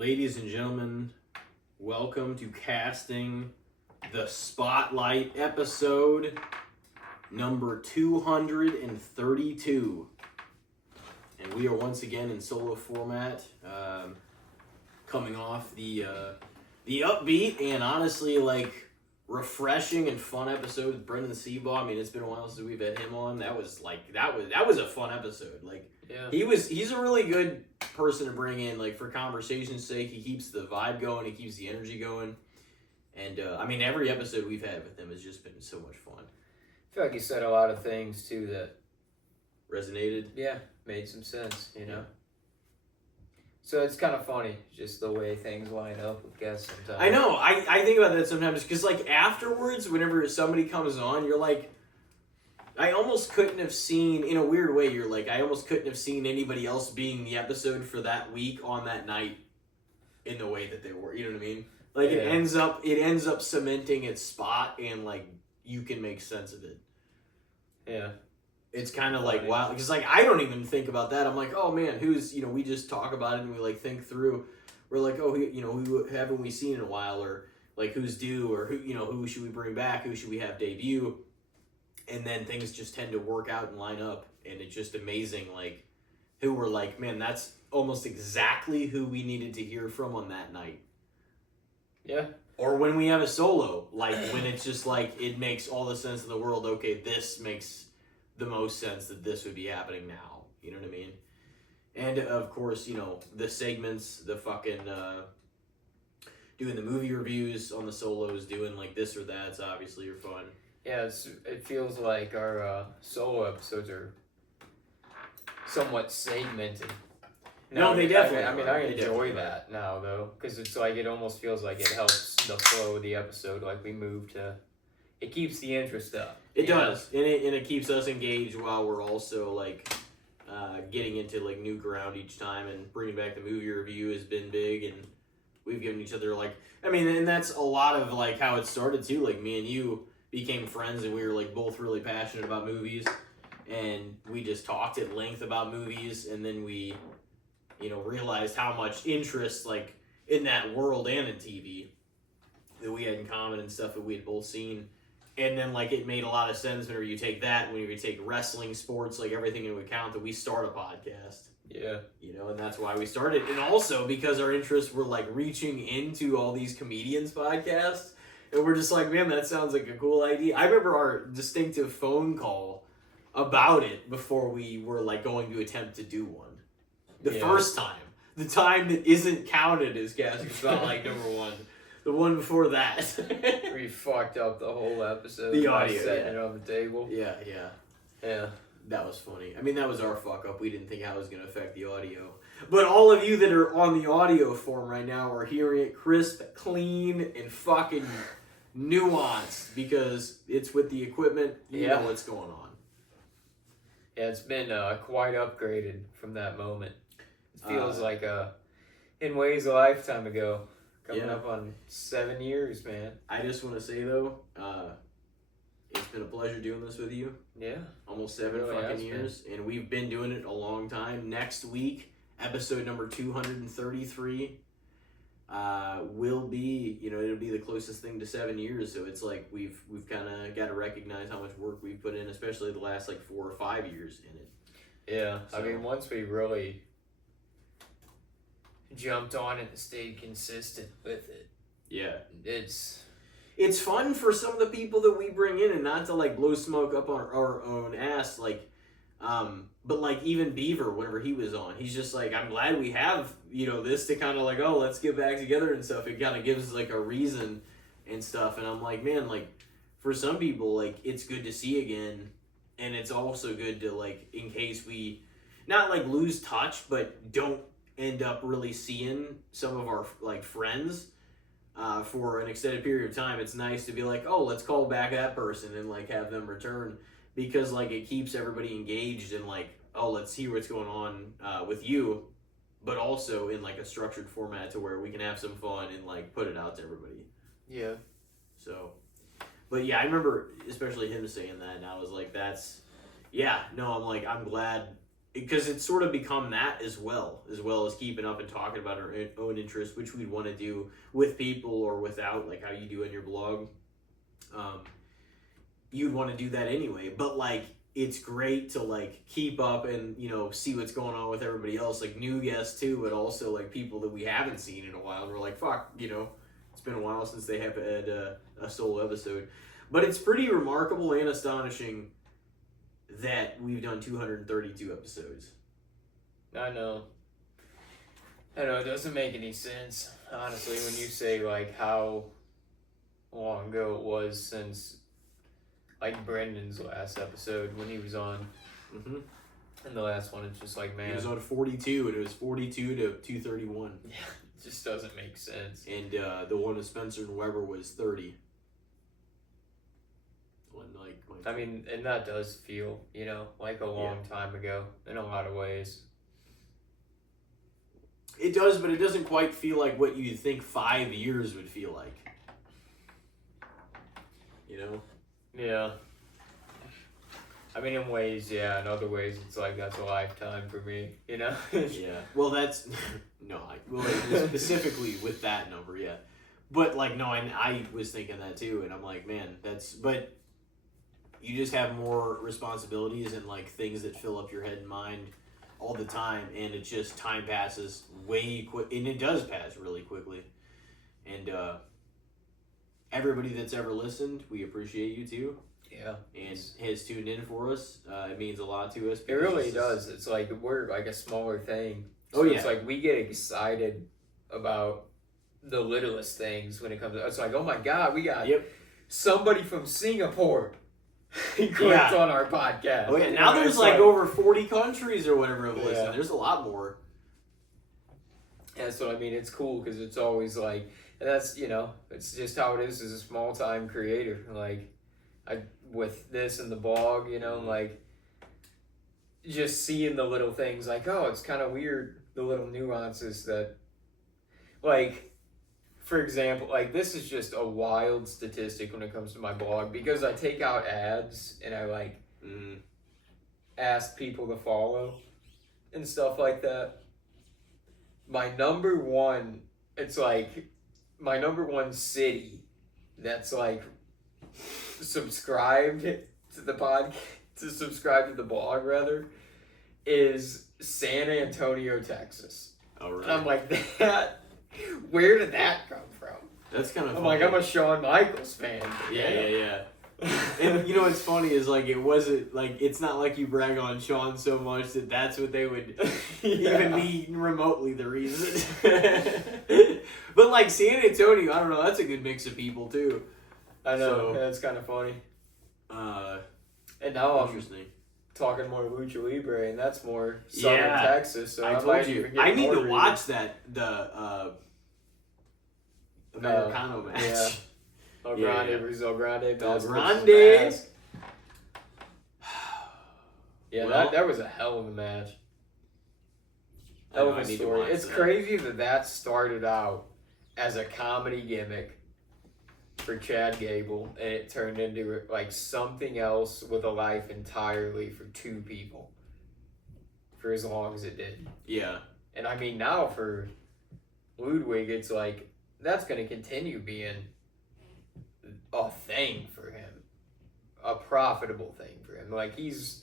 Ladies and gentlemen, welcome to Casting the Spotlight episode number 232. And we are once again in solo format, coming off the upbeat and honestly refreshing and fun episode with Brendan Seabaugh. I mean, it's been a while since we've had him on. That was a fun episode. He's a really good person to bring in, for conversation's sake. He keeps the vibe going, he keeps the energy going. And every episode we've had with him has just been so much fun. I feel like you said a lot of things too that resonated. Yeah, made some sense, you know. So it's kind of funny, just the way things line up with guests sometimes. I know. I think about that sometimes because, afterwards, whenever somebody comes on, you're like, I almost couldn't have seen, in a weird way, you're like, I almost couldn't have seen anybody else being the episode for that week on that night in the way that they were. You know what I mean? It ends up cementing its spot and, you can make sense of it. Yeah. It's kind of wow, because I don't even think about that. I'm like, oh man, who's, we just talk about it and we think through. We're like, oh, who haven't we seen in a while, or who's due, or who should we bring back, who should we have debut, and then things just tend to work out and line up, and it's just amazing, who we're like, man, that's almost exactly who we needed to hear from on that night. Yeah. Or when we have a solo, when it's just it makes all the sense in the world. Okay, this makes the most sense that this would be happening now. You know what I mean? And of course, the segments, the fucking doing the movie reviews on the solos, doing this or that's obviously are fun. Yeah, it feels like our solo episodes are somewhat segmented. No, they definitely. I enjoy that now though, because it's it almost feels like it helps the flow of the episode. It keeps the interest up. It does, and it keeps us engaged while we're also getting into new ground each time, and bringing back the movie review has been big, and we've given each other and that's a lot of how it started too. Me and you became friends, and we were both really passionate about movies, and we just talked at length about movies, and then we realized how much interest in that world and in TV that we had in common and stuff that we had both seen. And then it made a lot of sense whenever you take that, when you take wrestling, sports, everything into account, that we start a podcast. Yeah. And that's why we started. And also because our interests were reaching into all these comedians' podcasts. And we're just man, that sounds like a cool idea. I remember our distinctive phone call about it before we were going to attempt to do one. The first time. The time that isn't counted as Casting Spotlight number one. The one before that. We fucked up the whole episode. The audio, setting it on the table. Yeah. That was funny. That was our fuck up. We didn't think how it was going to affect the audio. But all of you that are on the audio form right now are hearing it crisp, clean, and fucking nuanced, because it's with the equipment. You know what's going on. Yeah, it's been quite upgraded from that moment. It feels in ways a lifetime ago. Coming up on 7 years, man. I just want to say, though, it's been a pleasure doing this with you. Yeah. Almost 7 fucking years. And we've been doing it a long time. Next week, episode number 233 will be, it'll be the closest thing to 7 years. So it's we've kind of got to recognize how much work we've put in, especially the last 4 or 5 years in it. Yeah. So, once we really jumped on it and stayed consistent with it. Yeah. It's fun for some of the people that we bring in, and not to blow smoke up on our own ass, but even Beaver, whenever he was on, he's just I'm glad we have, this to kind of oh, let's get back together and stuff. It kind of gives a reason and stuff. And I'm man, for some people, it's good to see again. And it's also good to in case we not lose touch, but don't end up really seeing some of our friends for an extended period of time. It's nice to be oh, let's call back that person and have them return, because it keeps everybody engaged and oh, let's hear what's going on with you, but also in a structured format to where we can have some fun and put it out to everybody. Yeah. So, but yeah, I remember especially him saying that, and I was that's, yeah, no, I'm I'm glad because it's sort of become that as well as keeping up and talking about our own interests, which we'd want to do with people or without, like how you do in your blog. You'd want to do that anyway, but like it's great to like keep up and see what's going on with everybody else, like new guests too, but also like people that we haven't seen in a while, and we're like, fuck, it's been a while since they have had a solo episode. But it's pretty remarkable and astonishing that we've done 232 episodes. I know, it doesn't make any sense, honestly, when you say, like, how long ago it was since, like, Brendan's last episode when he was on. Mm-hmm. And the last one, it's just like, man. He was on 42, and it was 42 to 231. Yeah, it just doesn't make sense. And the one with Spencer and Weber was 30. I mean, and that does feel, like a long time ago in a lot of ways. It does, but it doesn't quite feel like what you'd think 5 years would feel like. Yeah. I mean, in ways, yeah. In other ways, it's like that's a lifetime for me, Yeah. Well, that's... No, specifically with that number, yeah. But, like, no, I was thinking that too, and I'm like, man, that's... But... You just have more responsibilities and like things that fill up your head and mind all the time, and it just time passes way quick, and it does pass really quickly. And everybody that's ever listened, we appreciate you too. Yeah, and has tuned in for us. It means a lot to us. It really does. It's like we're like a smaller thing. So it's like we get excited about the littlest things when it comes to. It's like, oh my god, we got somebody from Singapore. He clicked on our podcast. Oh, yeah. Now there's like over 40 countries or whatever of listening. Yeah. There's a lot more. Yeah, so I mean, it's cool because it's always like, and that's, it's just how it is as a small time creator. Like, with this and the blog, like, just seeing the little things like, oh, it's kind of weird, the little nuances that, like, for example, like this is just a wild statistic when it comes to my blog because I take out ads and I like ask people to follow and stuff like that. My number one city that's like subscribed to the blog rather is San Antonio, Texas. Oh, right. And I'm like, where did that come from? That's kind of funny. Like, I'm a Shawn Michaels fan. Yeah. And what's funny is like it wasn't like it's not like you brag on Shawn so much that that's what they would even be remotely the reason. But like San Antonio, I don't know, that's a good mix of people too. I know, that's kind of funny. And now I'm talking more Lucha Libre, and that's more Southern Texas. So I told you, I need to watch the Americano match. Yeah. El Grande versus El Grande. El Grande. Yeah, well, that was a hell of a match. Hell of a story. It's crazy that started out as a comedy gimmick for Chad Gable, and it turned into like something else with a life entirely for two people for as long as it did. Yeah. And I mean, now for Ludwig, it's like that's going to continue being a thing for him, a profitable thing for him. Like, he's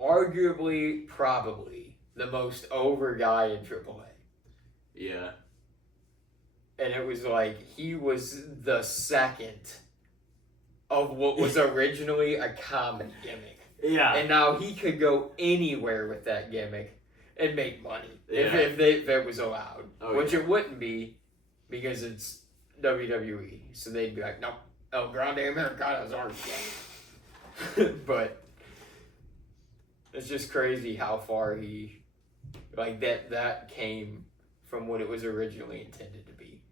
arguably, probably the most over guy in AAA. Yeah. And it was like he was the second of what was originally a comedy gimmick. Yeah. And now he could go anywhere with that gimmick and make money if it was allowed. Which it wouldn't be because it's WWE. So they'd be like, no, El Grande Americana is ours. But it's just crazy how far he, like that came from what it was originally intended to be.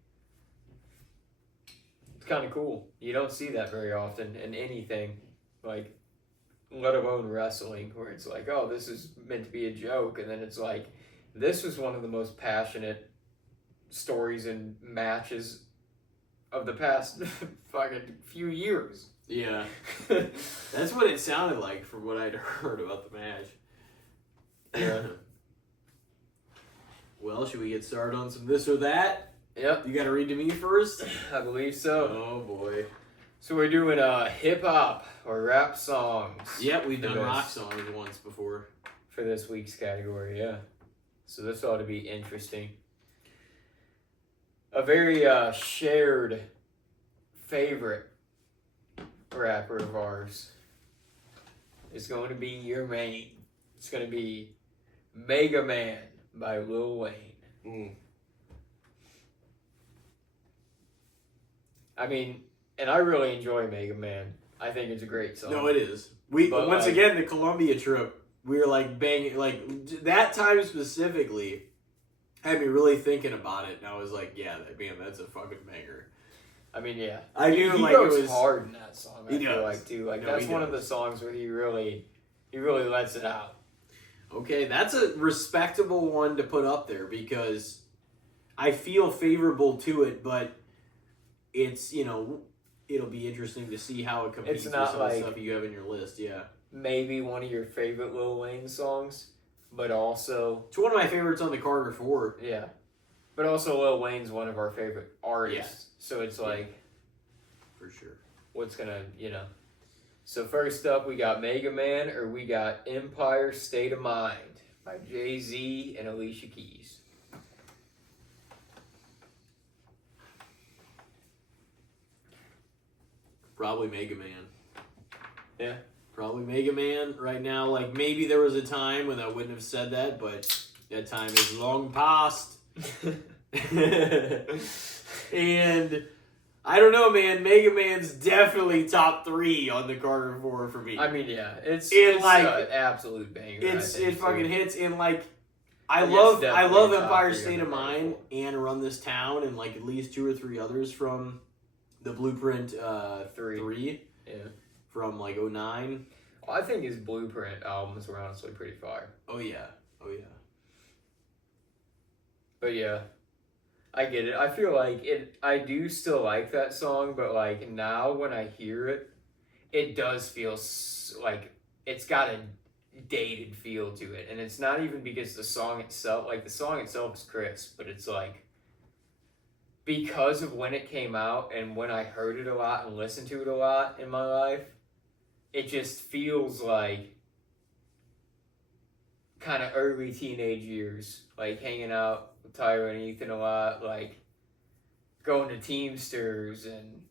It's kind of cool. You don't see that very often in anything, like, let alone wrestling, where it's like, oh, this is meant to be a joke, and then it's like, this was one of the most passionate stories and matches of the past fucking few years. Yeah. That's what it sounded like from what I'd heard about the match. Yeah. Well, should we get started on some this or that? Yep. You got to read to me first? I believe so. Oh, boy. So we're doing hip-hop or rap songs. Yep, we've done this. rock songs once before. For this week's category, yeah. So this ought to be interesting. A very shared favorite rapper of ours is going to be your main. It's going to be Mega Man by Lil Wayne. I mean, and I really enjoy Mega Man. I think it's a great song. No, it is. Once again, the Columbia trip, we were like banging, like that time specifically had me really thinking about it, and I was like, yeah, man, that's a fucking banger. I mean, yeah. I knew he like goes it was hard in that song. I he feel does. like too. Like No, that's he one of does. the songs where he really lets it out. Okay, that's a respectable one to put up there because I feel favorable to it, but it's, it'll be interesting to see how it competes with some of the stuff you have in your list, yeah. Maybe one of your favorite Lil Wayne songs, but also... It's one of my favorites on the Carter 4. Yeah. But also Lil Wayne's one of our favorite artists. Yeah. So it's like... For sure. What's gonna, So first up, we got Mega Man, or we got Empire State of Mind by Jay-Z and Alicia Keys. Probably Mega Man. Yeah. Probably Mega Man right now. Like, maybe there was a time when I wouldn't have said that, but that time is long past. And I don't know, man. Mega Man's definitely top 3 on the Carter 4 for me. I mean, yeah, it's like an absolute banger. It fucking hits. And like, I love Empire State of Mind and Run This Town and like at least 2 or 3 others from the Blueprint 3. Yeah. From like 09. I think his Blueprint albums were honestly pretty fire. Oh yeah. But yeah, I get it. I feel like I do still like that song, but like now when I hear it, it does feel like it's got a dated feel to it. And it's not even because the song itself is crisp, but it's like because of when it came out and when I heard it a lot and listened to it a lot in my life, it just feels like kind of early teenage years, like hanging out with Tyler and Ethan a lot, like going to Teamsters and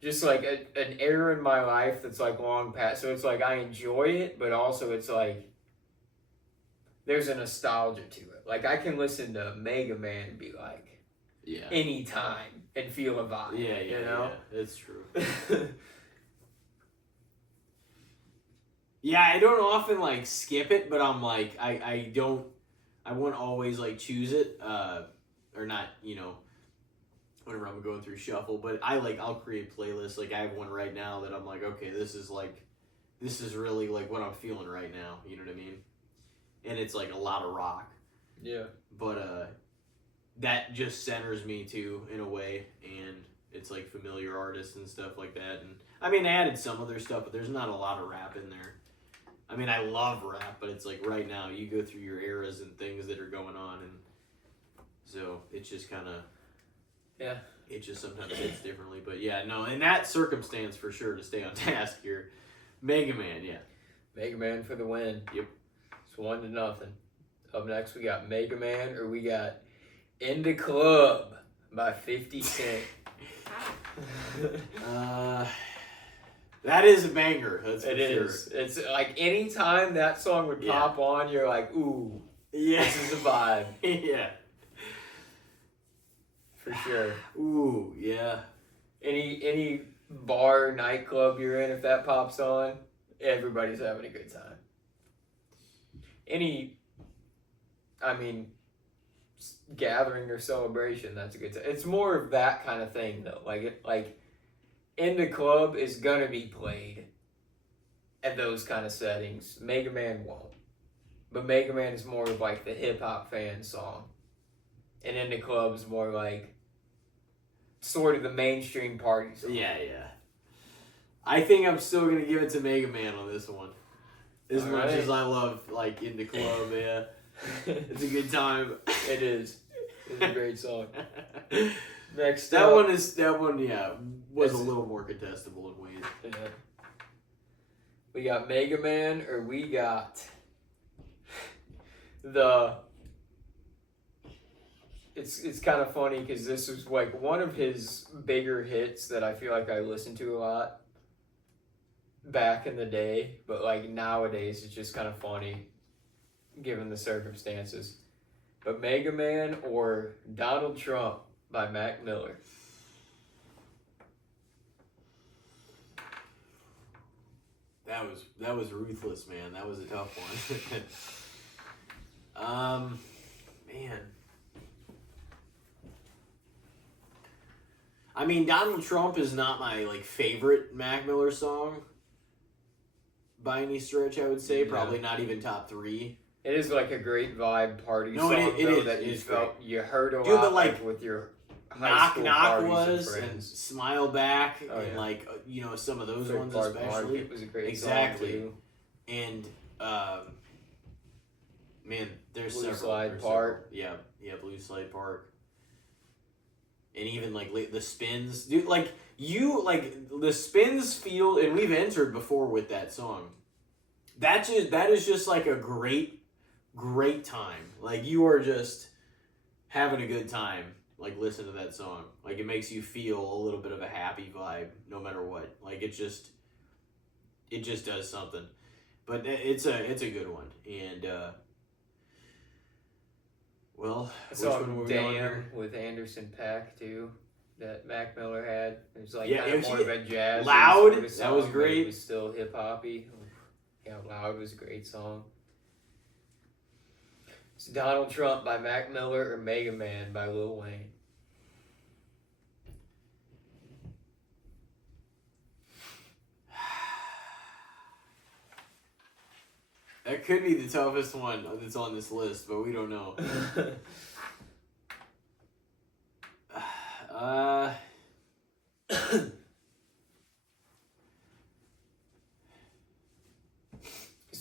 just like an era in my life that's like long past. So it's like I enjoy it, but also it's like there's a nostalgia to it. Like I can listen to Mega Man and be like, yeah, anytime and feel a vibe. Yeah, it's true. Yeah, I don't often like skip it, but I'm like I won't always like choose it or not, whenever I'm going through shuffle, but I'll create playlists. Like I have one right now that I'm like, okay, this is really like what I'm feeling right now, you know what I mean? And it's like a lot of rock. Yeah. But that just centers me too in a way, and it's like familiar artists and stuff like that. And I mean, I added some other stuff, but there's not a lot of rap in there. I mean, I love rap, but it's like right now you go through your eras and things that are going on, and so it's just kind of, yeah, it just sometimes hits differently. But yeah, no, in that circumstance for sure, to stay on task here, Mega Man, yeah. Mega Man for the win. Yep. It's 1-0. Up next, we got Mega Man, or we got In the Club by 50 Cent. That is a banger. That's for it sure. is. It's like anytime that song would pop on, you're like, ooh, this is a vibe. Yeah. For sure. Ooh, yeah. Any bar, nightclub you're in, if that pops on, everybody's having a good time. Gathering or celebration, that's a good time. It's more of that kind of thing, though. Like In the Club is gonna be played at those kind of settings. Mega Man won't. But Mega Man is more of like the hip-hop fan song. And In the Club is more like sort of the mainstream party song. Yeah. I think I'm still going to give it to Mega Man on this one. as much as I love like In the Club. Yeah, it's a good time. It is. It's a great song. Next, that one was a little more contestable in ways. Yeah. We got Mega Man, or we got the. It's kind of funny because this was like one of his bigger hits that I feel like I listened to a lot back in the day, but like nowadays it's just kind of funny given the circumstances. But Mega Man or Donald Trump by Mac Miller. That was ruthless, man. That was a tough one. Man. I mean, Donald Trump is not my like favorite Mac Miller song by any stretch. I would say probably not even top 3. It is like a great vibe party song it is. that you felt you heard a Dude, lot but like with your Knock Knock was and Smile Back and like some of those ones especially. It was a great song too. And man, there's Blue several. Slide Park. Yeah, Blue Slide Park. And even like the spins, dude. Like the spins feel, and we've entered before with that song. That is just like a great time. Like you are just having a good time. Like listen to that song. Like it makes you feel a little bit of a happy vibe, no matter what. Like it just does something. But it's a good one, and well, I saw Damn with Anderson .Paak too, that Mac Miller had. It was like kind of more of a jazz. Loud, sort of song, that was great. It was still hip hoppy. Yeah, Loud was a great song. It's Donald Trump by Mac Miller or Mega Man by Lil Wayne. That could be the toughest one that's on this list, but we don't know.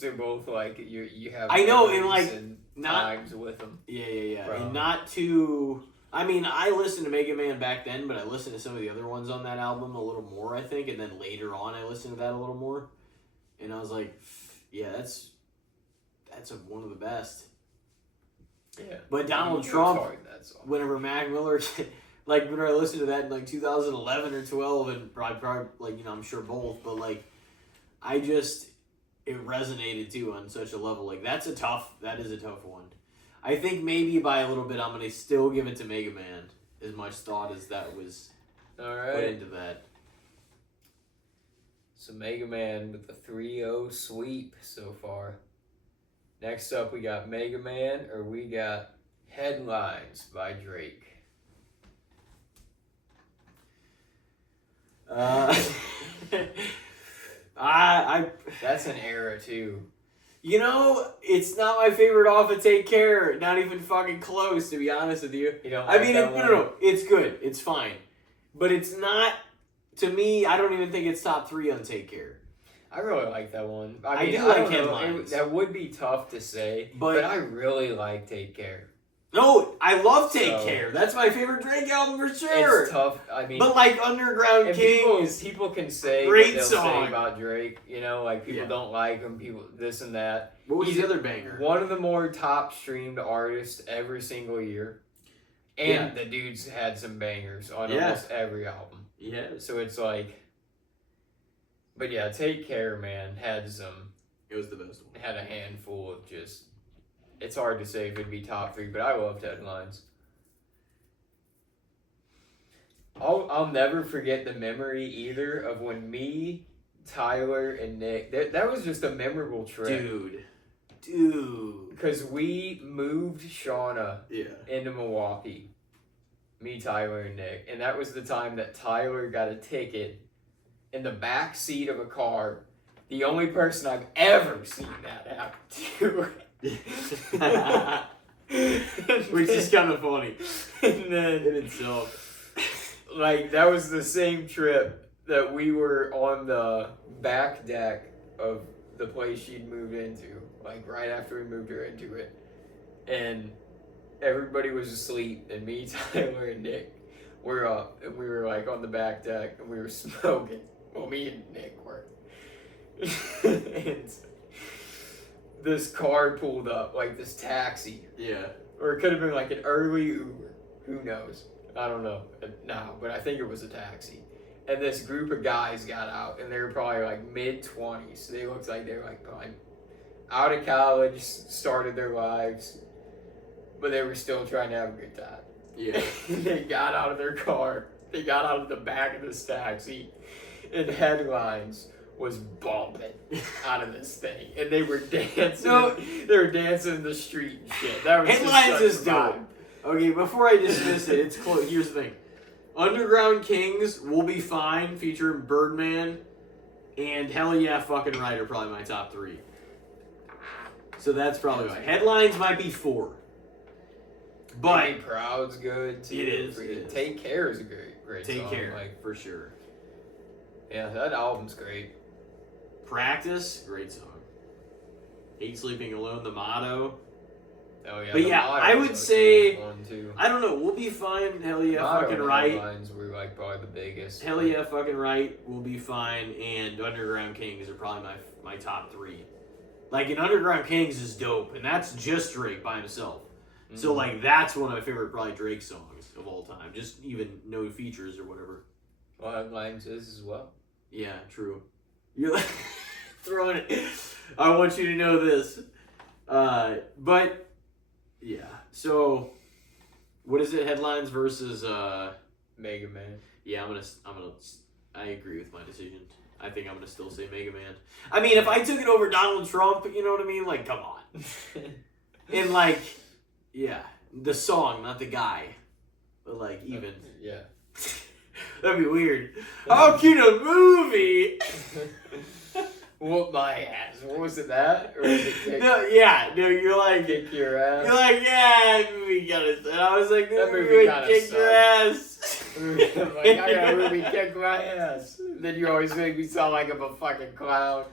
They're both like you have. I know, and memories like and not times with them. Yeah, Bro. and not too. I mean, I listened to Mega Man back then, but I listened to some of the other ones on that album a little more, I think, and then later on I listened to that a little more, and I was like, yeah, that's one of the best. Yeah. But Donald Trump, whenever Mac Miller, like whenever I listened to that in like 2011 or 12, and probably like I'm sure both, but like it resonated too on such a level. Like that is a tough one. I think maybe by a little bit I'm gonna still give it to Mega Man, as much thought as that was put into that. So Mega Man with the 3-0 sweep so far. Next up we got Mega Man or we got Headlines by Drake. That's an era too. It's not my favorite off of Take Care. Not even fucking close, to be honest with you. You don't like no. It's good. It's fine. But it's not, to me, I don't even think it's top 3 on Take Care. I really like that one. I do like Headlines. That would be tough to say, but I really like Take Care. No, I love Take Care. That's my favorite Drake album for sure. It's tough. I mean, but like Underground Kings, people can say great what they'll song. say about Drake. Like people don't like him. People this and that. What was the other banger? One of the more top streamed artists every single year, and the dude's had some bangers on almost every album. Yeah. So it's like, but yeah, Take Care, man, had some. It was the best one. Had a handful of just. It's hard to say if it'd be top 3, but I loved Headlines. I'll never forget the memory either of when me, Tyler, and Nick. That was just a memorable trip, dude. Because we moved Shauna into Milwaukee. Me, Tyler, and Nick, and that was the time that Tyler got a ticket in the back seat of a car. The only person I've ever seen that happen to. Which is kind of funny. And then in itself. Like, that was the same trip that we were on the back deck of the place she'd moved into, like right after we moved her into it, and everybody was asleep, and me, Tyler, and Nick were up, and we were like on the back deck, and we were smoking. Well, me and Nick were. And this car pulled up, like this taxi. Yeah. Or it could have been like an early Uber. Who knows? I don't know. No, but I think it was a taxi. And this group of guys got out, and they were probably like mid-20s. They looked like they were like probably out of college, started their lives, but they were still trying to have a good time. Yeah. And they got out of their car. They got out of the back of this taxi, and Headlines was bumping out of this thing, and they were dancing. No. They were dancing in the street and shit. That was Headlines just is dope. Okay, before I dismiss it, it's close. Here's the thing: Underground Kings Will Be Fine, featuring Birdman, and Hell Yeah Fucking Right are probably my top 3. So that's probably why. Headlines might be 4. But Ain't Proud's good too. It is. Take Care is a great Take song. Care, Like, for sure. yeah, that album's great. Practice, great song. Hate Sleeping Alone, The Motto. Oh yeah. But the yeah, Motto I was would a say, good one, too. I don't know, We'll Be Fine, Hell Yeah Motto Fucking and Right. Headlines were like probably the biggest. Hell Yeah Fucking Right, Will Be Fine, and Underground Kings are probably my top 3. Like, and Underground Kings is dope, and that's just Drake by himself. Mm-hmm. So, like, that's one of my favorite probably Drake songs of all time. Just even no features or whatever. Well, Headlines is as well. Yeah, true. You're like throwing it. I want you to know this. But yeah. So what is it? Headlines versus Mega Man. yeah, I agree with my decision. I think I'm gonna still say Mega Man. I mean, if I took it over Donald Trump, you know what I mean? Like, come on. And like, yeah, the song, not the guy. But like, even Yeah. that'd be weird. How can a movie? Whoop my ass. What was it, that? Or was it kick, No, yeah, no, you're like, kick your ass? you're like, yeah, that movie kinda, and I was like, That that movie movie kinda kick your ass. I'm like, I got a movie kick my ass. Then you always make me sound like I'm a fucking clown.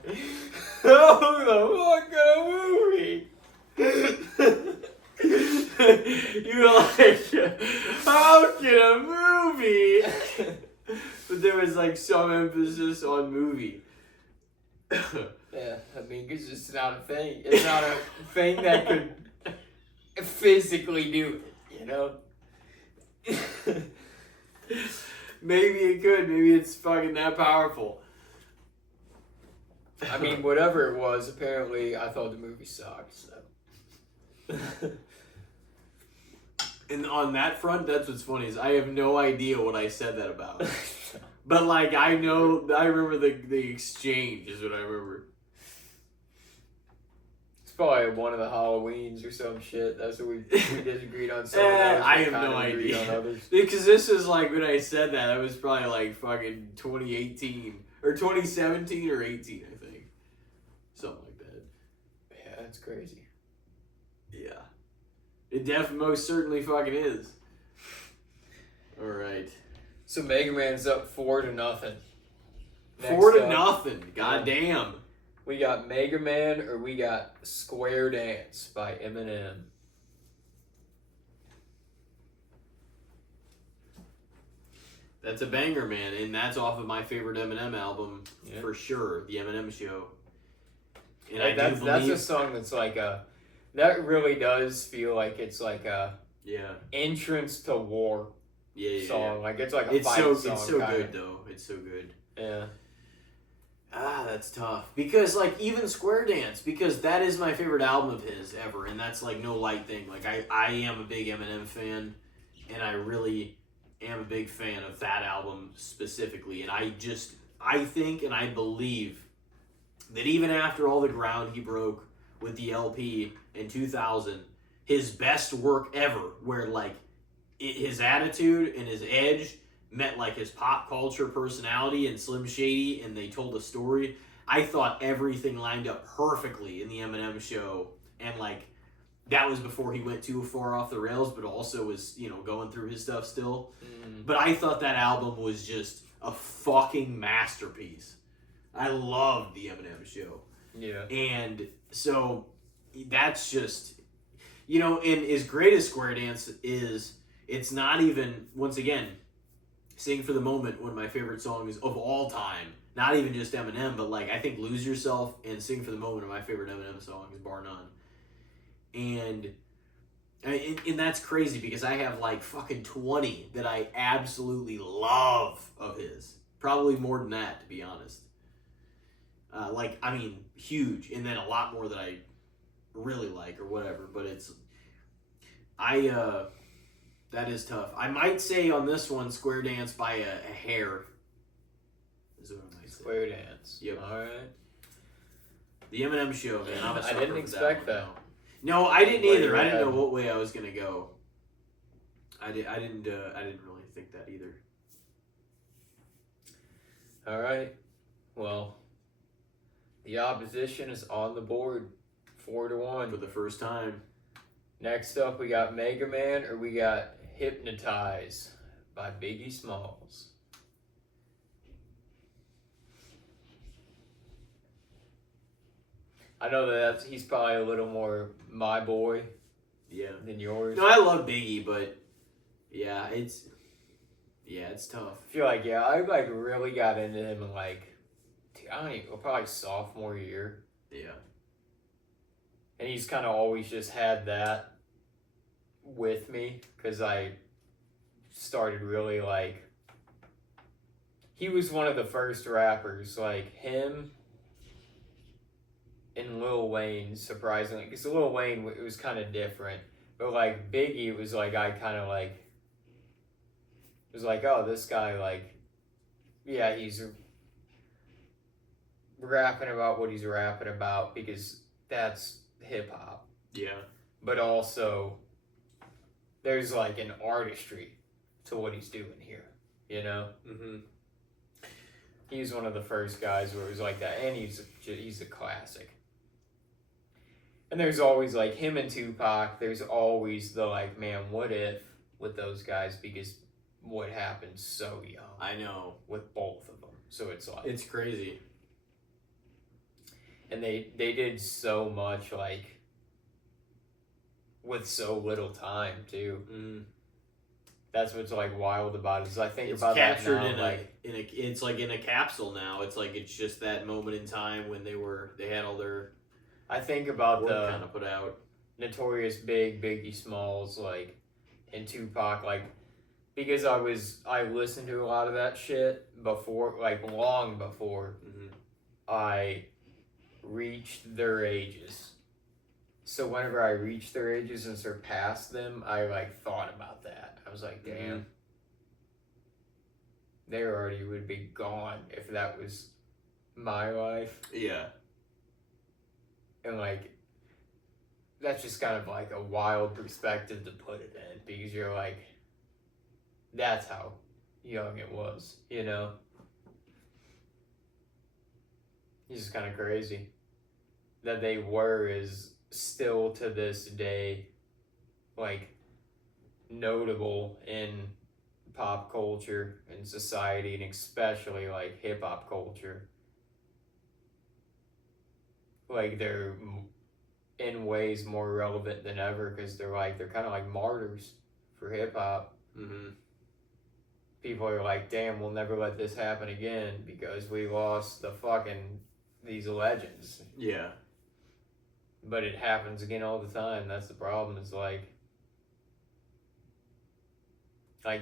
Oh, the fuck movie. You're like, how can a movie? But there was like some emphasis on movie. Yeah, I mean, it's just not a thing. It's not a thing that could physically do it, you know? Maybe it could. Maybe it's fucking that powerful. I mean, whatever it was, apparently I thought the movie sucked, so. And on that front, that's what's funny is I have no idea what I said that about. But like I remember the exchange is what I remember. It's probably one of the Halloweens or some shit. That's what we disagreed on some of those. I We have kinda no agreed idea. on others. Because this was like when I said that was probably like fucking 2018 or 2017 or 18, I think. Something like that. Yeah, that's crazy. Yeah. It most certainly fucking is. Alright. So Mega Man's up 4-0. 4-0. God damn. We got Mega Man or we got Square Dance by Eminem. That's a banger, man, and that's off of my favorite Eminem album for sure, The Eminem Show. And I that's believe a song that's like that really does feel like it's like a entrance to war song. Like it's like a fight song. It's so good though. It's so good. Yeah. Ah, that's tough. Because like even Square Dance, because that is my favorite album of his ever, and that's like no light thing. Like I am a big Eminem fan, and I really am a big fan of that album specifically. And I think and I believe that even after all the ground he broke with the LP in 2000, his best work ever, where like his attitude and his edge met like his pop culture personality and Slim Shady, and they told a story. I thought everything lined up perfectly in the Eminem Show, and like that was before he went too far off the rails, but also was going through his stuff still. But I thought that album was just a fucking masterpiece. I loved the Eminem Show. Yeah. And so that's just, and as great as Square Dance is, it's not even, once again, Sing for the Moment, one of my favorite songs of all time. Not even just Eminem, but like I think Lose Yourself and Sing for the Moment are my favorite Eminem songs, bar none. And that's crazy because I have like fucking 20 that I absolutely love of his. Probably more than that, to be honest. Huge. And then a lot more that I really like or whatever. But that is tough. I might say on this one, Square Dance by a hair. Is what I might say. Square Dance. Yep. All right. The Eminem Show, man. I'm a I didn't expect that. No, I didn't either. I didn't Yeah. know what way I was gonna go. I didn't really think that either. All right. Well, the opposition is on the board, 4-1 For the first time. Next up, we got Mega Man, or we got Hypnotize by Biggie Smalls. I know that he's probably a little more my boy, than yours. No, I love Biggie, but yeah, it's tough. I feel like I really got into him in I don't even, probably sophomore year. Yeah. And he's kind of always just had that with me because I started really he was one of the first rappers, him and Lil Wayne, surprisingly, because Lil Wayne, it was kind of different, but Biggie, it was I kind of it was oh, this guy, he's rapping about what he's rapping about because that's hip hop. Yeah. But also, there's an artistry to what he's doing here, Mm-hmm. He's one of the first guys where it was like that, and he's a classic. And there's always him and Tupac. There's always the man, what if with those guys, because what happened so young. I know. With both of them, so it's crazy. And they did so much with so little time too. Mm. That's what's wild about it. Is I think it's about captured that now, it's in a capsule now. It's just that moment in time when they had all their. I think about work the kind of put out. Notorious Big, Biggie Smalls, and Tupac, because I listened to a lot of that shit before, long before I reached their ages. So whenever I reached their ages and surpassed them, I thought about that. I was like, damn, they already would be gone if that was my life. Yeah. And that's just kind of a wild perspective to put it in, because you're that's how young it was, It's just kind of crazy that they is still to this day notable in pop culture and society, and especially hip hop culture. They're in ways more relevant than ever because they're kind of martyrs for hip hop. Mm-hmm. People are damn, we'll never let this happen again because we lost these legends. Yeah. But it happens again all the time. That's the problem. Is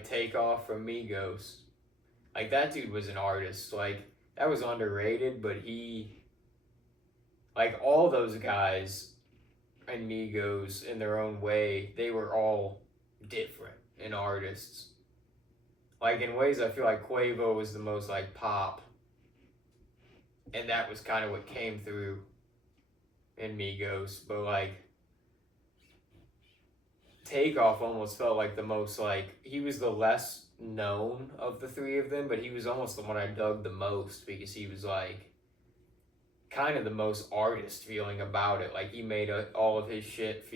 Takeoff from Migos. That dude was an artist. That was underrated, but he. All those guys and Migos in their own way, they were all different in artists. In ways I feel Quavo was the most pop. And that was kind of what came through in Migos. But Takeoff almost felt the most he was the less known of the three of them, but he was almost the one I dug the most because he was kind of the most artist feeling about it. He made all of his shit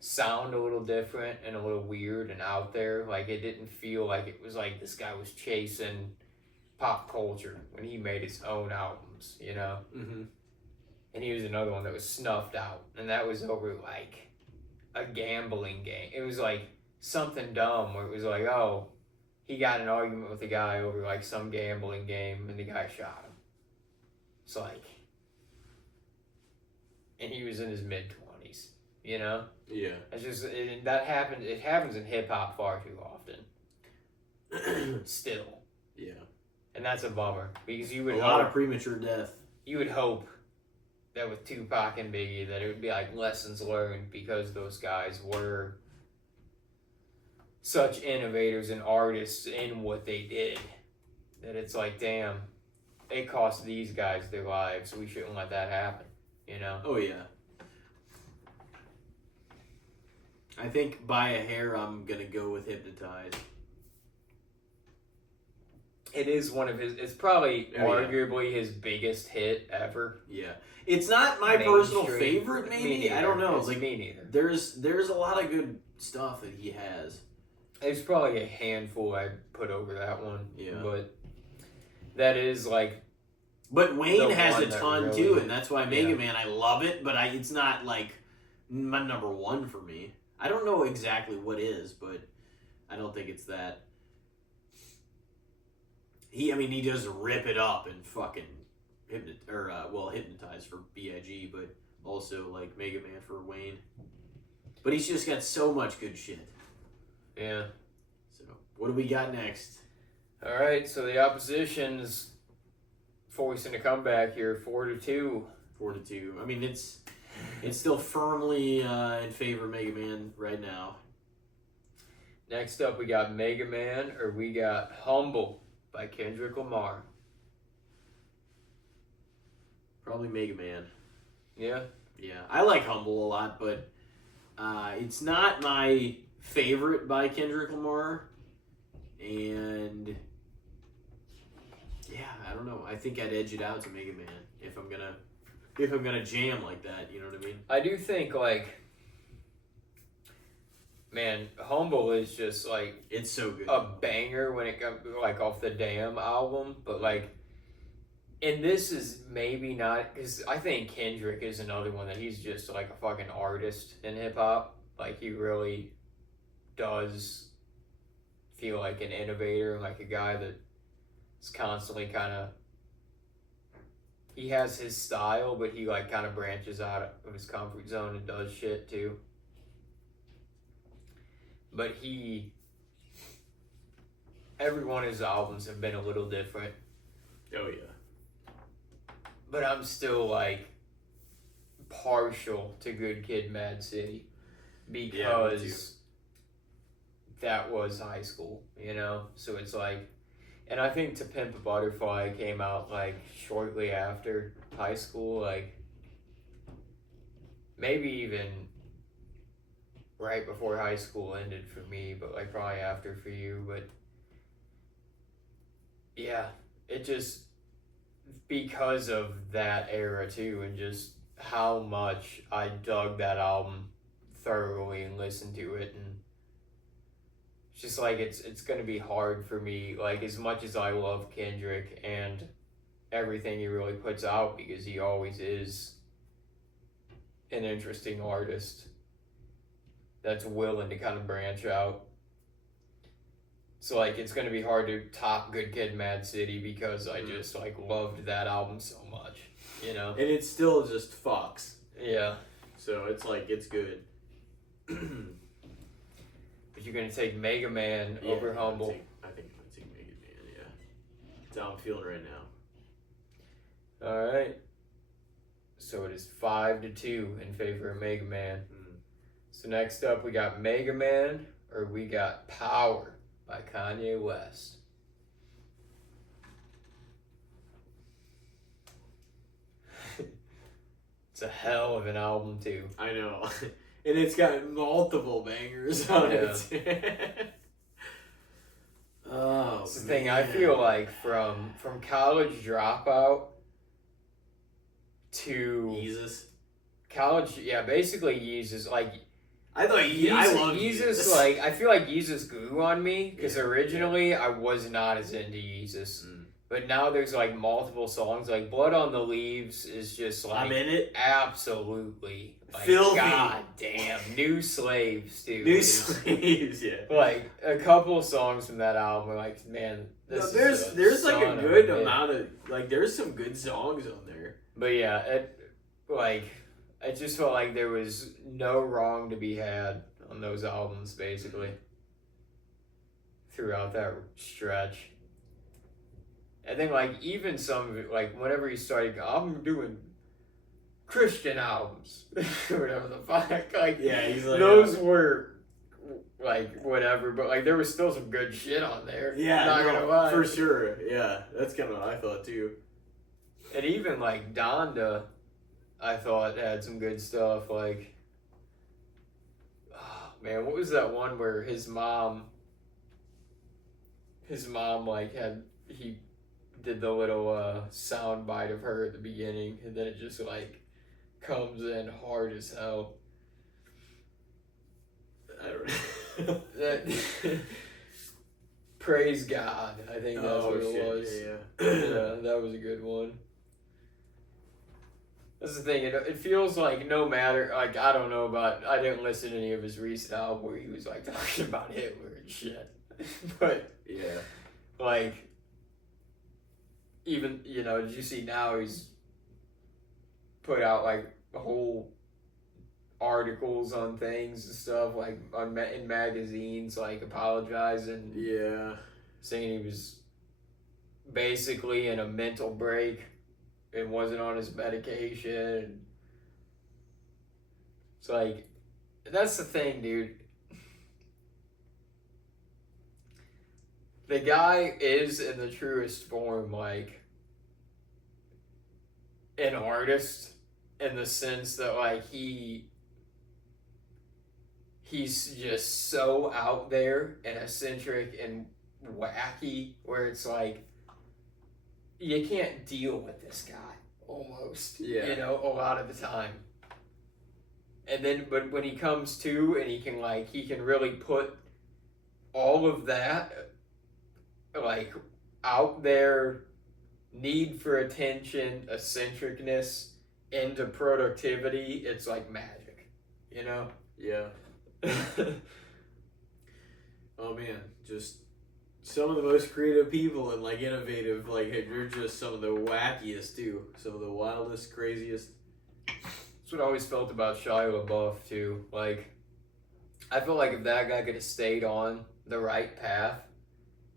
sound a little different and a little weird and out there. It didn't feel it was this guy was chasing pop culture when he made his own albums, Mm-hmm. and he was another one that was snuffed out, and that was over like a gambling game. It was like something dumb where it was like, oh, he got in an argument with a guy over like some gambling game, and the guy shot him. It's like, and he was in his mid-20s, you know? Yeah. It's just that happens. It happens in hip hop far too often. Still. Yeah. And that's a bummer because you would a lot of premature death. You would hope that with Tupac and Biggie that it would be like lessons learned because those guys were such innovators and artists in what they did that it's like, damn, it cost these guys their lives. We shouldn't let that happen, you know? Oh yeah. I think by a hair, I'm gonna go with Hypnotize. It is one of his. It's probably arguably his biggest hit ever. Yeah, it's not my personal favorite. Maybe I don't know. It's like me neither. There's a lot of good stuff that he has. There's probably a handful I'd put over that one. Yeah, but that is like. But Wayne has a ton really, too, and that's why Mega Man. I love it, but it's not like my number one for me. I don't know exactly what is, but I don't think it's that. He does rip it up and fucking Hypnotize for B.I.G., but also like Mega Man for Wayne. But he's just got so much good shit. Yeah. So what do we got next? All right, so the opposition is forcing a comeback here, 4-2. 4-2. I mean, it's still firmly in favor of Mega Man right now. Next up, we got Mega Man, or we got Humble by Kendrick Lamar. Probably Mega Man. Yeah? Yeah. I like Humble a lot, but it's not my favorite by Kendrick Lamar. And yeah, I don't know. I think I'd edge it out to Mega Man if I'm gonna jam like that, you know what I mean? I do think like, man, Humble is just like it's so good. A banger when it comes like off the Damn album, but like, and this is maybe not because I think Kendrick is another one that he's just like a fucking artist in hip hop. Like he really does feel like an innovator, like a guy that is constantly kind of. He has his style, but he like kind of branches out of his comfort zone and does shit too. But every one of his albums have been a little different. Oh yeah. But I'm still like partial to Good Kid, Mad City because that was high school, you know? So it's like, and I think To Pimp a Butterfly came out like shortly after high school, like maybe even right before high school ended for me, but like probably after for you. But yeah, it just because of that era too, and just how much I dug that album thoroughly and listened to it, and it's just like it's gonna be hard for me, like as much as I love Kendrick and everything he really puts out, because he always is an interesting artist that's willing to kind of branch out. So like it's gonna be hard to top Good Kid, Mad City because I just like loved that album so much, you know. And it's still just Fox. Yeah. So it's like it's good. But you're gonna take Mega Man over Humble. I think I'm gonna take Mega Man. Yeah. That's how I'm feeling right now. All right. So it is 5-2 in favor of Mega Man. So next up, we got Mega Man, or we got Power by Kanye West. It's a hell of an album, too. I know. And it's got multiple bangers on it. Oh, it's the thing, I feel like from College Dropout to Yeezus. College, yeah, basically Yeezus, like I thought I love Yeezus. Like I feel like Yeezus grew on me because originally I was not as into Yeezus, But now there's like multiple songs. Like Blood on the Leaves is just like I'm in it. absolutely like Filthy. God damn. New Slaves, dude. New Slaves, yeah. Like a couple of songs from that album are like, man, this there's like a good hit. amount of like there's some good songs on there. But yeah, I just felt like there was no wrong to be had on those albums basically throughout that stretch. And then like even some of it, like whenever he started, I'm doing Christian albums or whatever the fuck. Like Yeah, he's like those were like whatever, but like there was still some good shit on there. Yeah, not gonna lie. for sure. Yeah, that's kind of what I thought too. And even like Donda, I thought had some good stuff. Like, oh, man, what was that one where his mom like he did the little sound bite of her at the beginning, and then it just like comes in hard as hell. I don't know. That Praise God, I think that's what it was. Yeah, that was a good one. That's the thing. It feels like no matter, like I don't know about. I didn't listen to any of his recent album where he was like talking about Hitler and shit, but yeah, like even did you see now he's put out like whole articles on things and stuff like in magazines like apologizing, saying he was basically in a mental break and wasn't on his medication. It's like, that's the thing, dude. The guy is in the truest form like an artist in the sense that like he's just so out there and eccentric and wacky where it's like you can't deal with this guy almost. Yeah. A lot of the time. And then but when he comes to and he can really put all of that like out there need for attention, eccentricness into productivity, it's like magic. Yeah. Oh man, just some of the most creative people and like innovative, like you're just some of the wackiest too, some of the wildest, craziest. That's what I always felt about Shia LaBeouf too. Like, I feel like if that guy could have stayed on the right path,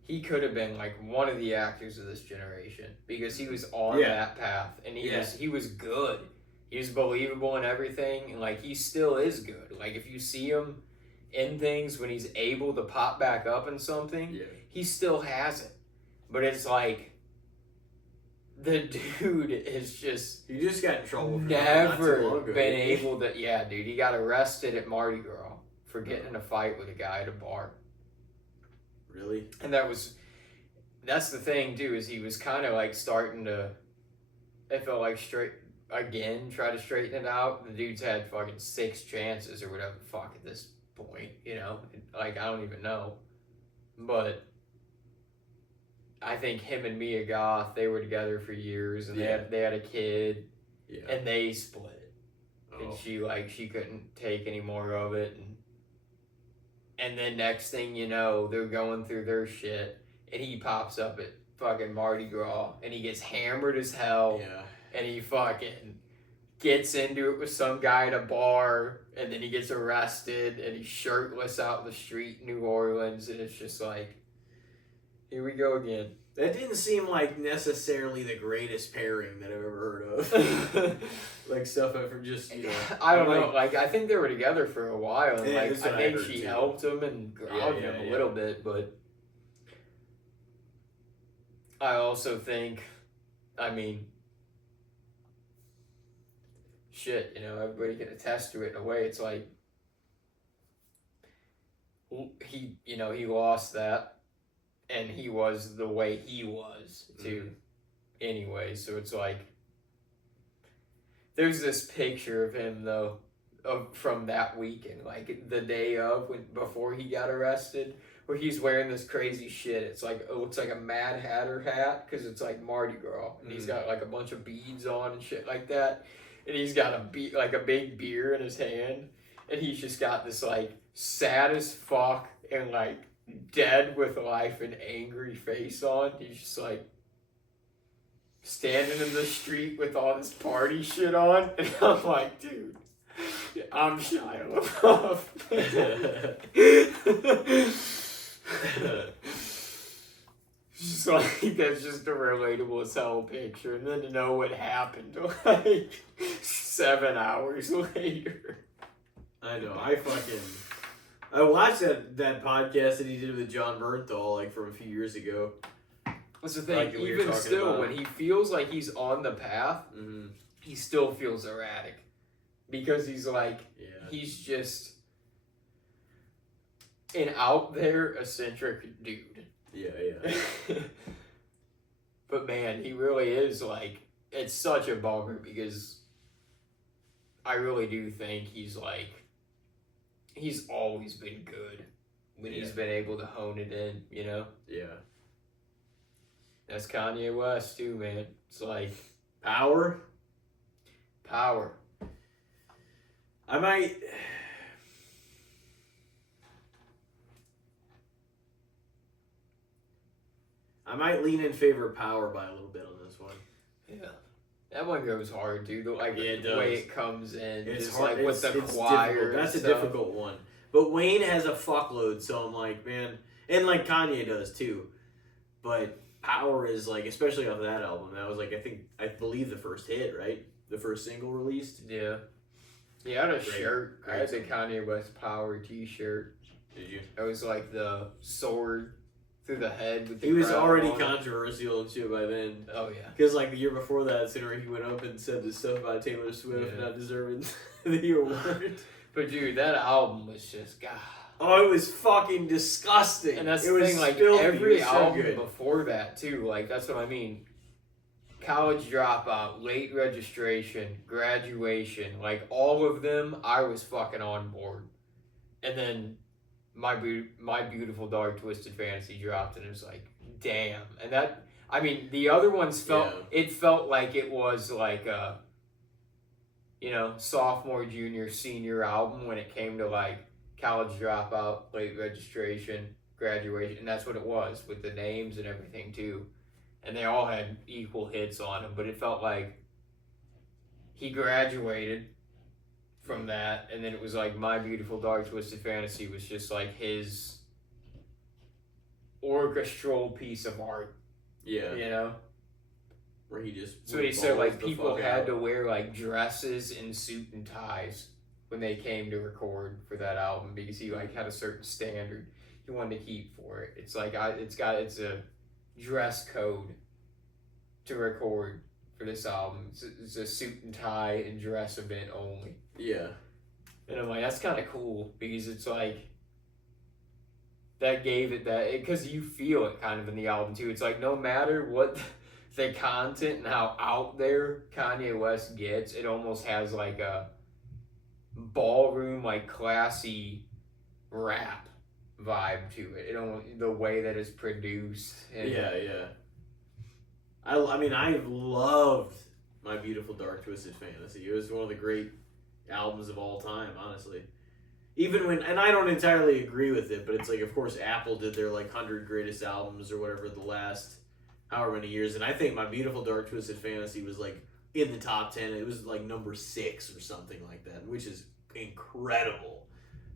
he could have been like one of the actors of this generation because he was on that path and he was good. He was believable in everything, and like he still is good. Like if you see him in things when he's able to pop back up in something, he still has it. But it's like the dude is just he just got in trouble. Never been able to. Yeah, dude, he got arrested at Mardi Gras for getting in a fight with a guy at a bar. Really? And that's the thing too, is he was kind of like starting to. It felt like try to straighten it out. The dude's had fucking 6 chances or whatever the fuck at this point, like I don't even know, but I think him and Mia Goth, they were together for years and they had a kid, and they split, and she couldn't take any more of it, and then next thing you know, they're going through their shit, and he pops up at fucking Mardi Gras, and he gets hammered as hell, and he fucking gets into it with some guy at a bar, and then he gets arrested, and he's shirtless out in the street in New Orleans, and it's just like, here we go again. That didn't seem like necessarily the greatest pairing that I've ever heard of. Like stuff I've just, I don't know. Like I think they were together for a while, and I think she too. helped him and grounded him a little bit, but I also think, I mean, shit, everybody can attest to it in a way. It's like he lost that, and he was the way he was too. Anyway, so it's like there's this picture of him though, from that weekend, like the day of before he got arrested, where he's wearing this crazy shit. It's like, it looks like a Mad Hatter hat because it's like Mardi Gras, and he's got like a bunch of beads on and shit like that, and he's got like a big beer in his hand, and he's just got this like sad as fuck and like dead with life and angry face on. He's just like standing in the street with all this party shit on, and I'm like, dude, I'm Shia LaBeouf. Just like, that's just a relatable as hell picture, and then to know what happened like 7 hours later. I know. I watched that podcast that he did with John Bernthal like from a few years ago. That's the thing. Like we were even talking still, about. when he feels like he's on the path, Mm-hmm. he still feels erratic because he's like, Yeah. he's just an out there eccentric dude. Yeah. But man, he really is like, it's such a bummer because I really do think he's always been good when he's been able to hone it in, you know? Yeah. That's Kanye West too, man. It's like Power. I might lean in favor of Power by a little bit on this one. Yeah. That one goes hard, dude. Like Yeah, it the way does. it comes in, It's just hard. like with the it's choir. difficult. That's a and stuff. difficult one. But Wayne has a fuckload, so I'm like, man, and like Kanye does too. But Power is like, especially off that album, that was like, I believe the first hit, right? The first single released. Yeah. Yeah, I had a Great- shirt. I great had the song. Kanye West Power t-shirt. Did you? It was like the sword through the head with the He was crown already on it. controversial and shit by then. Oh yeah. Because like the year before that, Sinner, he went up and said this stuff about Taylor Swift Yeah. not deserving the award. But dude, that album was just God. Oh, it was fucking disgusting. And that's it the was thing, like filthy. every It was so album good. before that too, like that's what I mean. College Dropout, Late Registration, Graduation, like all of them, I was fucking on board. And then My Beautiful Dark Twisted Fantasy dropped, and it was like, damn. And that, I mean, the other ones felt, it felt like it was like a, sophomore, junior, senior album when it came to like College Dropout, Late Registration, Graduation, and that's what it was with the names and everything too. And they all had equal hits on them, but it felt like he graduated from that, and then it was like My Beautiful Dark Twisted Fantasy was just like his orchestral piece of art, Yeah. Where he just. So he said like balls the people fuck had out. to wear like dresses and suit and ties when they came to record for that album because he like had a certain standard he wanted to keep for it. It's like it's a dress code to record for this album. It's a suit and tie and dress event only. Yeah. And I'm like, that's kind of cool because it's like that gave it that, because you feel it kind of in the album too. It's like no matter what the content and how out there Kanye West gets, it almost has like a ballroom, like classy rap vibe to it. It almost, the way that it's produced. And Yeah. I mean, I loved My Beautiful Dark Twisted Fantasy. It was one of the great albums of all time, honestly. Even when, and I don't entirely agree with it, but it's like, of course, Apple did their like 100 greatest albums or whatever the last however many years, and I think My Beautiful Dark Twisted Fantasy was like in the top 10. It was like number 6 or something like that, which is incredible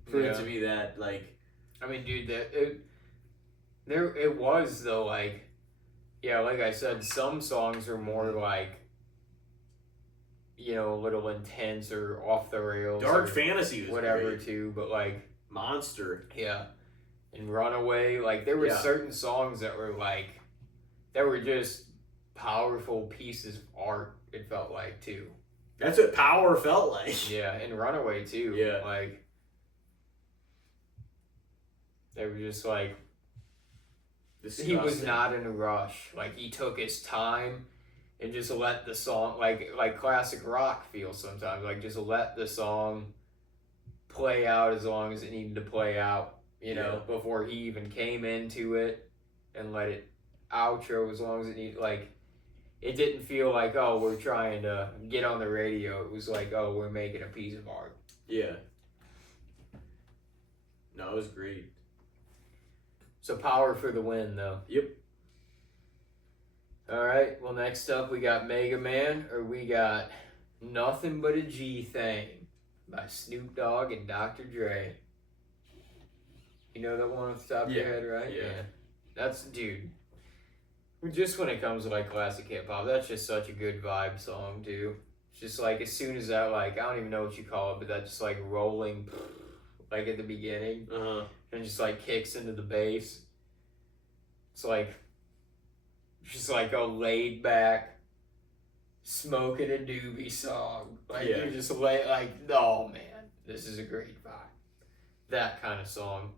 for it to be that like. I mean, dude, it was though, like, yeah, like I said, some songs are more like, a little intense or off the rails. Dark or Fantasy was whatever great. too, but like Monster. yeah, and Runaway, like there were certain songs that were like, that were just powerful pieces of art. It felt like too. That's what Power felt like. Yeah, and Runaway too. Yeah. Like they were just like, he was Disgusting. not in a rush. Like he took his time and just let the song, like classic rock feels sometimes. Like just let the song play out as long as it needed to play out, you know, before he even came into it, and let it outro as long as it needed. Like, it didn't feel like, oh, we're trying to get on the radio. It was like, oh, we're making a piece of art. Yeah. No, it was great. So Power for the win, though. Yep. All right. Well, next up we got Mega Man, or we got Nothing But a G Thing by Snoop Dogg and Dr. Dre. You know that one off the top of your head, right? Yeah. That's, dude. Just when it comes to like classic hip hop, that's just such a good vibe song, too. It's just like as soon as that, like, I don't even know what you call it, but that just like rolling, like at the beginning, and just like kicks into the bass. It's like just like a laid back, smoking a doobie song. Like you're just like, oh man, this is a great vibe. That kind of song.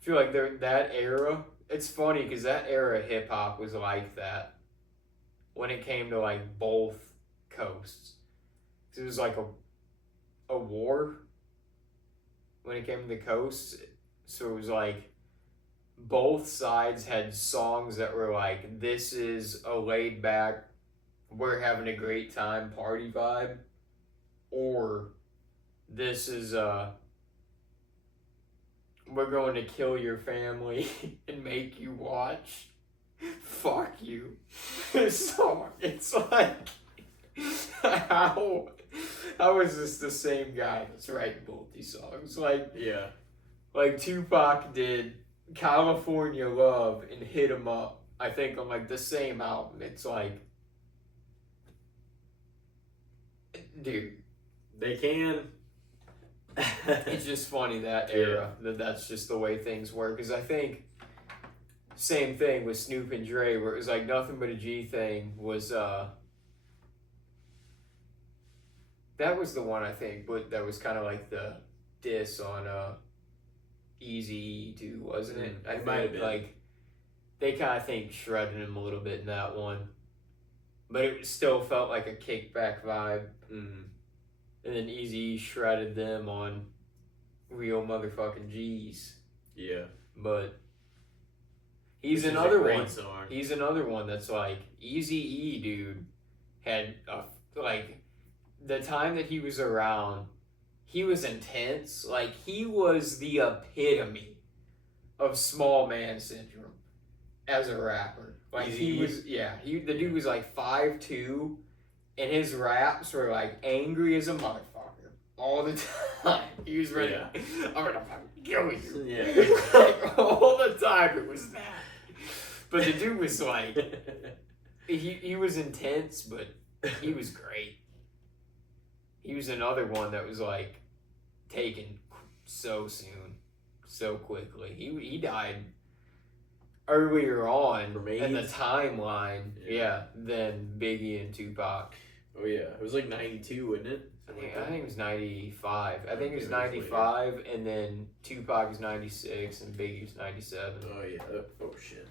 I feel like that era. It's funny because that era of hip hop was like that when it came to like both coasts. It was like a war when it came to the coasts. So it was like both sides had songs that were like, this is a laid back, we're having a great time party vibe, or this is we're going to kill your family and make you watch. Fuck you. So it's like, how is this the same guy that's writing both these songs? Like, like Tupac did California Love and Hit 'Em Up, I think, on like the same album. It's like, dude, they can. It's just funny that era, that's just the way things work. Because I think same thing with Snoop and Dre, where it was like Nothing But a G Thing was that was the one, I think, but that was kind of like the diss on Eazy too, wasn't it? I might have been. Like they kind of think shredded him a little bit in that one, but it still felt like a kickback vibe. And then Eazy shredded them on Real Motherfucking G's. Yeah. But he's another one. Song. He's another one that's like, Eazy-E, dude, had like the time that he was around, he was intense. Like, he was the epitome of small man syndrome as a rapper. Like, Eazy-E. He was, the dude was like 5'2", and his raps were like angry as a motherfucker all the time. He was ready. I'm gonna fucking kill you. Like, all the time it was that. But the dude was like, he was intense, but he was great. He was another one that was like taken so soon, so quickly. He died earlier on in the timeline, than Biggie and Tupac. Oh yeah, it was like 92, wasn't it? I think it was 95. I think it was 95, and then Tupac was 96, and Biggie was 97. Oh yeah. Oh shit.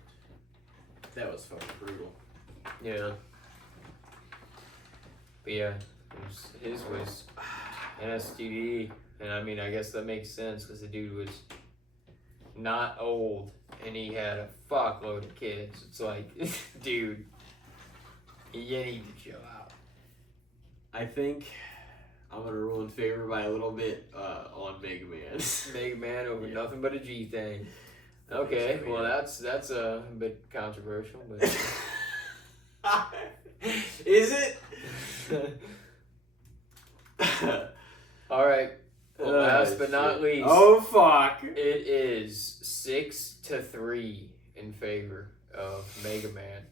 That was fucking brutal. Yeah. But yeah, his was an STD, and I mean, I guess that makes sense because the dude was not old, and he had a fuckload of kids. It's like, dude, you need to chill out. I think I'm gonna rule in favor by a little bit on Mega Man. Mega Man over Nothing But a G Thing. Okay, well that's a bit controversial, but is it? All right. Well, last but not least. Oh fuck! It is 6-3 in favor of Mega Man.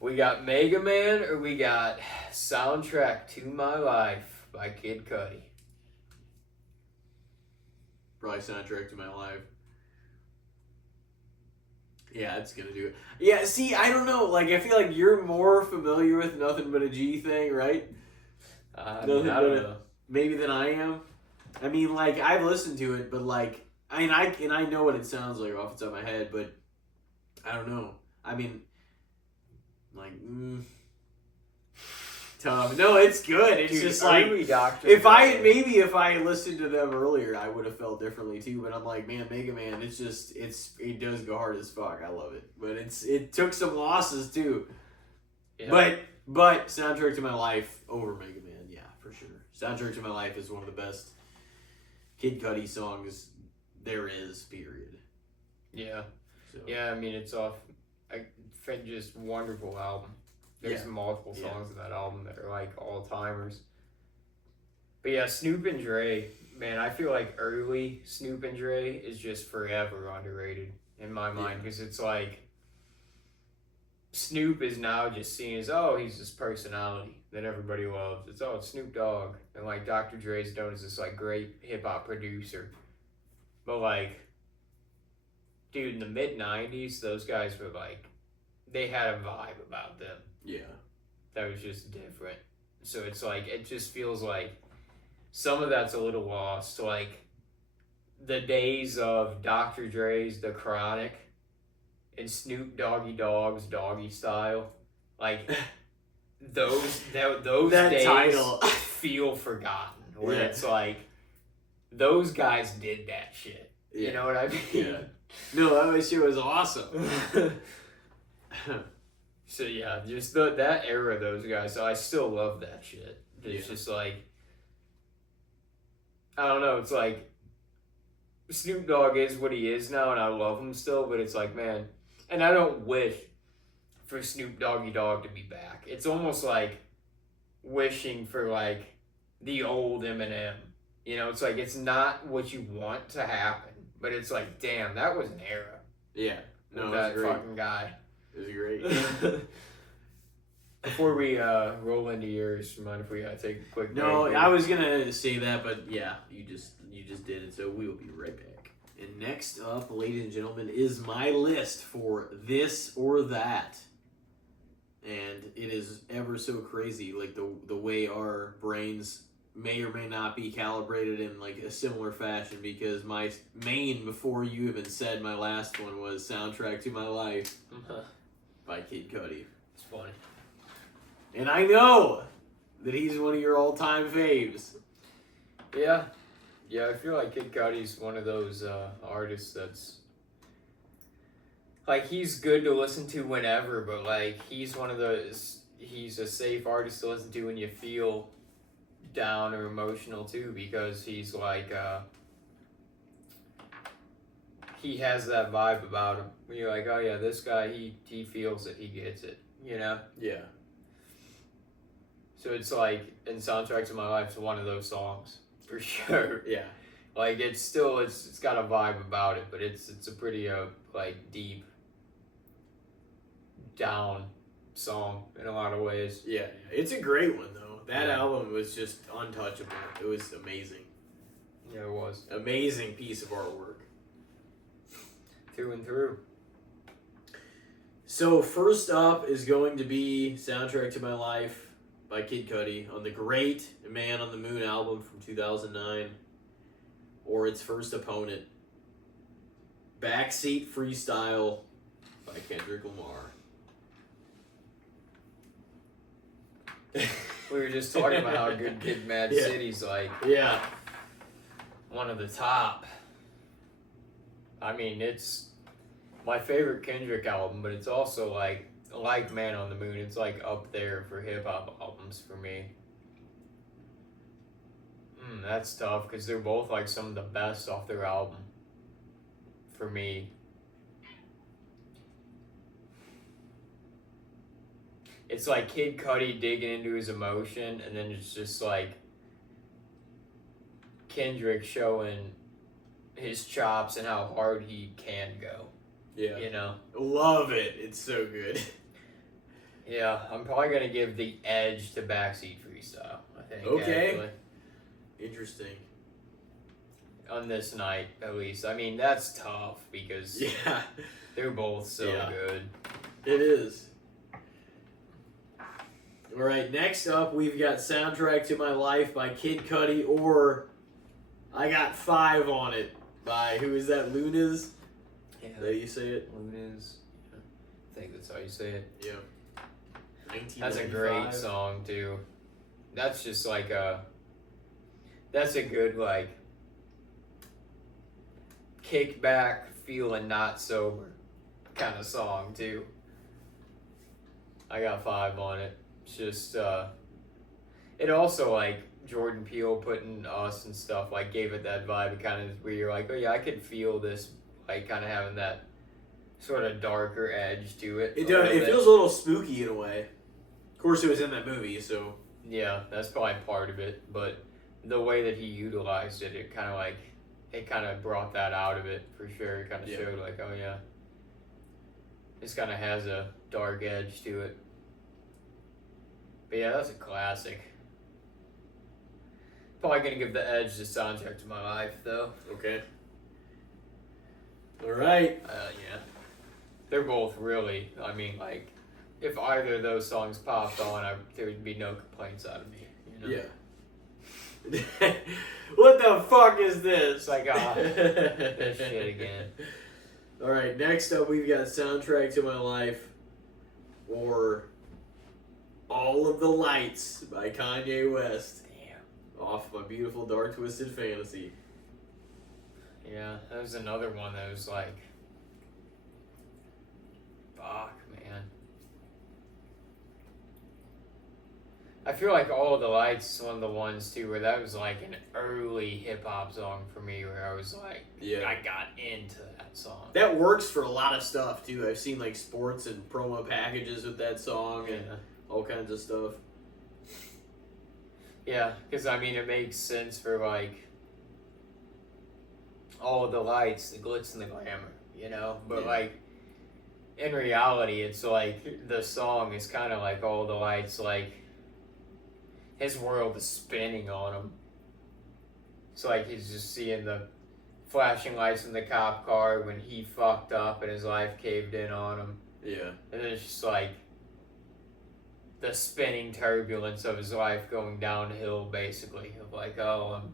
We got Mega Man, or we got Soundtrack to My Life by Kid Cudi. Probably Soundtrack to My Life. Yeah, it's gonna do it. Yeah, see, I don't know. Like, I feel like you're more familiar with Nothing But a G Thing, right? I don't know. Maybe than I am. I mean, like, I've listened to it, but like, I know what it sounds like off the top of my head, but I don't know. I mean, like, Tough. No, it's good. It's Dude, just like early Dr. if Dre. if I listened to them earlier, I would have felt differently too. But I'm like, man, Mega Man. It does go hard as fuck. I love it, but it took some losses too. Yeah. But Soundtrack to My Life over Mega Man, yeah, for sure. Soundtrack to My Life is one of the best Kid Cudi songs there is. Period. Yeah. So. Yeah, I mean, it's just wonderful album. There's multiple songs in that album that are like all-timers. But yeah, Snoop and Dre, man, I feel like early Snoop and Dre is just forever underrated in my mind because it's like Snoop is now just seen as, oh, he's this personality that everybody loves. It's Snoop Dogg. And like Dr. Dre's known as this like great hip-hop producer. But like, dude, in the mid-90s, those guys were like, they had a vibe about them. Yeah. That was just different. So it's like, it just feels like some of that's a little lost. Like, the days of Dr. Dre's The Chronic and Snoop Doggy Dogg's Doggy Style, like, those that days title. feel forgotten. Where it's like, those guys did that shit. Yeah. You know what I mean? Yeah. No, that shit was awesome. So yeah, just that era of those guys. So I still love that shit. It's just like, I don't know. It's like Snoop Dogg is what he is now, and I love him still. But it's like, man, and I don't wish for Snoop Doggy Dogg to be back. It's almost like wishing for like the old Eminem. You know, it's like it's not what you want to happen, but it's like, damn, that was an era. Yeah. No, that great. fucking guy. It was great. Before we roll into yours, mind if we take a quick break? No, I was gonna say that, but yeah, you just did it, so we will be right back. And next up, ladies and gentlemen, is my list for this or that. And it is ever so crazy, like the way our brains may or may not be calibrated in like a similar fashion, because my main, before you even said my last one, was Soundtrack to My Life by Kid Cudi. It's funny. And I know that he's one of your all-time faves. Yeah. Yeah, I feel like Kid Cudi's one of those artists that's like, he's good to listen to whenever, but like he's one of those, he's a safe artist to listen to when you feel down or emotional too, because he's like he has that vibe about him where you're like, oh yeah, this guy, he feels it, he gets it, you know? Yeah. So it's like, and Soundtrack to My Life is one of those songs for sure. Yeah. Like, it's still, it's got a vibe about it, but it's a pretty like deep down song in a lot of ways. Yeah, it's a great one though. That album was just untouchable. It was amazing. Yeah, it was. Amazing piece of artwork. Through and through. So first up is going to be Soundtrack to My Life by Kid Cudi on the great Man on the Moon album from 2009, or its first opponent, Backseat Freestyle by Kendrick Lamar. We were just talking about how good Kid Mad City's like one of the top. I mean, it's my favorite Kendrick album, but it's also like Man on the Moon, it's like up there for hip-hop albums for me. That's tough, because they're both like some of the best off their album for me. It's like Kid Cudi digging into his emotion, and then it's just like Kendrick showing his chops and how hard he can go. Yeah. You know? Love it. It's so good. Yeah, I'm probably going to give the edge to Backseat Freestyle, I think. Okay. Actually. Interesting. On this night, at least. I mean, that's tough, because they're both so good. It is. All right, next up, we've got Soundtrack to My Life by Kid Cudi, or I got 5 on it by, who is that, Lunas? Yeah. Is that how you say it? Lunas. I think that's how you say it. Yeah. That's a great song too. That's just like that's a good like kick back, feeling not sober kind of song too. I got 5 on it. It's just it also like Jordan Peele putting Us and stuff like gave it that vibe kind of where you're like, oh yeah, I could feel this like kind of having that sort of darker edge to it. It does. It feels a little spooky in a way. Of course, it was in that movie, so yeah, that's probably part of it. But the way that he utilized it, it kind of brought that out of it for sure. It kind of showed like, oh yeah, this kind of has a dark edge to it. But yeah, that's a classic. Probably gonna give the edge to Soundtrack to My Life though. Okay. All right. Yeah. They're both really. I mean, like, if either of those songs popped on, there would be no complaints out of me. You know? Yeah. What the fuck is this? It's like, this shit again. All right. Next up, we've got Soundtrack to My Life, or All of the Lights by Kanye West. Damn. Off My Beautiful Dark Twisted Fantasy. Yeah, that was another one that was like, fuck, man. I feel like All of the Lights is one of the ones too where that was like an early hip hop song for me where I was like, I got into that song. That works for a lot of stuff too. I've seen like sports and promo packages with that song and all kinds of stuff. Yeah, because I mean it makes sense for like all of the lights, the glitz and the glamour, you know? But like in reality it's like the song is kind of like all the lights, like his world is spinning on him. It's like he's just seeing the flashing lights in the cop car when he fucked up and his life caved in on him. Yeah. And then it's just like the spinning turbulence of his life going downhill, basically. Of like, oh, I'm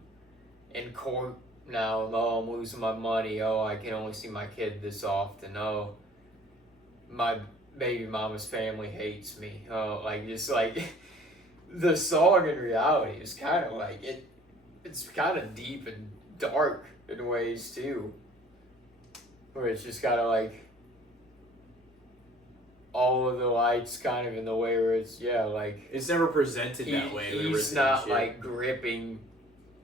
in court now. Oh, I'm losing my money. Oh, I can only see my kid this often. Oh, my baby mama's family hates me. Oh, like, just like the song in reality is kind of like it's kind of deep and dark in ways too, where it's just kind of like all of the lights kind of in the way where it's like it's never presented that way. He's not like gripping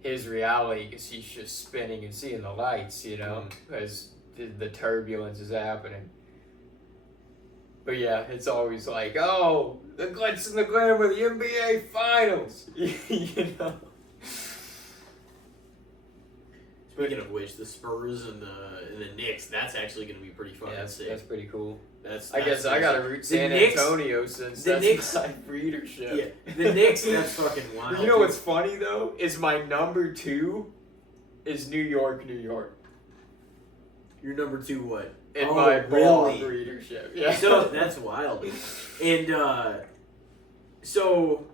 his reality because he's just spinning and seeing the lights, you know, as the turbulence is happening. But yeah, it's always like, oh, the glitz and the glamour of the NBA Finals, you know. Speaking of which, the Spurs and the Knicks, that's actually going to be pretty fucking sick. That's pretty cool. I guess I gotta root San Antonio since that's Knicks, my readership. Yeah, the Knicks, that's fucking wild. You know what's funny though? Is my number 2 is New York, New York. Your number 2 what? In my blog readership. Yeah. So that's wild. And so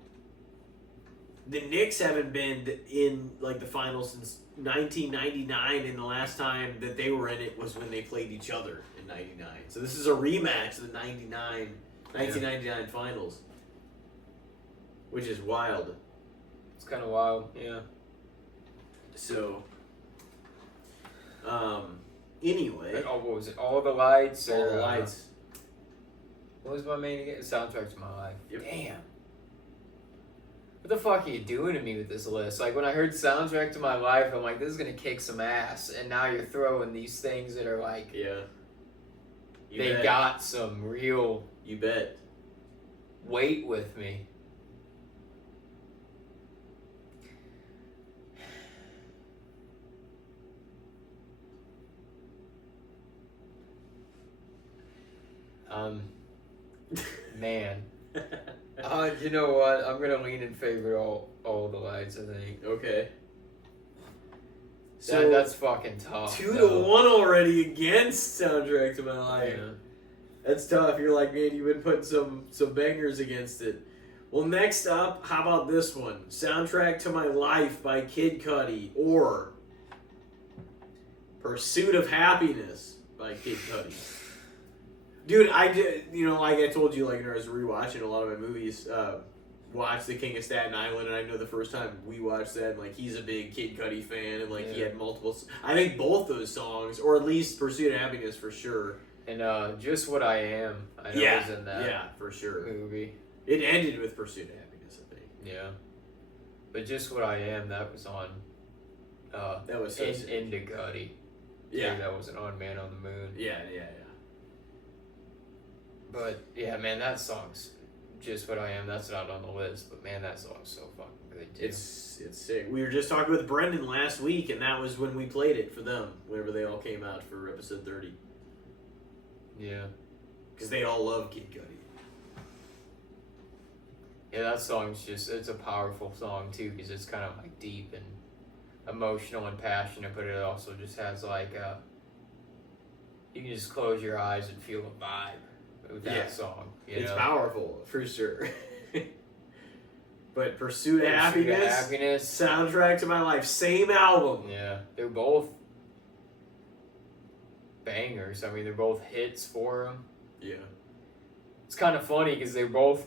the Knicks haven't been in like the finals since 1999, and the last time that they were in it was when they played each other in 99. So this is a rematch of the 1999 finals, which is wild. It's kind of wild, yeah. So, anyway. Oh, what was it? All the Lights? All the Lights. What was my main again? Soundtrack to My Life. Yep. Damn. What the fuck are you doing to me with this list? Like, when I heard Soundtrack to My Life, I'm like, this is gonna kick some ass. And now you're throwing these things that are like... Yeah. They got some real... You bet. Weight with me. Man. You know what? I'm gonna lean in favor of all the lights, I think. Okay. So that's fucking tough. 2-1 already against Soundtrack to My Life. Yeah. That's tough. You're like, man, you've been putting some bangers against it. Well, next up, how about this one? Soundtrack to My Life by Kid Cudi, or Pursuit of Happiness by Kid Cudi. Dude, I did. You know, like I told you, like when I was rewatching a lot of my movies. Watched The King of Staten Island, and I know the first time we watched that, and, like, he's a big Kid Cudi fan, and like he had multiple. I think both those songs, or at least Pursuit of Happiness for sure. And Just What I Am, I know was in that. Yeah, for sure. Movie. It ended with Pursuit of Happiness, I think. Yeah, but Just What I Am, that was on. That was so into Cudi. Yeah, that wasn't on Man on the Moon. Yeah. But yeah, man, that song's Just What I Am. That's not on the list, but man, that song's so fucking good too. It's sick. We were just talking with Brendan last week, and that was when we played it for them. Whenever they all came out for episode 30. Yeah. Because they all love Kid Cudi. Yeah, that song's it's a powerful song too, because it's kind of like deep and emotional and passionate, but it also just has like you can just close your eyes and feel the vibe with that song. It's powerful, for sure. But Pursuit of Happiness, Soundtrack to My Life, same album. Yeah, they're both bangers. I mean, they're both hits for them. Yeah. It's kind of funny because they're both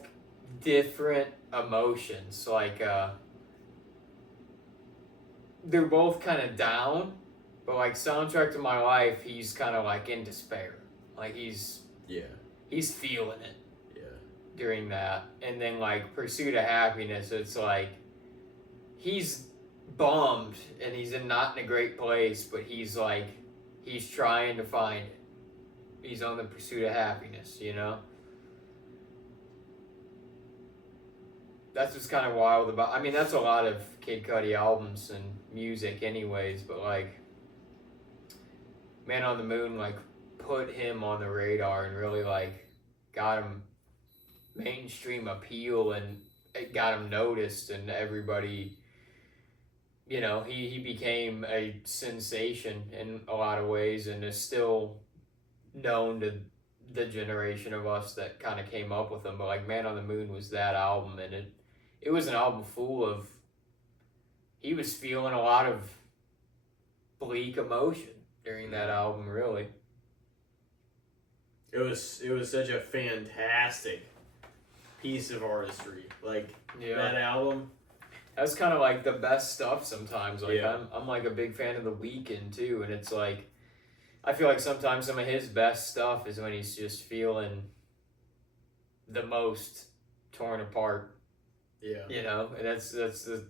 different emotions. Like, they're both kind of down, but like Soundtrack to My Life, he's kind of like in despair. Like he's feeling it during that. And then like Pursuit of Happiness, it's like he's bummed and he's not in a great place, but he's trying to find it. He's on the pursuit of happiness, you know? That's what's kind of wild about. I mean, that's a lot of Kid Cudi albums and music anyways, but like Man on the Moon like put him on the radar and really like got him mainstream appeal, and it got him noticed, and everybody, you know, he became a sensation in a lot of ways, and is still known to the generation of us that kind of came up with him. But like Man on the Moon was that album, and it was an album full of, he was feeling a lot of bleak emotion during that album, really. It was such a fantastic piece of artistry. Like that album. That's kind of like the best stuff sometimes. Like I'm like a big fan of The Weeknd too, and it's like I feel like sometimes some of his best stuff is when he's just feeling the most torn apart. Yeah. You know, and that's the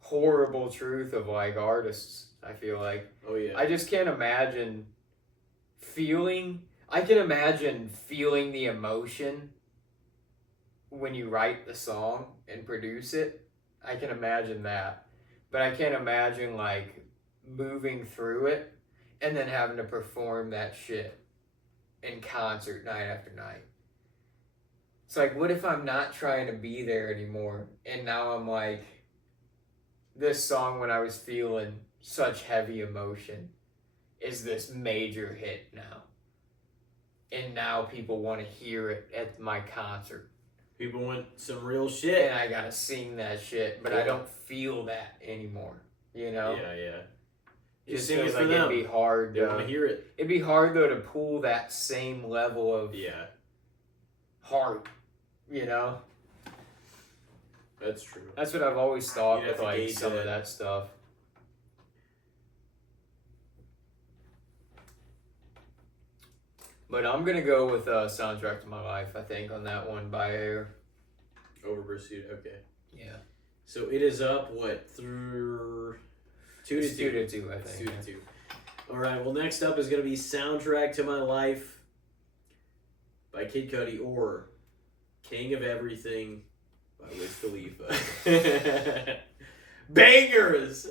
horrible truth of like artists, I feel like. Oh yeah. I just can't imagine feeling the emotion when you write the song and produce it. I can imagine that. But I can't imagine like moving through it and then having to perform that shit in concert night after night. It's like, what if I'm not trying to be there anymore, and now I'm like, this song when I was feeling such heavy emotion is this major hit now. And now people want to hear it at my concert. People want some real shit. And I gotta sing that shit, but I don't feel that anymore, you know? Yeah. Just feels like it'd be hard. They want to hear it. It'd be hard though to pull that same level of heart, you know? That's true. That's what I've always thought with like some of that stuff. But I'm gonna go with Soundtrack to My Life, I think, on that one by Air. Over Pursuit, okay. Yeah. So it is up, what, through 2-2? 2-2, I think. 2-2. Alright, well next up is gonna be Soundtrack to My Life by Kid Cudi, or King of Everything by Wiz Khalifa. Bangers!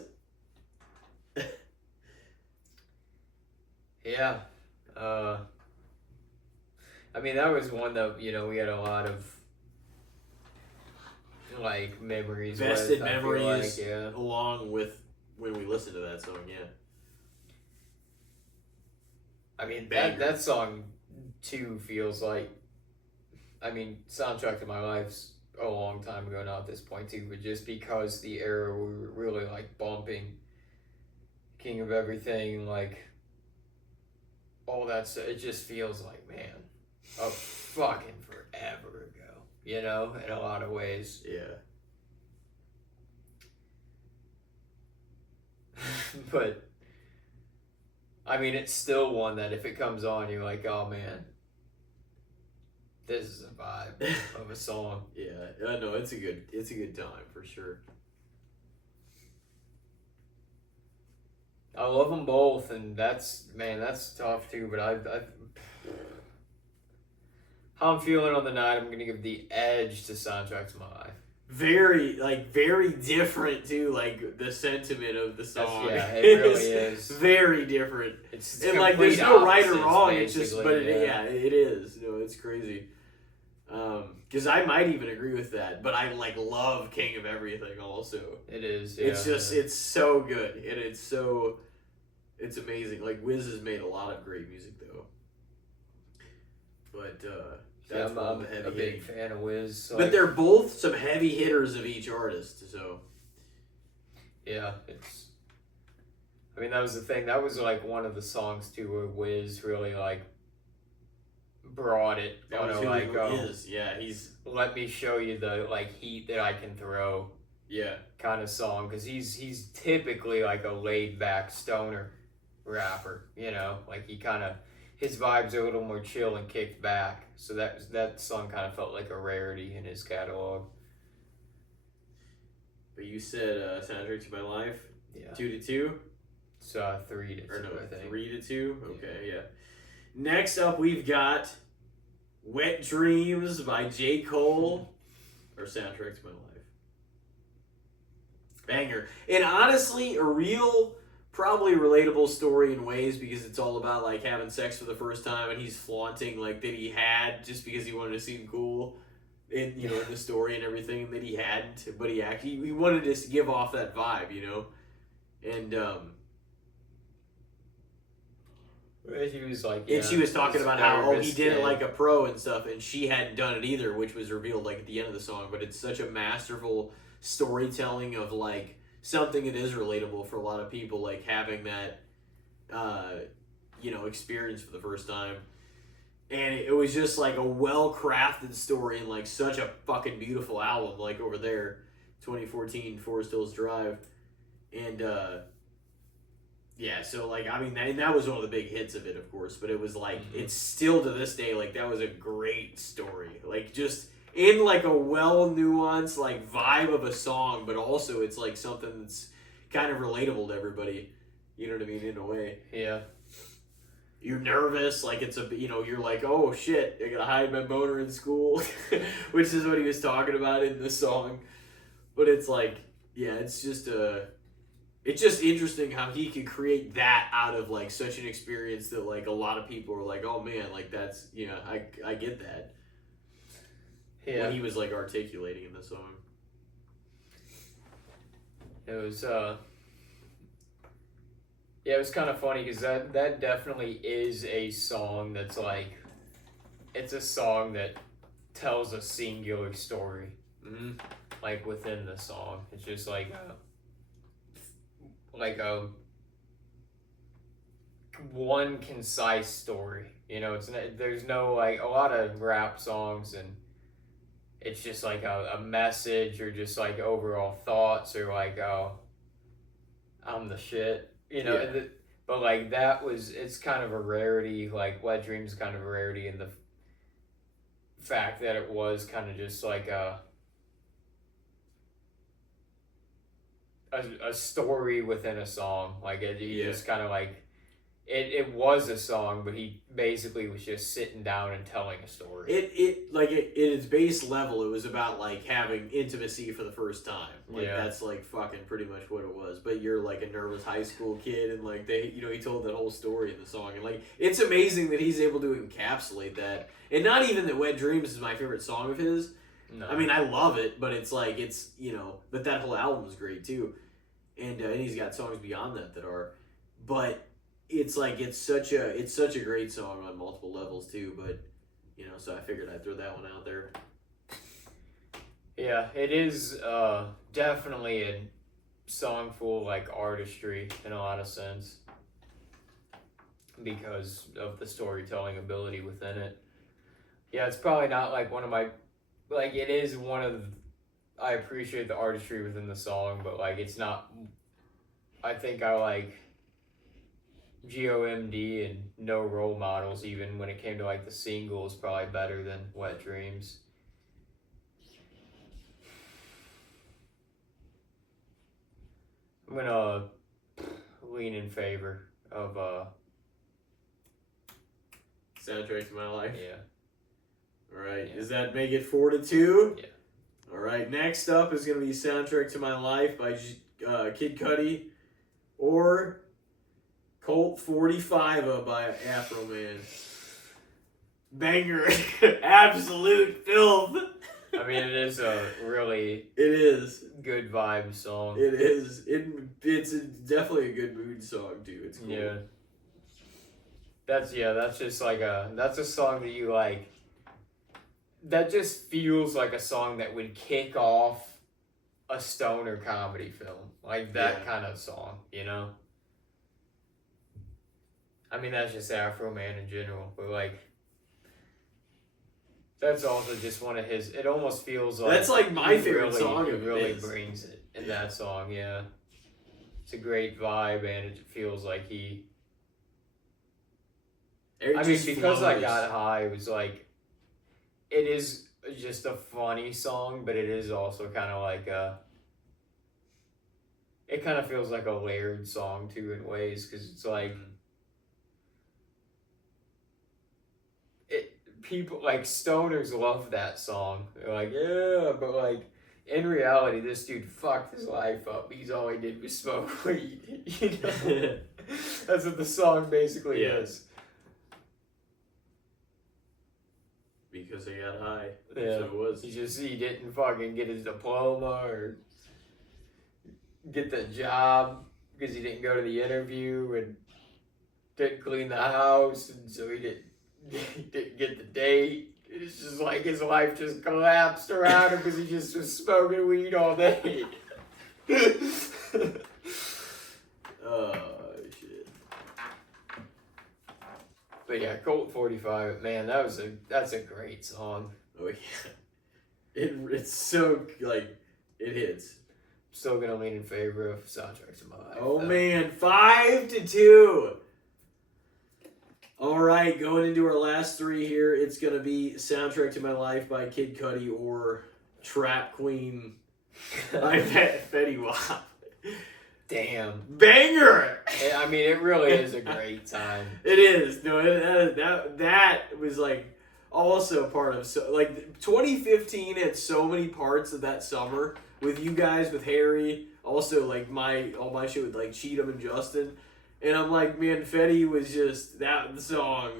Yeah. I mean, that was one that, you know, we had a lot of, like, memories vested with, memories, like, along with when we listened to that song, I mean, that song, too, feels like, I mean, Soundtrack to My Life's a long time ago now at this point, too, but just because the era we were really, like, bumping King of Everything, like, all that stuff, it just feels like, man, a fucking forever ago, you know, in a lot of ways. Yeah. But I mean, it's still one that if it comes on, you're like, oh man, this is a vibe of a song. Yeah, no, it's a good time for sure. I love them both, and that's tough too. But how I'm feeling on the night, I'm gonna give the edge to Soundtrack to My Life. Very different too, like the sentiment of the song. Yeah, it really is very different. It's and like there's no right or wrong. It's just, basically, but it is. No, it's crazy. Because I might even agree with that, but I like love King of Everything also. It is. Yeah, it's just it's so good, and it's amazing. Like Wiz has made a lot of great music though. But that's I'm a big fan of Wiz. So but they're both some heavy hitters of each artist, so yeah, it's. I mean, that was the thing. That was like one of the songs too, where Wiz really like brought it. That was like, who he is. Yeah, he's. Let me show you the like heat that I can throw. Yeah. Kind of song, because he's typically like a laid back stoner rapper. You know, like he kind of. His vibes are a little more chill and kicked back, so that song kind of felt like a rarity in his catalog. But you said Soundtrack to My Life, Yeah, 2-2. It's 3-2, or no, I think. 3-2. Okay, yeah. Next up, we've got "Wet Dreams" by J. Cole, or Soundtrack to My Life. Banger, and honestly, a real. Probably relatable story in ways because it's all about like having sex for the first time and he's flaunting like that he had just because he wanted to seem cool in in the story and everything that he hadn't, but he wanted to give off that vibe, and He was like, and she was talking about how he did it kid. like a pro and stuff, and she hadn't done it either, which was revealed like at the end of the song. But it's such a masterful storytelling of like something that is relatable for a lot of people, like having that experience for the first time. And it was just like a well-crafted story and like such a fucking beautiful album, like over there, 2014 Forest Hills Drive. And so like I mean that was one of the big hits of it, of course, but it was like it's still to this day like that was a great story, like just in like a well nuanced like vibe of a song, but also it's like something that's kind of relatable to everybody. You know what I mean? In a way. Yeah. You're nervous, like it's you're like, oh shit, I gotta hide my boner in school, which is what he was talking about in the song. But it's like, yeah, it's just interesting how he could create that out of like such an experience that like a lot of people are like, oh man, like that's I get that. Yeah. What he was like articulating in the song. It was it was kind of funny because that definitely is a song that's like, it's a song that tells a singular story. Mm-hmm. Like within the song, it's just like a one concise story. There's no like a lot of rap songs and it's just like a message or just like overall thoughts or like, oh, I'm the shit. Yeah. But like it's kind of a rarity. Like Wet Dreams is kind of a rarity in the fact that it was kind of just like a story within a song. Like he just kind of like it was a song, but he basically was just sitting down and telling a story. At its base level, it was about like having intimacy for the first time. Like that's like fucking pretty much what it was. But you're like a nervous high school kid, and like he told that whole story in the song, and like it's amazing that he's able to encapsulate that. And not even that "Wet Dreams" is my favorite song of his. No. I mean, I love it, but it's like but that whole album is great too, and he's got songs beyond that are, but. It's like it's such a great song on multiple levels too, but so I figured I'd throw that one out there. Yeah, it is definitely a song full of like artistry in a lot of sense. because of the storytelling ability within it. Yeah, it's probably not like one of my, like it is one of, I appreciate the artistry within the song, but like it's not, I think I like GOMD and No Role Models even when it came to like the singles probably better than Wet Dreams. I'm gonna lean in favor of Soundtrack to My Life. yeah. All right. Yeah. Does that make it 4-2? Yeah. All right. Next up is gonna be Soundtrack to My Life by Kid Cudi, or Colt 45 by Afro Man. Banger. Absolute filth. I mean, it is a really It is. good vibe song. It is. It's definitely a good mood song too. It's cool. Yeah. That's just like that's a song that you like. That just feels like a song that would kick off a stoner comedy film. Like that kind of song, you know? I mean, that's just Afro Man in general, but like, that's also just one of his. It almost feels like that's like my favorite really, song. He of really his. brings it in that song. Yeah, it's a great vibe, and it feels like he. I mean, because I Got High was like, it is just a funny song, but it is also kind of like a. It kind of feels like a layered song too in ways, because it's like. People like stoners love that song. They're like, yeah, but like in reality, this dude fucked his life up because all he did was smoke weed. You know, that's what the song basically is. Because he got high. Yeah, So it was. He didn't fucking get his diploma or get the job because he didn't go to the interview and didn't clean the house, and so he didn't get the date. It's just like his life just collapsed around him because he just was smoking weed all day. Oh shit! But yeah, Colt 45, man, that's a great song. Oh yeah, it's so like it hits. Still gonna lean in favor of Soundtrack to My Life. Oh man, 5-2. All right, going into our last three here, it's gonna be "Soundtrack to My Life" by Kid Cudi or "Trap Queen" by Fetty Wap. Damn, banger! I mean, it really is a great time. It is. No, that was like also part of like 2015 had so many parts of that summer with you guys, with Harry, also like all my shit with like Cheatham and Justin. And I'm like, man, Fetty was just, the song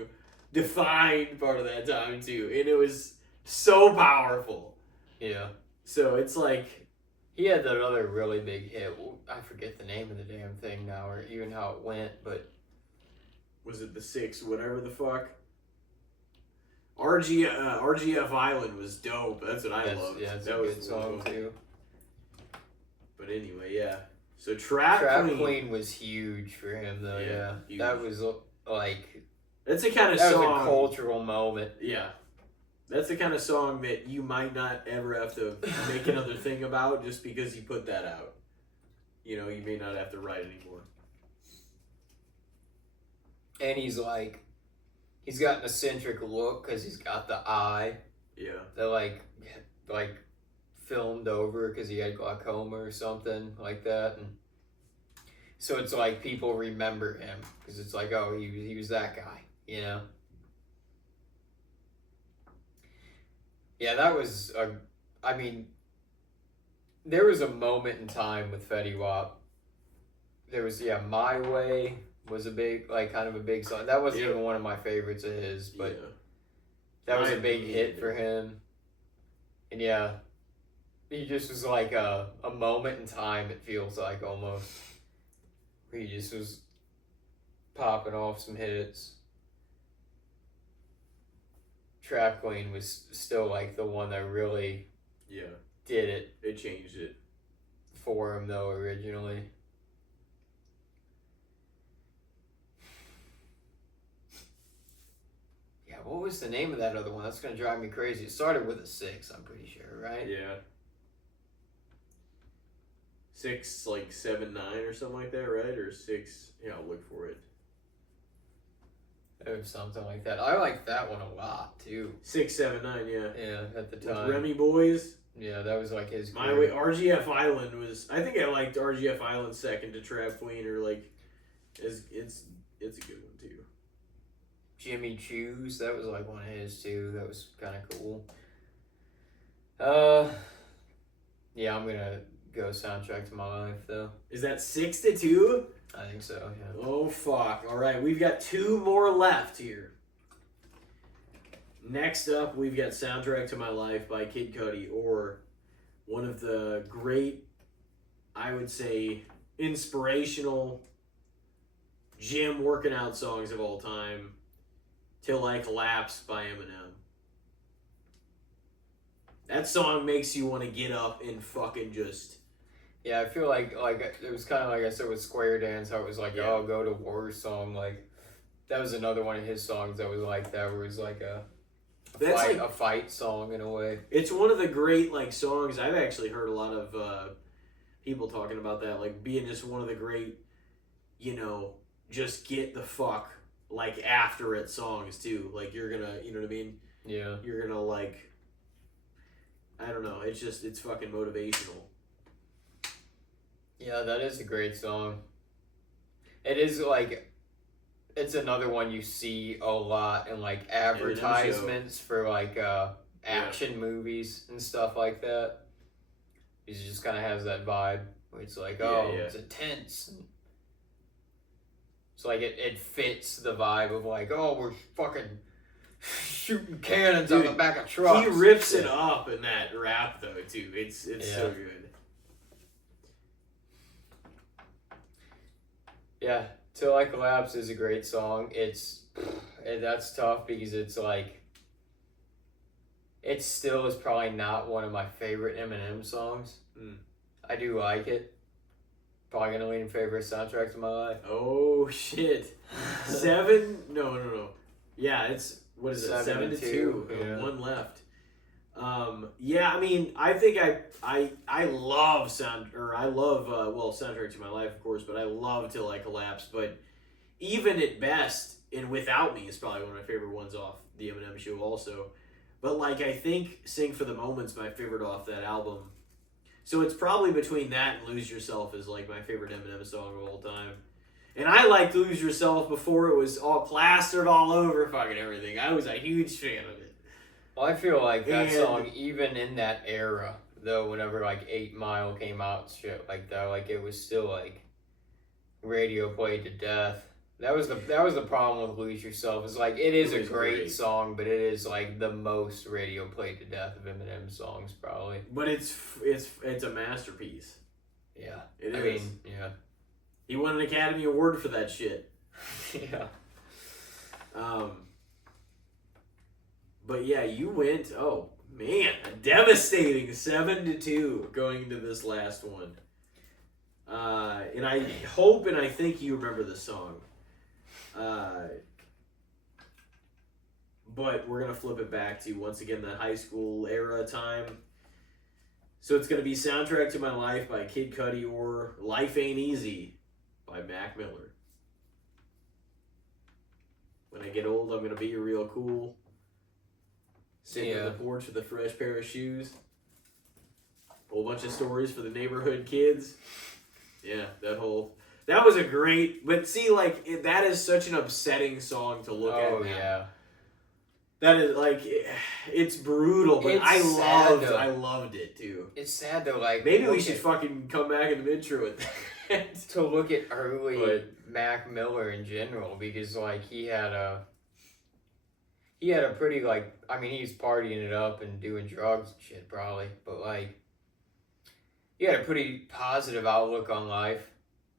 defined part of that time too. And it was so powerful. Yeah. So it's like. He had that other really big hit. I forget the name of the damn thing now, or even how it went, but. Was it the 6, whatever the fuck? RGF Island was dope. That's what I loved. Yeah, it's that a was good song too. But anyway, yeah. So Trap Queen was huge for him though. Yeah, huge. That was like. That's the kind of song. That was a cultural moment. Yeah, that's the kind of song that you might not ever have to make another thing about just because you put that out. You know, you may not have to write anymore. And he's got an eccentric look because he's got the eye. Yeah. That like filmed over because he had glaucoma or something like that, and so it's like people remember him because it's like, oh, he was that guy, you know. Yeah, that was I mean, there was a moment in time with Fetty Wap. There was My Way was a big kind of a big song. That wasn't even one of my favorites of his, but that was a big hit for him. And yeah. He just was like a moment in time, it feels like almost. Where he just was popping off some hits. Trap Queen was still like the one that really did it. It changed it. For him though, originally. was the name of that other one? That's gonna drive me crazy. It started with a 6, I'm pretty sure, right? Yeah. 6, like 7, 9 or something like that, right? Or 6. Yeah, I'll look for it. Or something like that. I like that one a lot too. 6, 7, 9. Yeah. Yeah, at the With time. Remy Boys. Yeah, that was like his. My way. RGF Island was. I think I liked RGF Island second to Trap Queen, or like, it's a good one too. Jimmy Choo's, that was like one of his too. That was kind of cool. Yeah, I'm gonna go Soundtrack to My Life though. Is that 6-2? I think so. Yeah. Oh fuck! All right, we've got 2 more left here. Next up, we've got Soundtrack to My Life by Kid Cudi, or one of the great, I would say, inspirational gym working out songs of all time, Till I Collapse by Eminem. That song makes you want to get up and fucking just... Yeah, I feel like it was kind of like I said with Square Dance, how it was like, oh, go to war song. Like, that was another one of his songs that was like that, where it was like a fight song in a way. It's one of the great like songs. I've actually heard a lot of people talking about that, like being just one of the great, just get the fuck like after it songs too. Like you're gonna, you know what I mean? Yeah. You're gonna like, I don't know. It's fucking motivational. Yeah, that is a great song. It is like, it's another one you see a lot in like advertisements for like action movies and stuff like that. He just kind of has that vibe where it's like, it's intense. It's like it fits the vibe of like, oh, we're fucking shooting cannons on the back of trucks. He rips it up in that rap though too. It's so good. Yeah, Till I Collapse is a great song. That's tough because it's like, it still is probably not one of my favorite Eminem songs. I do like it. Probably gonna lean in favor of Soundtrack to My Life. Oh shit. 7? No. Yeah, it's, what is it? 7-2. Yeah. 1 left. I mean, I think I love Soundtrack to My Life, of course, but I love Till I Collapse. But even at best, and Without Me is probably one of my favorite ones off the Eminem Show also. But like, I think Sing for the Moment's my favorite off that album. So it's probably between that and Lose Yourself is like my favorite Eminem song of all time. And I liked Lose Yourself before it was all plastered all over fucking everything. I was a huge fan of it. Well, I feel like that song, even in that era, though, whenever like 8 Mile came out, shit like that, like it was still like radio played to death. That was the problem with Lose Yourself. Is like it is a great song, but it is like the most radio played to death of Eminem songs probably. But it's a masterpiece. Yeah, It is. Yeah. He won an Academy Award for that shit. Yeah. But yeah, you went. Oh man, a devastating 7-2 going into this last one. And I hope and I think you remember the song. But we're gonna flip it back to once again the high school era time. So it's gonna be Soundtrack to My Life by Kid Cudi or Life Ain't Easy by Mac Miller. When I get old, I'm gonna be real cool. Sitting on the porch with a fresh pair of shoes. Whole bunch of stories for the neighborhood kids. Yeah, that was a great, but see, like, that is such an upsetting song to look at now. Oh, yeah. That is, like, it's brutal, but I loved it, too. It's sad, though, like... Maybe we should fucking come back in the intro with that. To look at early Mac Miller in general, because, like, he had a pretty, like... I mean, he was partying it up and doing drugs and shit, probably, but, like... He had a pretty positive outlook on life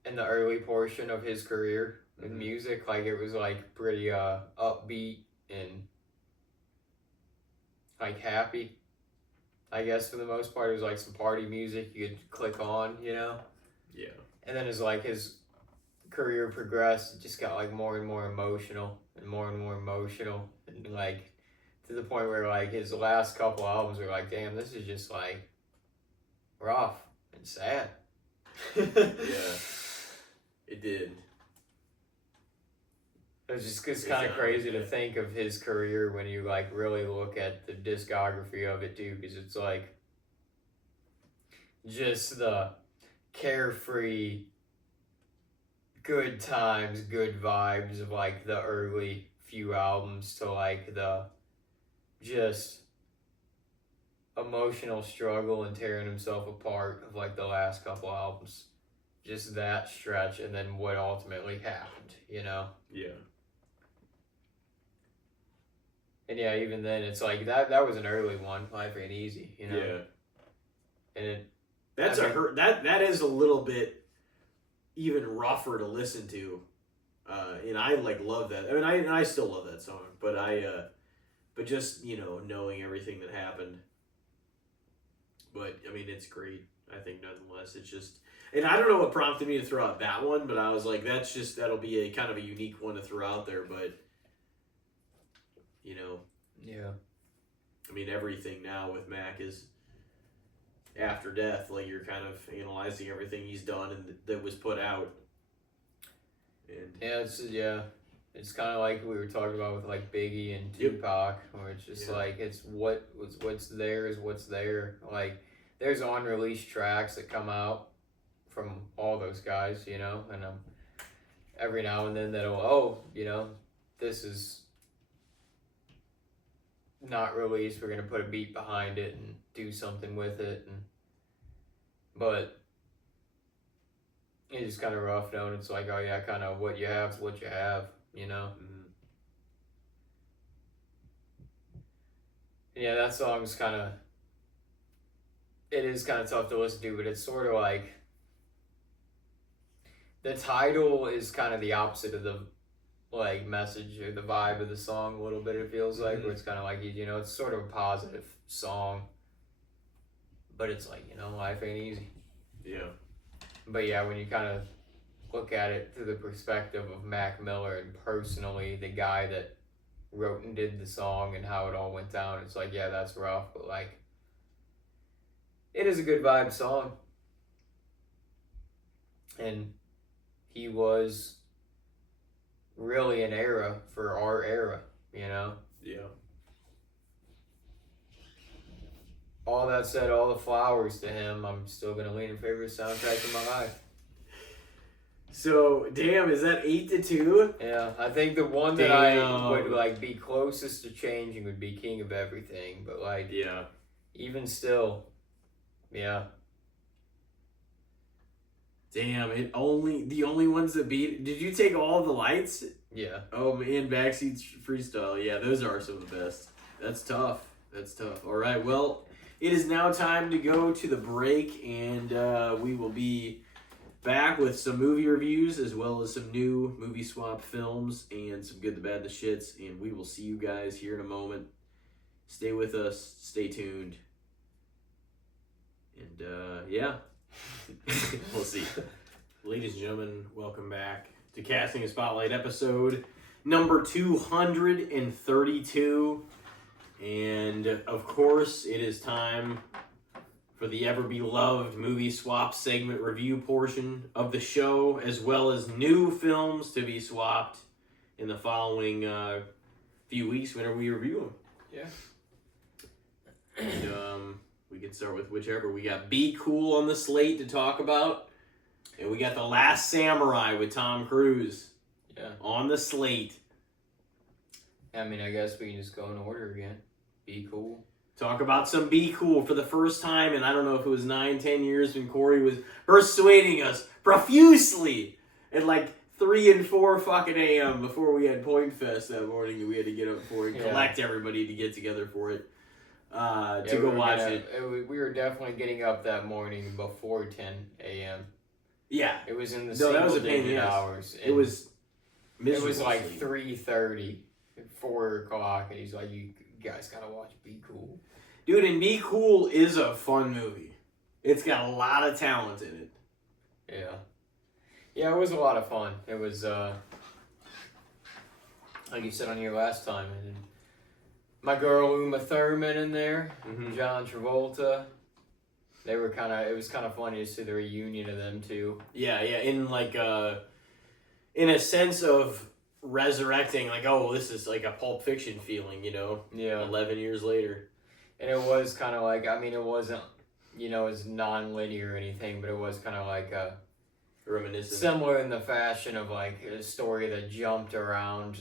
in the early portion of his career in music. Like, it was, like, pretty upbeat and, like, happy. I guess for the most part, it was, like, some party music you could click on, you know? Yeah. And then as, like, his career progressed, it just got, like, more and more emotional and more emotional. And, like, to the point where like his last couple albums were like, damn, this is just like rough and sad. Yeah, it did. It's kind of crazy to think of his career when you like really look at the discography of it too, because it's like just the carefree, good times, good vibes of like the early few albums to like the just emotional struggle and tearing himself apart of like the last couple albums. Just that stretch, and then what ultimately happened, you know? Yeah. And yeah, even then, it's like that was an early one. Life Ain't Easy, you know. Yeah. And that is a little bit even rougher to listen to, and I like love that. I mean, I still love that song, but but just knowing everything that happened. But I mean, it's great. I think nonetheless, it's just, and I don't know what prompted me to throw out that one, but I was like, that'll be a kind of a unique one to throw out there, but. Yeah. I mean, everything now with Mac is after death. Like, you're kind of analyzing everything he's done and that was put out. And it's kind of like we were talking about with like Biggie and Tupac, where it's just like it's what's there is what's there. Like, there's unreleased tracks that come out from all those guys, and every now and then this is not released, we're gonna put a beat behind it and do something with it, but it's kind of rough knowing it's like, oh yeah, kind of what you have is what you have, Mm-hmm. Yeah, that song's it is kind of tough to listen to, but it's sort of like the title is kind of the opposite of the like message or the vibe of the song a little bit. It feels like where it's kind of like it's sort of a positive song, but it's like life ain't easy. Yeah. But yeah, when you kind of look at it through the perspective of Mac Miller and personally the guy that wrote and did the song and how it all went down, it's like, yeah, that's rough, but like it is a good vibe song, and he was really an era for our era, Yeah. All that said, all the flowers to him, I'm still gonna lean in favor of Soundtrack of My Life. So, damn, is that 8-2? Yeah, I think the one that I would like be closest to changing would be King of Everything, but like, yeah, even still, yeah. Damn, the only ones that beat. Did you take all the lights? Yeah. Oh man, Backseat Freestyle. Yeah, those are some of the best. That's tough. All right, well, it is now time to go to the break, and we will be back with some movie reviews as well as some new movie swap films and some good, the bad, the shits. And we will see you guys here in a moment. Stay with us. Stay tuned. And yeah. We'll see. Ladies and gentlemen, welcome back to Casting a Spotlight episode number 232. And of course, it is time for the ever beloved movie swap segment review portion of the show, as well as new films to be swapped in the following few weeks whenever we review them. Yeah. And we can start with whichever. We got Be Cool on the slate to talk about. And we got The Last Samurai with Tom Cruise. Yeah. On the slate. I mean, I guess we can just go in order again. Be Cool. Talk about some Be Cool for the first time, and I don't know if it was 9-10 years when Corey was persuading us profusely at like 3 and 4 fucking a.m. before we had Point Fest that morning that we had to get up for and collect everybody to get together for it. To go watch it. We were definitely getting up that morning before 10 a.m. Yeah. It was in the that was a pain single-digit hours. It was miserable. It was like 3:30, 4 o'clock, and he's like, you guys gotta watch Be Cool. Dude, and Be Cool is a fun movie. It's got a lot of talent in it. Yeah. Yeah, it was a lot of fun. It was, like you said on your last time, and My girl Uma Thurman in there, Mm-hmm. John Travolta. They were it was kind of funny to see the reunion of them two. Yeah, in like in a sense of resurrecting, like, oh, this is like a Pulp Fiction feeling, Yeah. 11 years later. And it was kind of like, I mean, it wasn't, as non-linear or anything, but it was kind of like Reminiscent. similar in the fashion of like a story that jumped around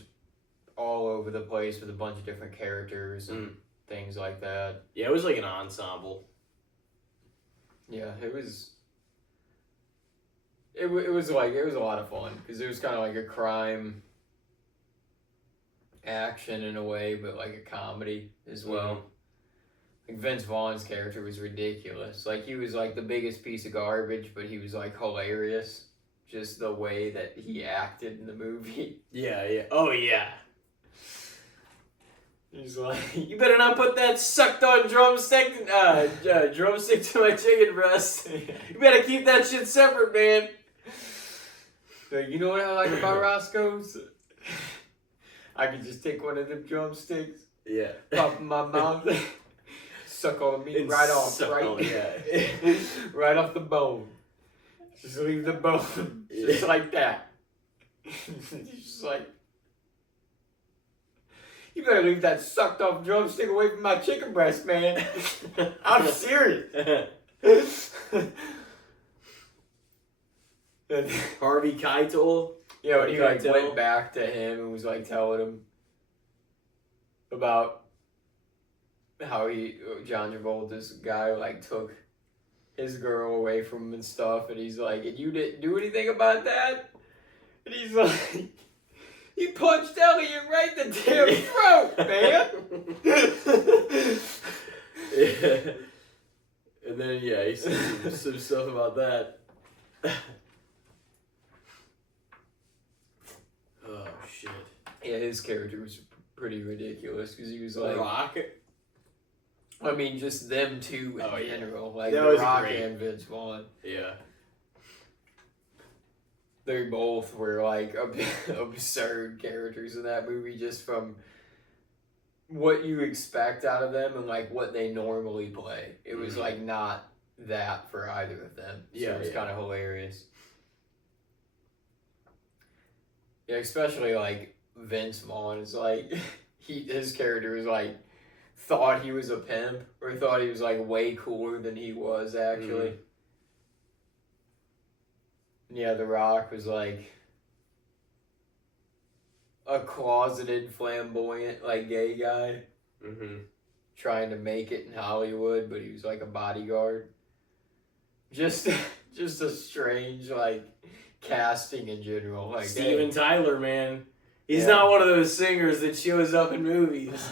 all over the place with a bunch of different characters and things like that. Yeah, it was like an ensemble. Yeah, it was. It was a lot of fun because it was kind of like a crime action in a way, but like a comedy as well. Like Vince Vaughn's character was ridiculous. Like he was like the biggest piece of garbage, but he was like hilarious. Just the way that he acted in the movie. Yeah. Oh yeah. He's like, You better not put that sucked on drumstick to my chicken breast. You better keep that shit separate, man. like, you know what I like about Roscoe's? I could just take one of them drumsticks, Yeah. pop in my mouth, suck all the meat And right off, suck right? all- yeah. right off the bone. Just leave the bone, just like that. Just like, you better leave that sucked off drumstick away from my chicken breast, man. I'm serious. Harvey Keitel. Yeah, when he like Keitel. went back to him and was like telling him about how John Travolta's guy like took his girl away from him and stuff, and he's like, and you didn't do anything about that? And he's like, he punched Elliot right in the damn throat, man. Yeah. And then he said some stuff about that. Oh shit. Yeah, his character was pretty ridiculous because he was like, Rock. I mean, just them two in Oh, yeah. general, like That The was Rock great. and Vince Vaughn. Yeah. They both were like absurd characters in that movie, just from what you expect out of them and like what they normally play. It was like not that for either of them. So Yeah, it was yeah. kind of hilarious. Yeah, especially like Vince Vaughn is like his character is like thought he was a pimp or thought he was like way cooler than he was actually. Yeah, The Rock was like a closeted, flamboyant, like gay guy trying to make it in Hollywood, but he was like a bodyguard. Just a strange like casting in general. Like Steven hey. Tyler, man. He's Yeah. not one of those singers that shows up in movies.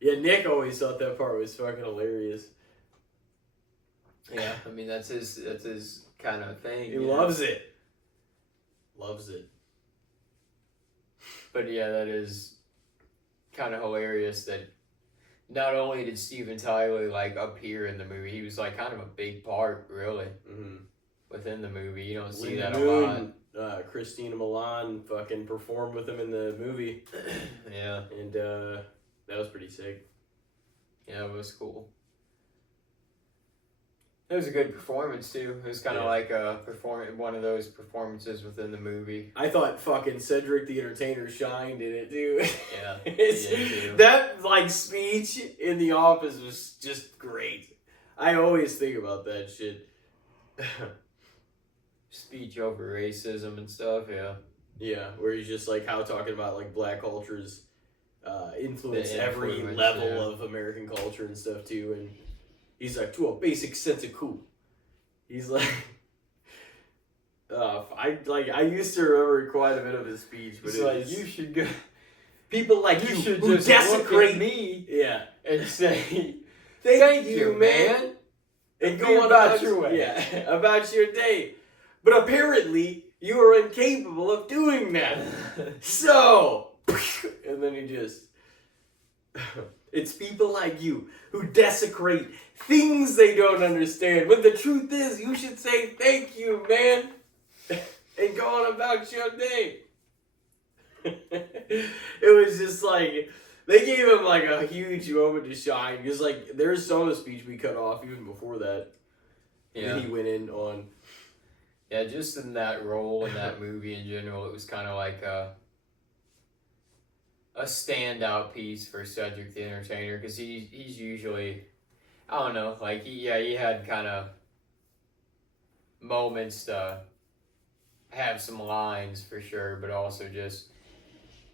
Yeah, Nick always thought that part was fucking hilarious. Yeah, I mean that's his kind of thing. He loves it. Loves it. But yeah, that is kind of hilarious that not only did Steven Tyler like appear in the movie, he was like kind of a big part really within the movie. You don't see Linda that Moon, a lot. Christina Milan fucking performed with him in the movie. Yeah, And that was pretty sick. yeah, it was cool. It was a good performance too. It was kind of Yeah. like one of those performances within the movie. I thought fucking Cedric the Entertainer shined in it too. Yeah, It's- that like speech in the office was just great. I always think about that shit. Speech over racism and stuff. Yeah, Yeah, where he's just like how talking about like black culture's influence The every influence, level yeah. of American culture and stuff too, and he's like to a basic sense of cool. He's like, I used to remember quite a bit of his speech, but it's like you should go. people like you should who just look desecrate at me yeah, and say, thank you, man. and Be go on about your way. yeah, about your day. But apparently, you are incapable of doing that. So, and then he just, it's people like you who desecrate things they don't understand. When the truth is, you should say thank you, man, and go on about your day. It was just like They gave him like a huge moment to shine because like there's some of the speech we cut off even before that. Yeah. That he went in on. Yeah, just in that role in that movie in general, it was kind of like a standout piece for Cedric the Entertainer because he's usually, I don't know, like he had kind of moments to have some lines for sure, but also just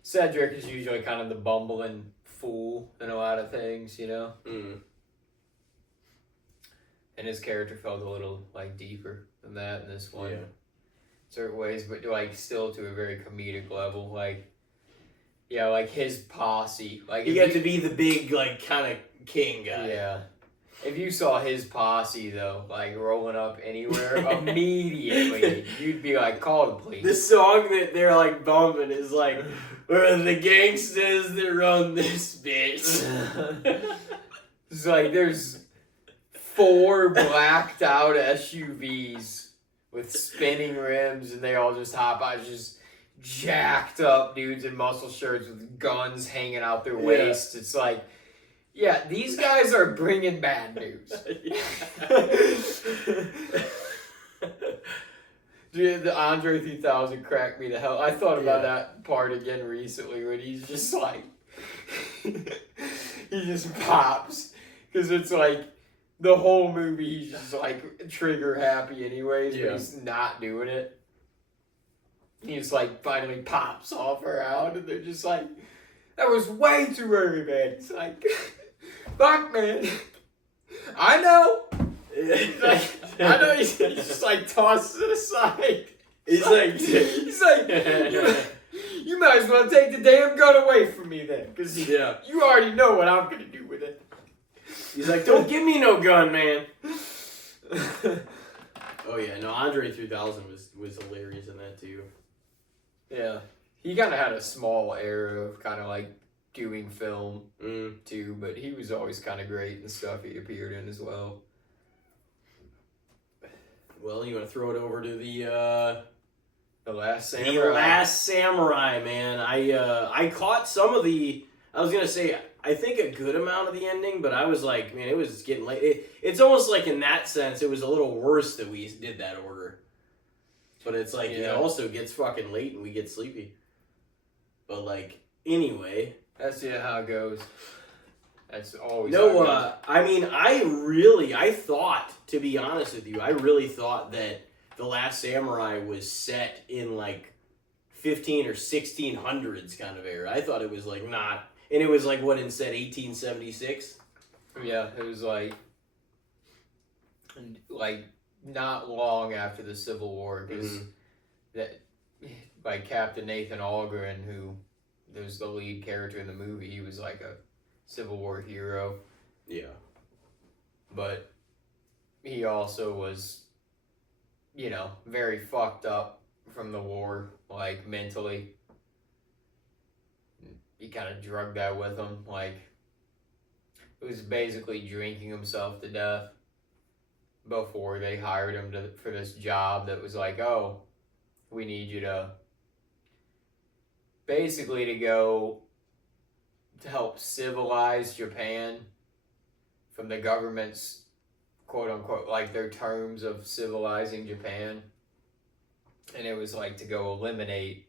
Cedric is usually kind of the bumbling fool in a lot of things, you know. Mm. And his character felt a little like deeper than that in this one, Yeah. certain ways, but like still to a very comedic level, like. Yeah, like his posse. Like He got to be the big, like, kind of king guy. Yeah. If you saw his posse, though, like, rolling up anywhere, immediately, you'd be like, call the police. The song that they're, like, bumping is, like, we're the gangsters that run this bitch. It's like, there's 4 blacked out SUVs with spinning rims, and they all just hop out, just jacked up dudes in muscle shirts with guns hanging out their waists. It's like, yeah, these guys are bringing bad news. Dude, the Andre 3000 cracked me the hell. I thought about that part again recently when he's just like, he just pops. Because it's like, the whole movie he's just like trigger happy anyways, but he's not doing it. He's like finally pops off around, and they're just like, that was way too early, man. It's like, fuck, man. I know. He's like, I know. He's just like tosses it aside. He's like, you might as well take the damn gun away from me then, because you already know what I'm gonna do with it. He's like, don't give me no gun, man. Oh yeah, no, Andre 3000 was hilarious in that too. Yeah, he kind of had a small era of kind of like doing film too, but he was always kind of great in stuff he appeared in as well. Well, you want to throw it over to the Last Samurai. The Last Samurai, man. I caught some of the. I was gonna say I think a good amount of the ending, but I was like, man, it was getting late. It's almost like in that sense, it was a little worse that we did that order. But it's like, it also gets fucking late and we get sleepy. But like, anyway. That's how it goes. That's always No, I mean, I thought, to be honest with you, I really thought that The Last Samurai was set in like 15 or 1600s kind of era. I thought it was like not, and it was like what it said, 1876? Yeah, it was like not long after the Civil War, because that, like Captain Nathan Algren, who was the lead character in the movie, he was like a Civil War hero. Yeah. But he also was, very fucked up from the war, like mentally. He kind of drugged that with him, like it was basically drinking himself to death before they hired him for this job that was like, oh, we need you to basically to go to help civilize Japan from the government's quote unquote, like their terms of civilizing Japan. And it was like to go eliminate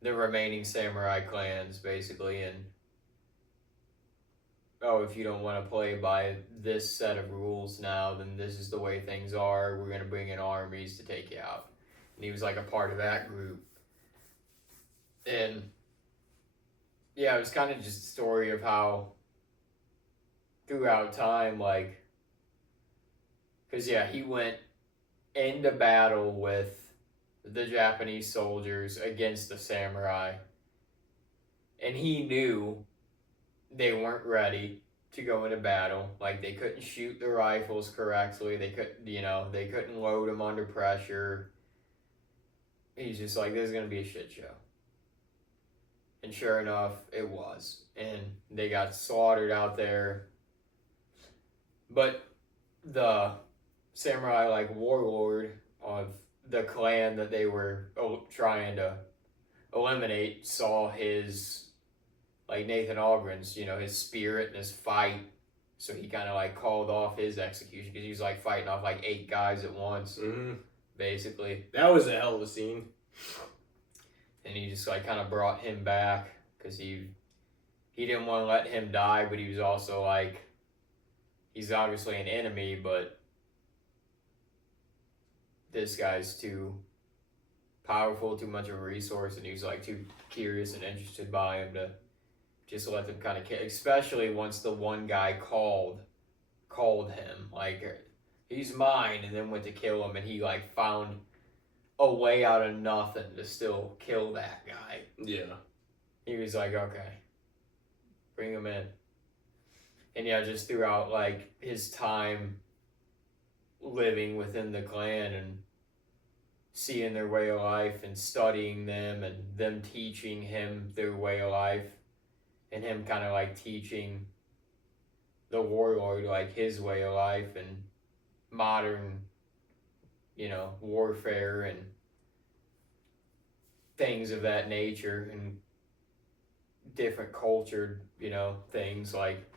the remaining samurai clans, basically, and if you don't want to play by this set of rules now, then this is the way things are. We're going to bring in armies to take you out. And he was like a part of that group. And yeah, it was kind of just a story of how throughout time, like, because he went into battle with the Japanese soldiers against the samurai. And he knew they weren't ready to go into battle. Like, they couldn't shoot the rifles correctly. They couldn't load them under pressure. He's just like, this is going to be a shit show. And sure enough, it was. And they got slaughtered out there. But the samurai, like, warlord of the clan that they were trying to eliminate saw his like Nathan Algren's, you know, his spirit and his fight. So he kind of like called off his execution because he was like fighting off like 8 guys at once, basically. That was a hell of a scene. And he just like kind of brought him back because he didn't want to let him die, but he was also like, he's obviously an enemy, but this guy's too powerful, too much of a resource, and he was like too curious and interested by him to just let them kind of kill. Especially once the one guy called him like, he's mine, and then went to kill him, and he like found a way out of nothing to still kill that guy. Yeah. He was like, okay, bring him in. And yeah, just throughout like his time living within the clan and seeing their way of life and studying them and them teaching him their way of life and him kind of like teaching the warlord like his way of life and modern, you know, warfare and things of that nature and different cultured, you know, things. Like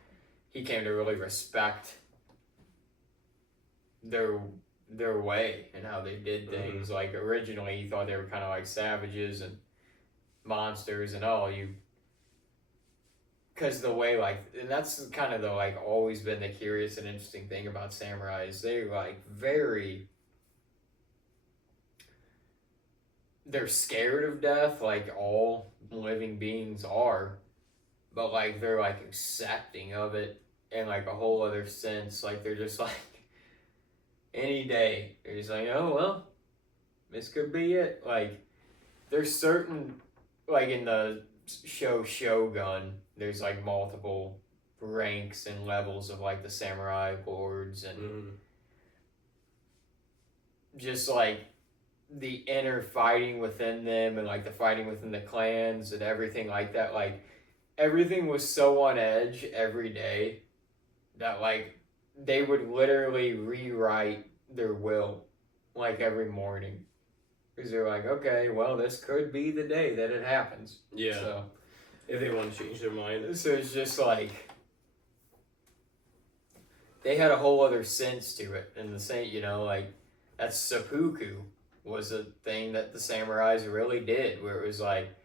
he came to really respect their way and how they did things. Like originally he thought they were kind of like savages and monsters and because the way like, and that's kind of the like always been the curious and interesting thing about samurai is they're like they're scared of death like all living beings are, but like they're like accepting of it in like a whole other sense. Like they're just like any day they're just like, oh well, this could be it. Like there's certain, like in the show Shogun, there's like multiple ranks and levels of like the samurai lords and just like the inner fighting within them and like the fighting within the clans and everything like that. Like everything was so on edge every day that like they would literally rewrite their will like every morning because they're like, okay, well, this could be the day that it happens. Yeah. So if they want to change their mind. So it's just like they had a whole other sense to it, and the same, you know, like that seppuku was a thing that the samurais really did, where it was like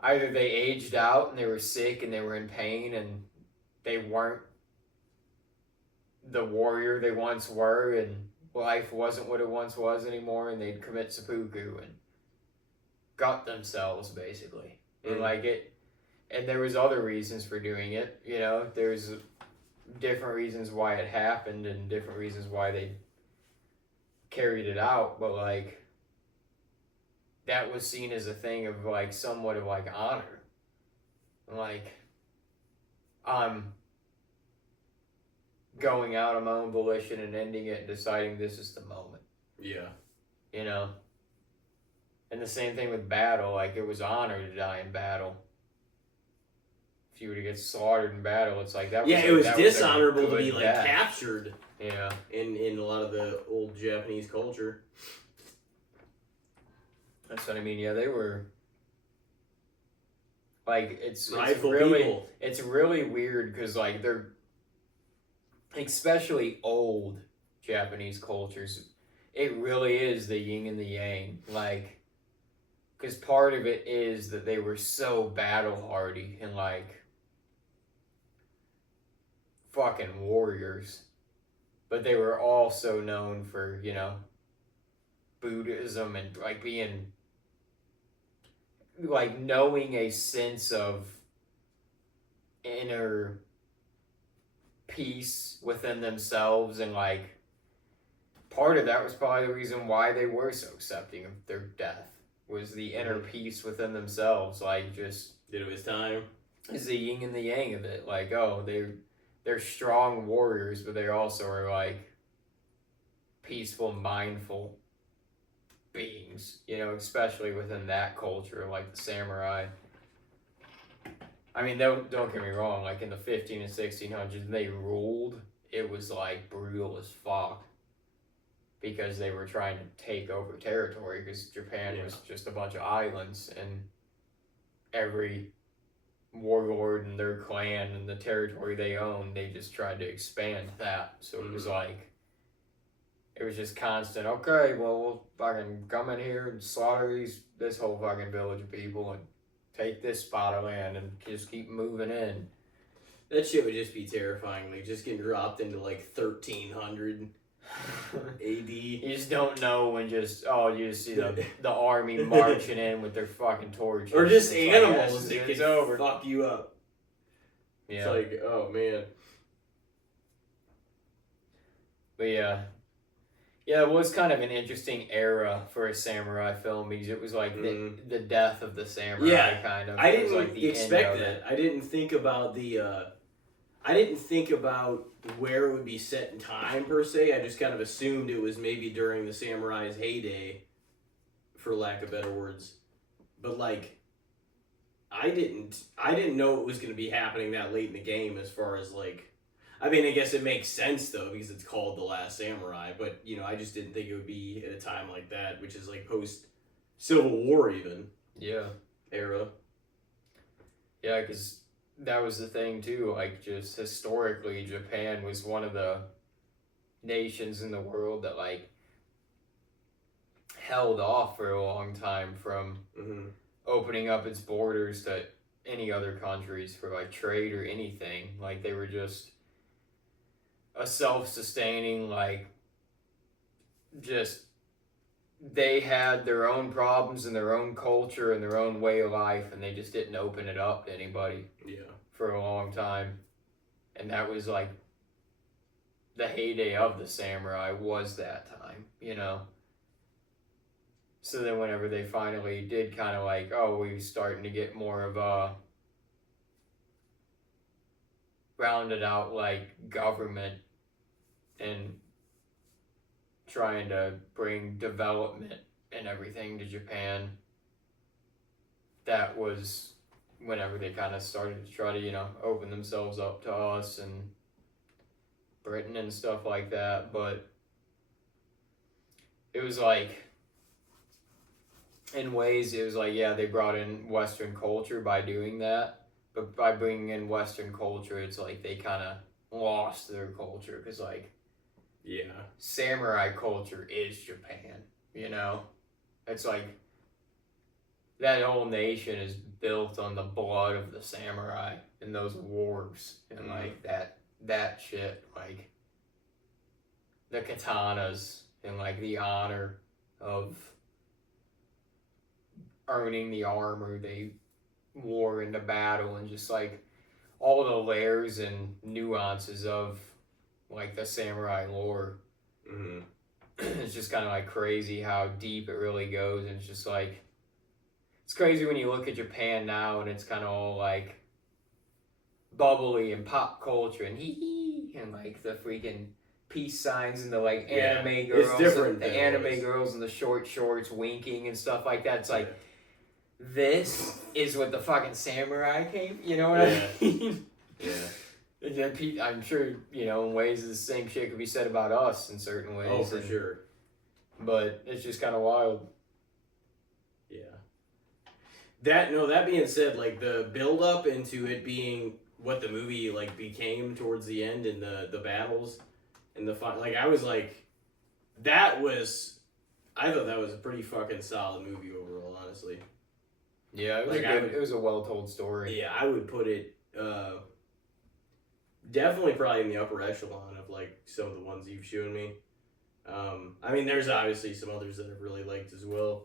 either they aged out and they were sick and they were in pain and they weren't the warrior they once were, and life wasn't what it once was anymore, and they'd commit seppuku and gut themselves basically. And like it, and there was other reasons for doing it, you know, there's different reasons why it happened and different reasons why they carried it out, but like that was seen as a thing of like somewhat of like honor. Like I'm going out on my own volition and ending it and deciding this is the moment. Yeah. You know? And the same thing with battle, like it was honor to die in battle. If you were to get slaughtered in battle, it's like that was it was that dishonorable was to be like death. captured. Yeah. In a lot of the old Japanese culture. That's what I mean. Yeah, they were like it's Prideful really people. It's really weird because like they're especially old Japanese cultures. It really is the yin and the yang, like because part of it is that they were so battle hardy and like fucking warriors, but they were also known for, you know, Buddhism and like being like knowing a sense of inner peace within themselves, and like part of that was probably the reason why they were so accepting of their death was the inner peace within themselves. Like just Did it was time. Is the yin and the yang of it. Like, oh, they're strong warriors, but they also are like peaceful, mindful beings, you know, especially within that culture, like the samurai. I mean, don't get me wrong, like in the 15 and 1600s, they ruled, it was like brutal as fuck because they were trying to take over territory because Japan was just a bunch of islands, and every warlord and their clan and the territory they own, they just tried to expand that. So it was like, it was just constant, okay, well, we'll fucking come in here and slaughter this whole fucking village of people and take this spot of land and just keep moving in. That shit would just be terrifying. Like, just getting dropped into, like, 1300 AD. You just don't know when you just see the army marching in with their fucking torches. Or just it's animals like, that can fuck you up. Yeah. It's like, oh, man. But yeah. Yeah, it was kind of an interesting era for a samurai film because it was like the death of the samurai kind of. I didn't like the expect that. I didn't think about I didn't think about where it would be set in time per se. I just kind of assumed it was maybe during the samurai's heyday, for lack of better words. But like, I didn't know it was going to be happening that late in the game. As far as like, I mean, I guess it makes sense though because it's called The Last Samurai. But you know, I just didn't think it would be at a time like that, which is like post Civil War even. Yeah. Era. Yeah, because that was the thing too. Like, just historically, Japan was one of the nations in the world that like held off for a long time from opening up its borders to any other countries for like trade or anything. Like, they were just a self-sustaining, like, just they had their own problems and their own culture and their own way of life, and they just didn't open it up to anybody for a long time. And that was like the heyday of the samurai was that time, you know. So then whenever they finally did kind of like, oh, we were starting to get more of a rounded out like government and trying to bring development and everything to Japan, that was whenever they kind of started to try to, you know, open themselves up to us and Britain and stuff like that. But it was like, in ways, it was like, yeah, they brought in Western culture by doing that, but by bringing in Western culture, it's like they kind of lost their culture, because like, samurai culture is Japan, you know? It's like, that whole nation is built on the blood of the samurai and those wars and like that shit, like the katanas and like the honor of earning the armor they wore into battle, and just like all the layers and nuances of like the samurai lore. It's just kind of like crazy how deep it really goes, and it's just like, it's crazy when you look at Japan now and it's kind of all like bubbly and pop culture and hee and like the freaking peace signs and the like anime girls, it's different, and the anime girls and the short shorts winking and stuff like that. It's like, this is what the fucking samurai came, you know what I mean? I'm sure, you know, in ways the same shit could be said about us in certain ways. Oh, for sure. But it's just kind of wild. Yeah. That being said, like the build up into it being what the movie like became towards the end, and the battles and the fun, like I was like, I thought that was a pretty fucking solid movie overall, honestly. Yeah, it was it was a well told story. Yeah, I would put it definitely probably in the upper echelon of like some of the ones you've shown me. I mean, there's obviously some others that I've really liked as well,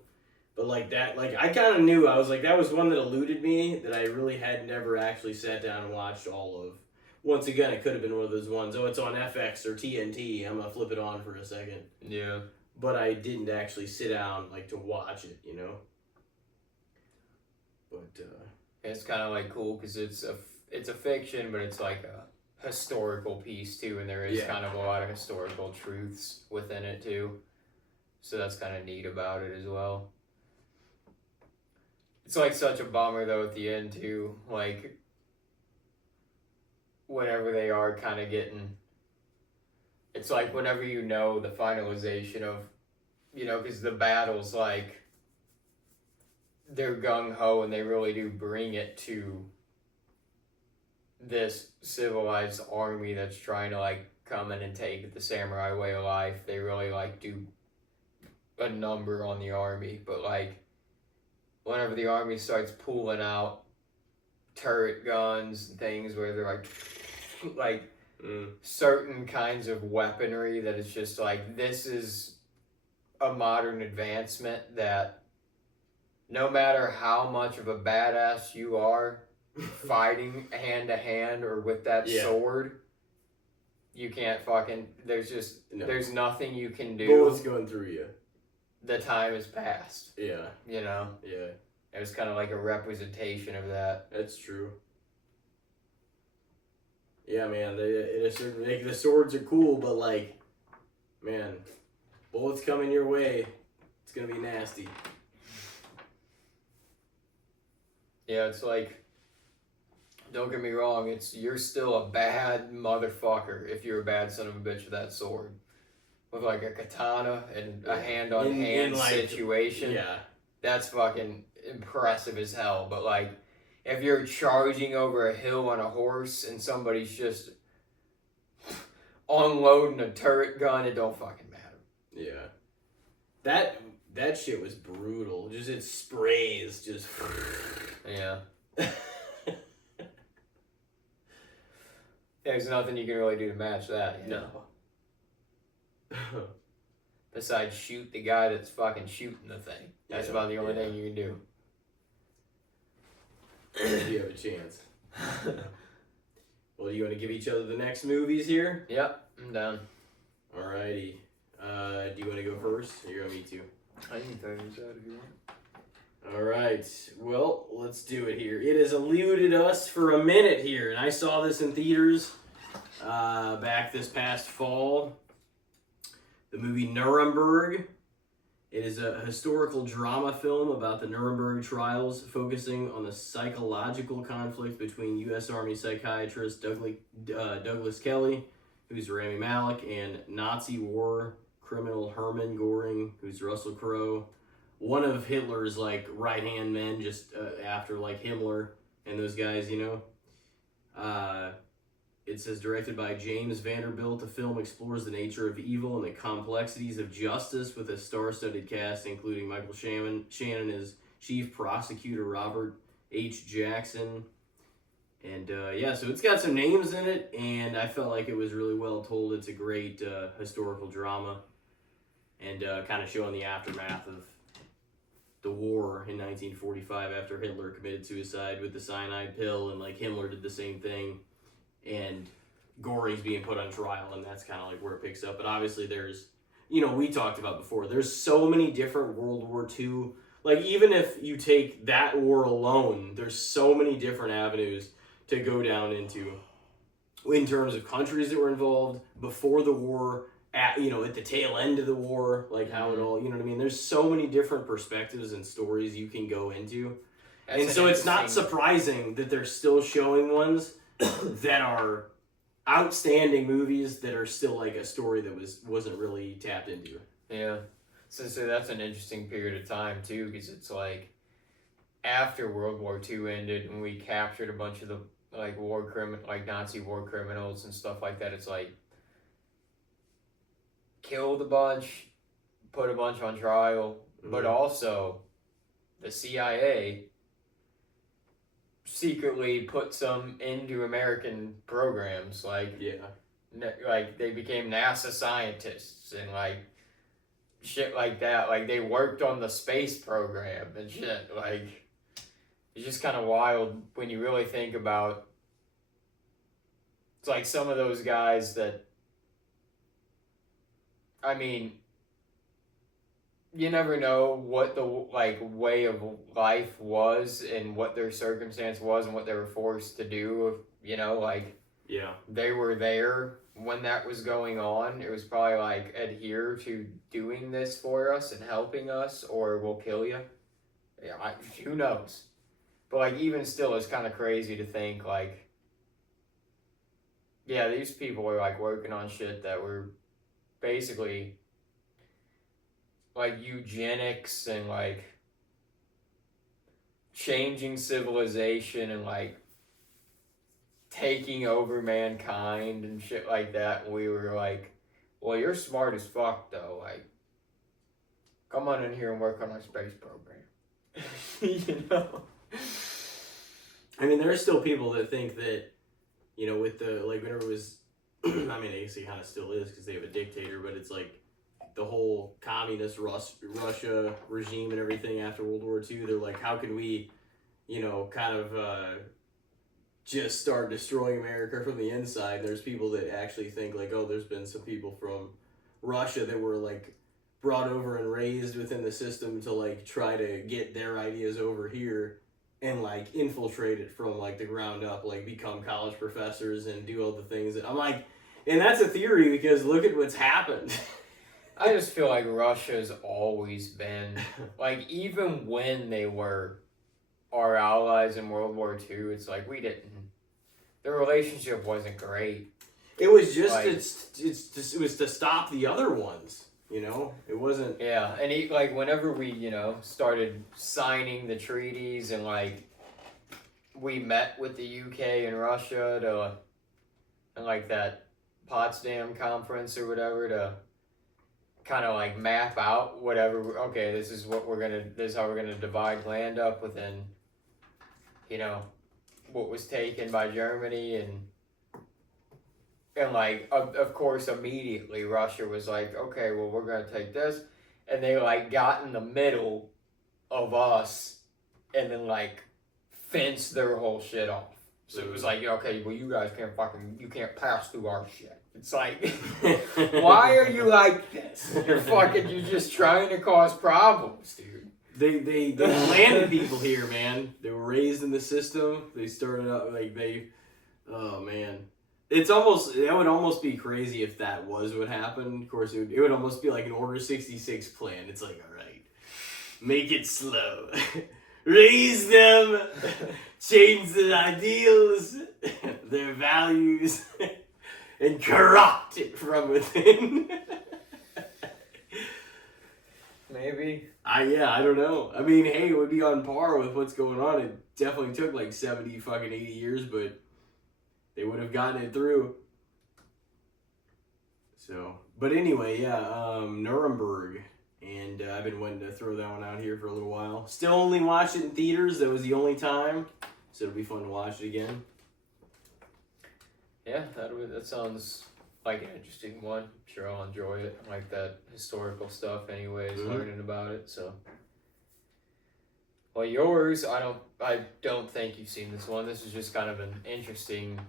but like that, like I kind of knew, I was like, that was one that eluded me that I really had never actually sat down and watched all of. Once again, it could have been one of those ones, oh, it's on FX or TNT, I'm gonna flip it on for a second. Yeah. But I didn't actually sit down like to watch it, you know. But it's kind of like cool because it's a fiction, but it's like a historical piece too, and there is kind of a lot of historical truths within it too. So that's kind of neat about it as well. It's like such a bummer though at the end too, like whenever they are kind of getting, it's like whenever you know the finalization of, you know, because the battle's like, they're gung-ho and they really do bring it to this civilized army that's trying to like come in and take the samurai way of life. They really like do a number on the army, but like whenever the army starts pulling out turret guns and things where they're like certain kinds of weaponry that it's just like, this is a modern advancement that no matter how much of a badass you are fighting hand to hand or with that sword, you can't fucking, there's nothing you can do. Bullets going through you. The time has passed. Yeah. You know? Yeah. It was kind of like a representation of that. That's true. Yeah, man. The swords are cool, but like, man, bullets coming your way, it's gonna be nasty. Yeah, it's like, don't get me wrong, you're still a bad motherfucker if you're a bad son of a bitch with that sword. With like a katana and a hand-on-hand situation. Yeah. That's fucking impressive as hell. But like, if you're charging over a hill on a horse and somebody's just unloading a turret gun, it don't fucking matter. Yeah. That shit was brutal. Just it sprays, just. Yeah. There's nothing you can really do to match that. No. Besides shoot the guy that's fucking shooting the thing. That's about the only thing you can do. You have a chance. Well, you want to give each other the next movies here? Yep, I'm down. Alrighty. Do you want to go first? Or you want me to? I can throw yours out if you want. Alright. Well, let's do it here. It has eluded us for a minute here, and I saw this in theaters back this past fall. The movie Nuremberg. It is a historical drama film about the Nuremberg trials, focusing on the psychological conflict between U.S. Army psychiatrist Douglas Kelly, who's Rami Malek, and Nazi war criminal Hermann Göring, who's Russell Crowe. One of Hitler's like right-hand men, just after like Himmler and those guys, you know. It says directed by James Vanderbilt. The film explores the nature of evil and the complexities of justice with a star-studded cast, including Michael Shannon as Chief Prosecutor Robert H. Jackson. And so it's got some names in it, and I felt like it was really well told. It's a great historical drama, and kind of showing the aftermath of the war in 1945 after Hitler committed suicide with the cyanide pill, and like Himmler did the same thing. And Goring's being put on trial, and that's kind of like where it picks up. But obviously there's, you know, we talked about before, there's so many different World War II, like even if you take that war alone, there's so many different avenues to go down into in terms of countries that were involved before the war, at the tail end of the war, like how it all, you know what I mean? There's so many different perspectives and stories you can go into. And so it's not surprising that they're still showing ones that are outstanding movies that are still like a story that wasn't really tapped into. Yeah. So that's an interesting period of time too, because it's like after World War II ended and we captured a bunch of the like Nazi war criminals and stuff like that. It's like killed a bunch, put a bunch on trial, but also the CIA secretly put some into American programs, like they became NASA scientists and like shit like that. Like they worked on the space program and shit. Like it's just kind of wild when you really think about. It's like some of those guys that. I mean, you never know what the way of life was and what their circumstance was and what they were forced to do. They were there when that was going on. It was probably like adhere to doing this for us and helping us, or we'll kill you. Yeah, who knows? But like even still, it's kind of crazy to think like, yeah, these people were like working on shit that were basically like eugenics and like changing civilization and like taking over mankind and shit like that. And we were like, well, you're smart as fuck, though. Like, come on in here and work on our space program. You know? I mean, there are still people that think that, you know, with the, like, whenever it was, I mean, I guess it kind of still is because they have a dictator, but it's like the whole communist Russia regime and everything after World War II. They're like, how can we, you know, kind of just start destroying America from the inside? And there's people that actually think, like, oh, there's been some people from Russia that were, like, brought over and raised within the system to, like, try to get their ideas over here and, like, infiltrate it from, like, the ground up, like, become college professors and do all the things that I'm like, and that's a theory because look at what's happened. I just feel like Russia's always been, like, even when they were our allies in World War II, it's like the relationship wasn't great. It was just, Like, it was to stop the other ones, you know? It wasn't. yeah, and like, whenever we, you know, started signing the treaties and, like, we met with the UK and Russia to, and, like, that Potsdam conference or whatever to kind of, like, map out whatever, okay, this is how we're gonna divide land up within, you know, what was taken by Germany, and like, of course, immediately Russia was like, okay, well, we're gonna take this, and they, like, got in the middle of us and then, like, fenced their whole shit off. So it was like, okay, well, you guys you can't pass through our shit. It's like, why are you like this? You're just trying to cause problems, dude. They landed people here, man. They were raised in the system. They started out like oh man. That would almost be crazy if that was what happened. Of course, it would almost be like an Order 66 plan. It's like, all right, make it slow. Raise them, change their ideals, their values, and corrupt it from within. Maybe. I don't know. I mean, hey, it would be on par with what's going on. It definitely took like 70 fucking 80 years, but they would have gotten it through. So, but anyway, yeah, Nuremberg. And I've been wanting to throw that one out here for a little while. Still only watched it in theaters. That was the only time. So it'll be fun to watch it again. Yeah, that sounds like an interesting one. I'm sure I'll enjoy it. I like that historical stuff anyways, learning about it, so. Well, yours, I don't think you've seen this one. This is just kind of an interesting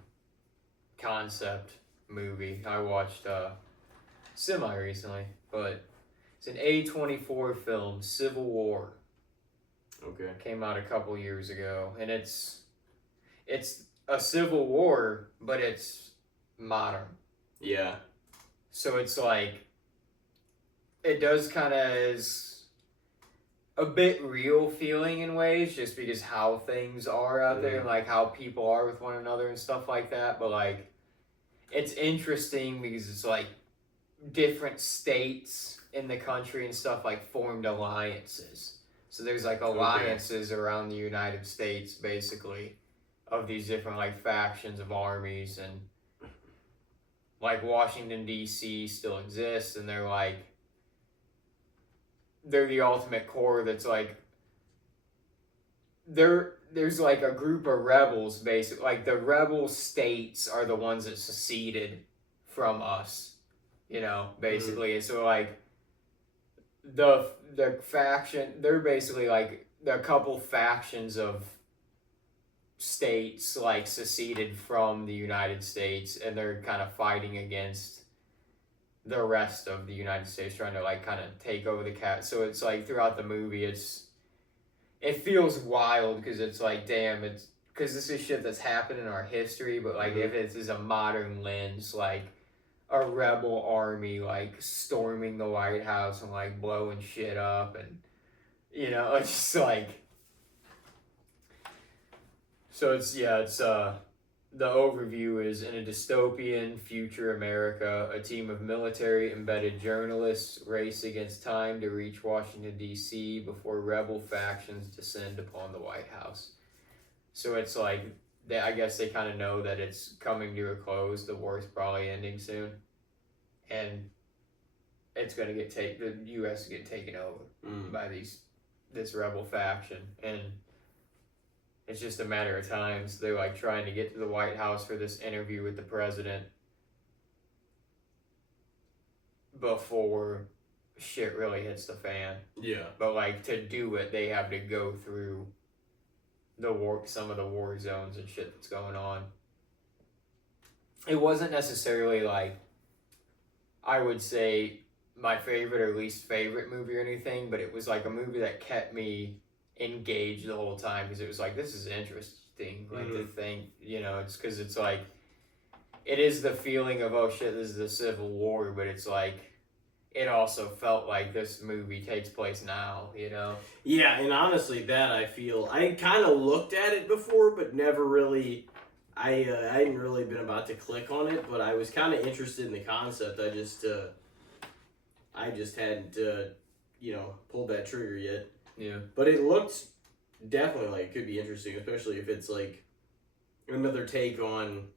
concept movie. I watched semi recently, but it's an A24 film, Civil War. Okay. Came out a couple years ago, and it's a civil war, but it's modern. Yeah. So it's like, it does kind of is a bit real feeling in ways, just because how things are out there, and like how people are with one another and stuff like that. But like, it's interesting because it's like different states in the country and stuff like formed alliances. So there's like alliances around the United States, basically, of these different like factions of armies, and like Washington D.C. still exists, and they're the ultimate core. That's like there's like a group of rebels, basically. Like the rebel states are the ones that seceded from us, you know, basically. And so like the faction, they're basically like a couple factions of states like seceded from the United States, and they're kind of fighting against the rest of the United States, trying to like kind of take over the cat. So it's like throughout the movie, it feels wild because it's like, damn, it's because this is shit that's happened in our history, but like if it is a modern lens, like a rebel army like storming the White House and like blowing shit up, and you know, it's just like. So it's the overview is, in a dystopian future America, a team of military-embedded journalists race against time to reach Washington, D.C. before rebel factions descend upon the White House. So it's like I guess they kind of know that it's coming to a close. The war's probably ending soon, and it's gonna the U.S. is get taken over by this rebel faction, and it's just a matter of time. So they're like trying to get to the White House for this interview with the president before shit really hits the fan. Yeah. But like to do it, they have to go through some of the war zones and shit that's going on. It wasn't necessarily like, I would say, my favorite or least favorite movie or anything, but it was like a movie that kept me engaged the whole time because it was like, this is interesting, like to think, it's because it's like, it is the feeling of, oh shit, this is the Civil War, but it's like, it also felt like this movie takes place now, Yeah, and honestly, that I feel I kind of looked at it before, but never really. I hadn't really been about to click on it, but I was kind of interested in the concept. I just hadn't pulled that trigger yet. Yeah. But it looked definitely like it could be interesting, especially if it's like another take on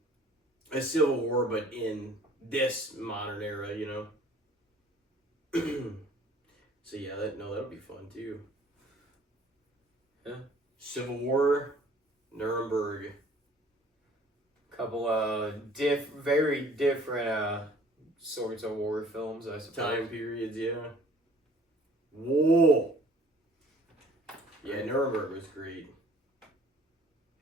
a Civil War, but in this modern era, So yeah, that'll be fun too. Yeah. Civil War, Nuremberg. Couple of very different sorts of war films, I suppose. Time periods, yeah. Whoa. Yeah, Nuremberg was great.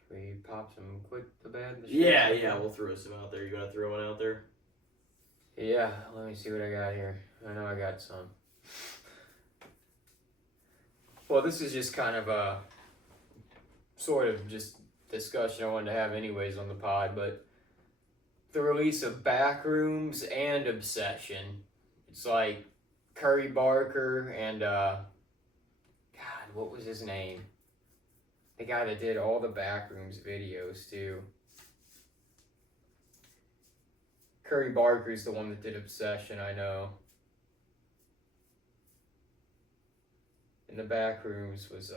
Should we pop some quick the bad? Yeah, we'll throw some out there. You gonna throw one out there? Yeah, let me see what I got here. I know I got some. Well, this is just kind of a sort of just discussion I wanted to have anyways on the pod, but the release of Backrooms and Obsession. It's like Curry Barker and God, what was his name? The guy that did all the Backrooms videos too. Curry Barker's the one that did Obsession, I know. And the Backrooms was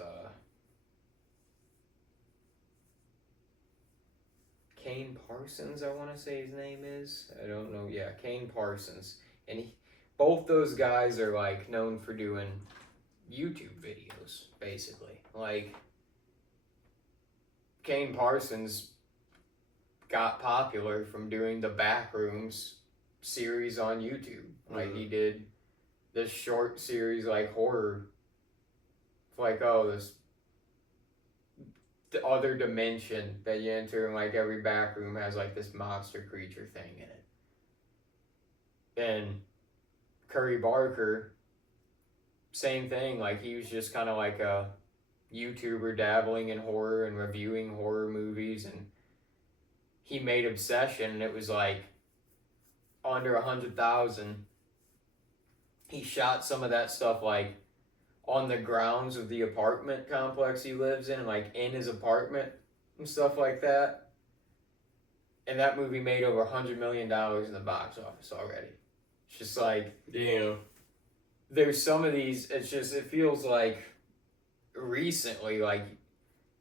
Kane Parsons, I want to say his name is. I don't know. Yeah, Kane Parsons. And both those guys are like known for doing YouTube videos, basically. Like, Kane Parsons got popular from doing the Backrooms series on YouTube. Like, he did this short series, like, horror. Like, oh, this the other dimension that you enter, and like every back room has like this monster creature thing in it. And Curry Barker, same thing. Like, he was just kind of like a YouTuber dabbling in horror and reviewing horror movies, and he made Obsession, and it was like under 100,000. He shot some of that stuff like on the grounds of the apartment complex he lives in, like in his apartment and stuff like that. And that movie made over $100 million in the box office already. It's just like, damn. There's some of these, it's just, it feels like recently, like,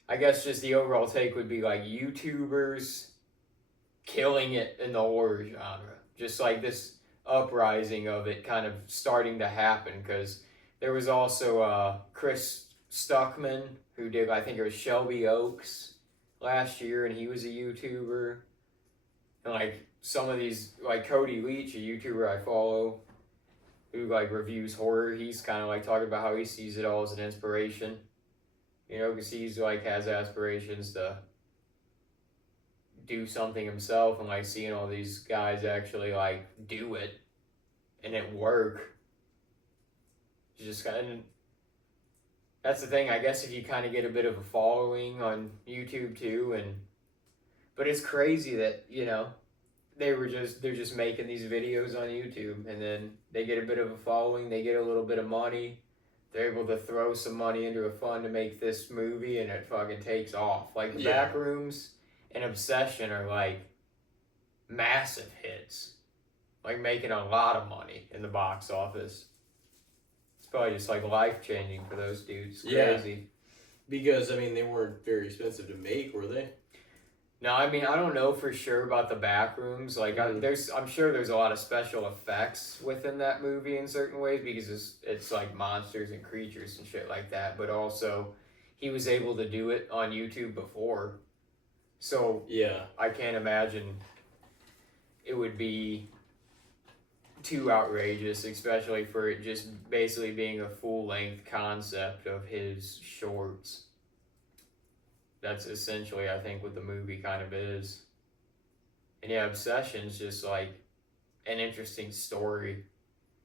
I guess just the overall take would be like YouTubers killing it in the horror genre. Just like this uprising of it kind of starting to happen, because there was also Chris Stuckman, who did, I think it was Shelby Oaks last year, and he was a YouTuber. And like some of these, like Cody Leach, a YouTuber I follow, who like reviews horror, he's kind of like talking about how he sees it all as an inspiration. Because he's like has aspirations to do something himself, and like seeing all these guys actually like do it and it work. Just kind of, that's the thing, I guess, if you kind of get a bit of a following on YouTube too, but it's crazy that, they're just making these videos on YouTube, and then they get a bit of a following, they get a little bit of money, they're able to throw some money into a fund to make this movie, and it fucking takes off. Like, the Backrooms and Obsession are like massive hits, like making a lot of money in the box office. Probably just like life-changing for those dudes. Crazy. Because, I mean, they weren't very expensive to make, were they? No, I mean I don't know for sure about the back rooms. Like I'm sure there's a lot of special effects within that movie in certain ways because it's like monsters and creatures and shit like that. But also, he was able to do it on YouTube before, so Yeah. I can't imagine it would be too outrageous, especially for it just basically being a full length concept of his shorts. That's essentially, I think, what the movie kind of is. And yeah, Obsession's just like an interesting story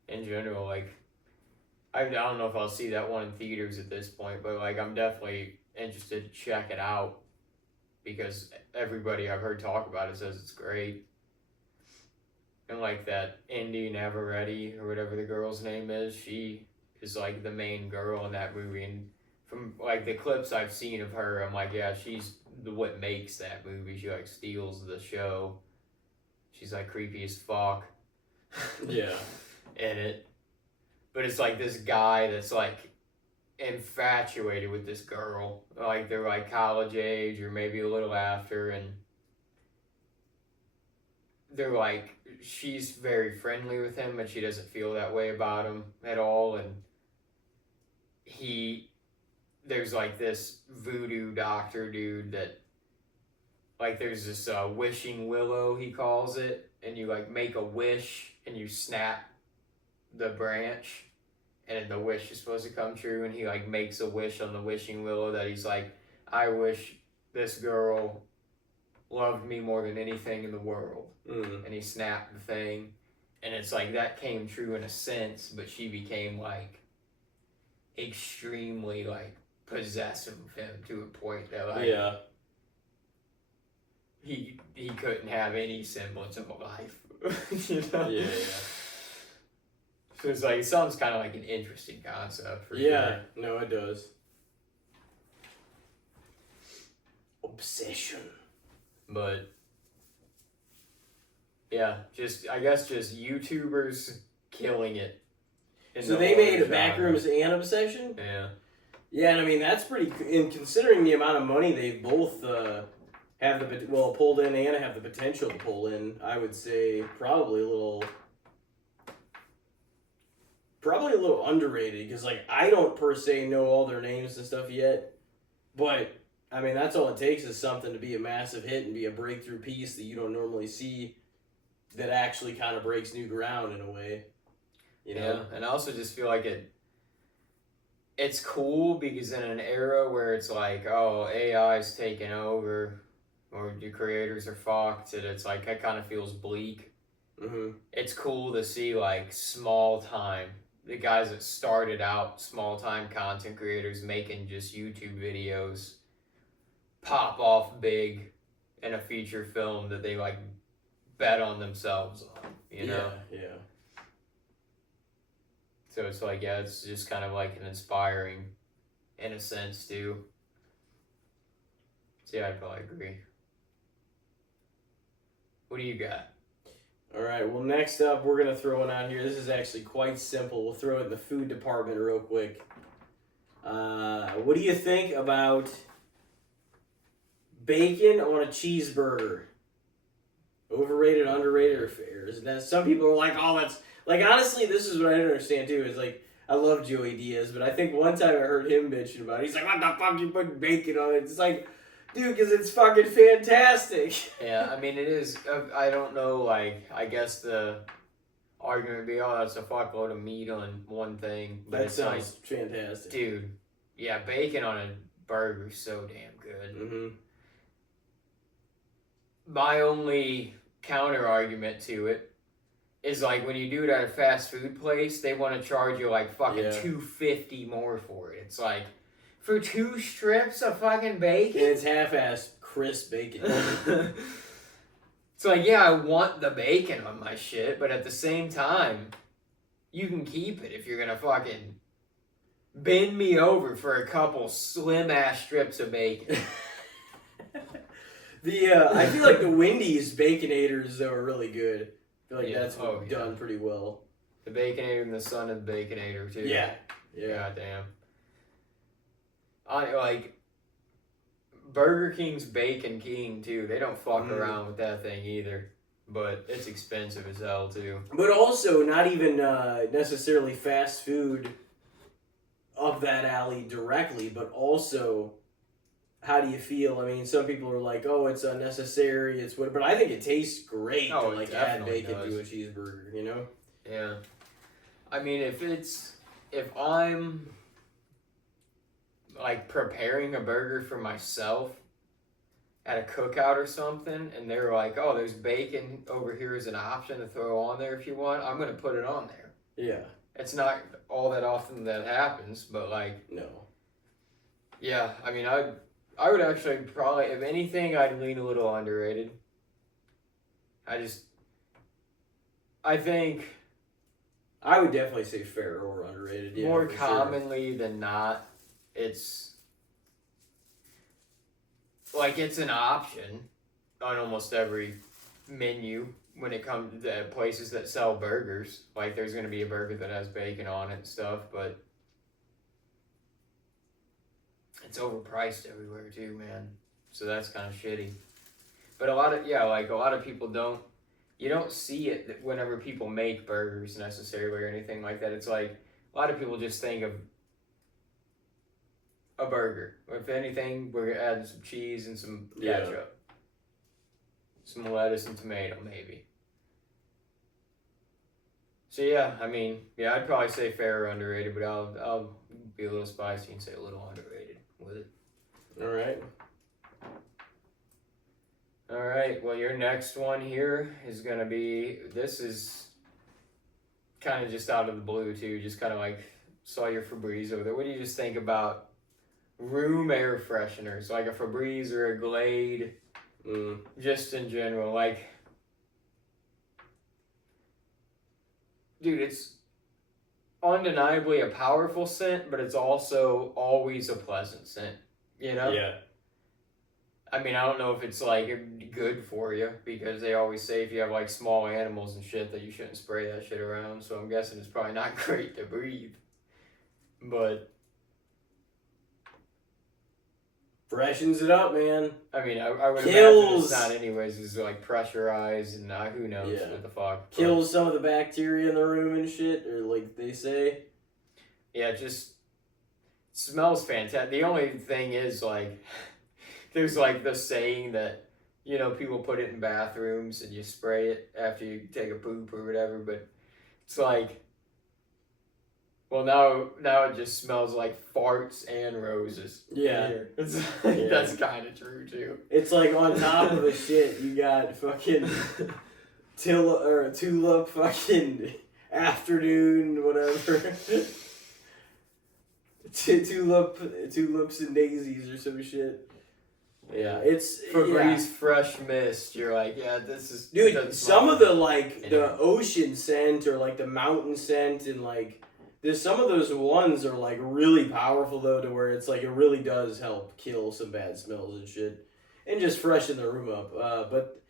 in general. Like, I don't know if I'll see that one in theaters at this point, but like, I'm definitely interested to check it out because everybody I've heard talk about it says it's great. And like that Indy Navarrete or whatever the girl's name is, she is like the main girl in that movie. And from like the clips I've seen of her, I'm like, yeah, she's what makes that movie. She like steals the show. She's like creepy as fuck. Yeah. In it. But it's like this guy that's like infatuated with this girl. Like they're like college age or maybe a little after, and they're like, she's very friendly with him, but she doesn't feel that way about him at all. And there's like this voodoo doctor dude that, like, there's this wishing willow, he calls it, and you like make a wish and you snap the branch, and the wish is supposed to come true. And he like makes a wish on the wishing willow that he's like, I wish this girl loved me more than anything in the world. And he snapped the thing, and it's like that came true in a sense, but she became like extremely like possessive of him to a point that like he couldn't have any semblance of a life. You know? Yeah. So it's like, it sounds kind of like an interesting concept for Yeah, sure. no, it does. Obsession. But yeah, I guess just YouTubers killing it. So they made a Backrooms and Obsession? Yeah. Yeah, and I mean, that's pretty... And considering the amount of money they both have pulled in and have the potential to pull in, I would say probably a little underrated, because like I don't per se know all their names and stuff yet, but I mean that's all it takes is something to be a massive hit and be a breakthrough piece that you don't normally see, that actually kind of breaks new ground in a way, you know. Yeah, and I also just feel like it's cool because in an era where it's like, oh, AI's taking over or the creators are fucked, and it's like, it kind of feels bleak. It's cool to see like small time, the guys that started out small time content creators making just YouTube videos pop off big in a feature film that they like bet on themselves on, you know? Yeah. So it's like, yeah, it's just kind of like an inspiring in a sense too. So yeah, I'd probably agree. What do you got? All right, well, next up, we're going to throw one out here. This is actually quite simple. We'll throw it in the food department real quick. What do you think about bacon on a cheeseburger? Overrated, underrated, or fair? Now, some people are like, oh, that's... Like, honestly, this is what I don't understand, too. Is like, I love Joey Diaz, but I think one time I heard him bitching about it. He's like, what the fuck you putting bacon on it? It's like... Dude, because it's fucking fantastic. Yeah, I mean, it is. I don't know, like, I guess the argument would be, oh, that's a fuckload of meat on one thing. But that sounds like, fantastic. Dude, yeah, bacon on a burger is so damn good. My only counter argument to it is, like, when you do it at a fast food place, they want to charge you, like, fucking $2.50 more for it. It's like... For 2 strips of fucking bacon? And it's half-assed crisp bacon. It's like, yeah, I want the bacon on my shit, but at the same time, you can keep it if you're gonna fucking bend me over for a couple slim-ass strips of bacon. I feel like the Wendy's Baconators, though, are really good. I feel like that's done pretty well. The Baconator and the son of the Baconator, too. Yeah. God damn. Like, Burger King's Bacon King too. They don't fuck Mm. around with that thing either. But it's expensive as hell too. But also not even necessarily fast food of that alley directly, but also how do you feel? I mean, some people are like, "Oh, it's unnecessary. It's what," but I think it tastes great Oh, to it like add definitely bacon does. to a cheeseburger. You know? Yeah. I mean, if I'm like preparing a burger for myself at a cookout or something, and they're like, "Oh, there's bacon over here as an option to throw on there if you want," I'm gonna put it on there. Yeah. It's not all that often that happens, but like, No. yeah. I mean, I would actually probably, if anything, I'd lean a little underrated. I think I would definitely say fair or underrated. Yeah, more for commonly than not, it's like it's an option on almost every menu when it comes to places that sell burgers. Like there's gonna be a burger that has bacon on it and stuff, but it's overpriced everywhere too, man. So that's kind of shitty. But a lot of people don't. You don't see it whenever people make burgers necessarily or anything like that. It's like a lot of people just think of a burger. If anything, we're adding some cheese and some ketchup, some lettuce and tomato, maybe. So yeah, I mean, yeah, I'd probably say fair or underrated, but I'll be a little spicy and say a little underrated with it. sure. All right. All right, well, your next one here is going to be, this is kind of just out of the blue, too. Just kind of like saw your Febreze over there. What do you just think about room air fresheners, like a Febreze or a Glade, just in general? Like, dude, it's undeniably a powerful scent, but it's also always a pleasant scent, you know? Yeah. I mean, I don't know if it's like good for you because they always say if you have like small animals and shit that you shouldn't spray that shit around. So I'm guessing it's probably not great to breathe. But Freshens it up, man. I mean, I would Kills. imagine it's not anyways. It's like pressurized and who knows what the fuck. Kills some of the bacteria in the room and shit, or like they say. Yeah, it just smells fantastic. The only thing is like. There's like the saying that, you know, people put it in bathrooms and you spray it after you take a poop or whatever, but it's like, well, now it just smells like farts and roses. Yeah. It's like, that's kind of true too. It's like on top of the shit, you got fucking tulip fucking afternoon, whatever. Tulips and daisies or some shit. Yeah, it's Febreze fresh mist. You're like, yeah, this is dude. Some of the like the ocean scent or like the mountain scent and like there's some of those ones are like really powerful though to where it's like it really does help kill some bad smells and shit and just freshen the room up. But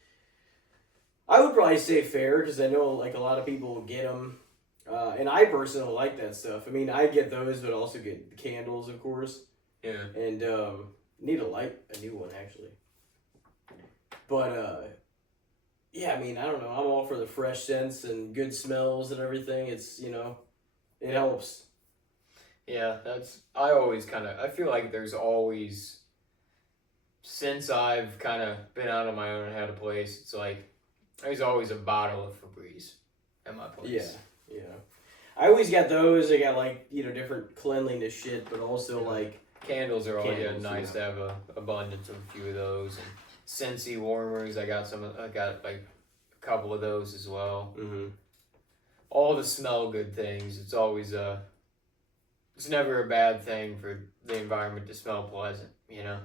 I would probably say fair because I know like a lot of people will get them, and I personally like that stuff. I mean, I get those, but also get the candles, of course. Yeah. And need to light a new one actually. But yeah, I mean, I don't know. I'm all for the fresh scents and good smells and everything. It's, you know, it helps. Yeah, I feel like there's always, since I've kind of been out on my own and had a place, it's like, there's always a bottle of Febreze at my place. Yeah. I always got those. I got like, you know, different cleanliness shit, but also like, candles are always nice to have a abundance of a few of those, and Scentsy warmers. I got like a couple of those as well. Mm-hmm. All the smell good things. It's always it's never a bad thing for the environment to smell pleasant, you know.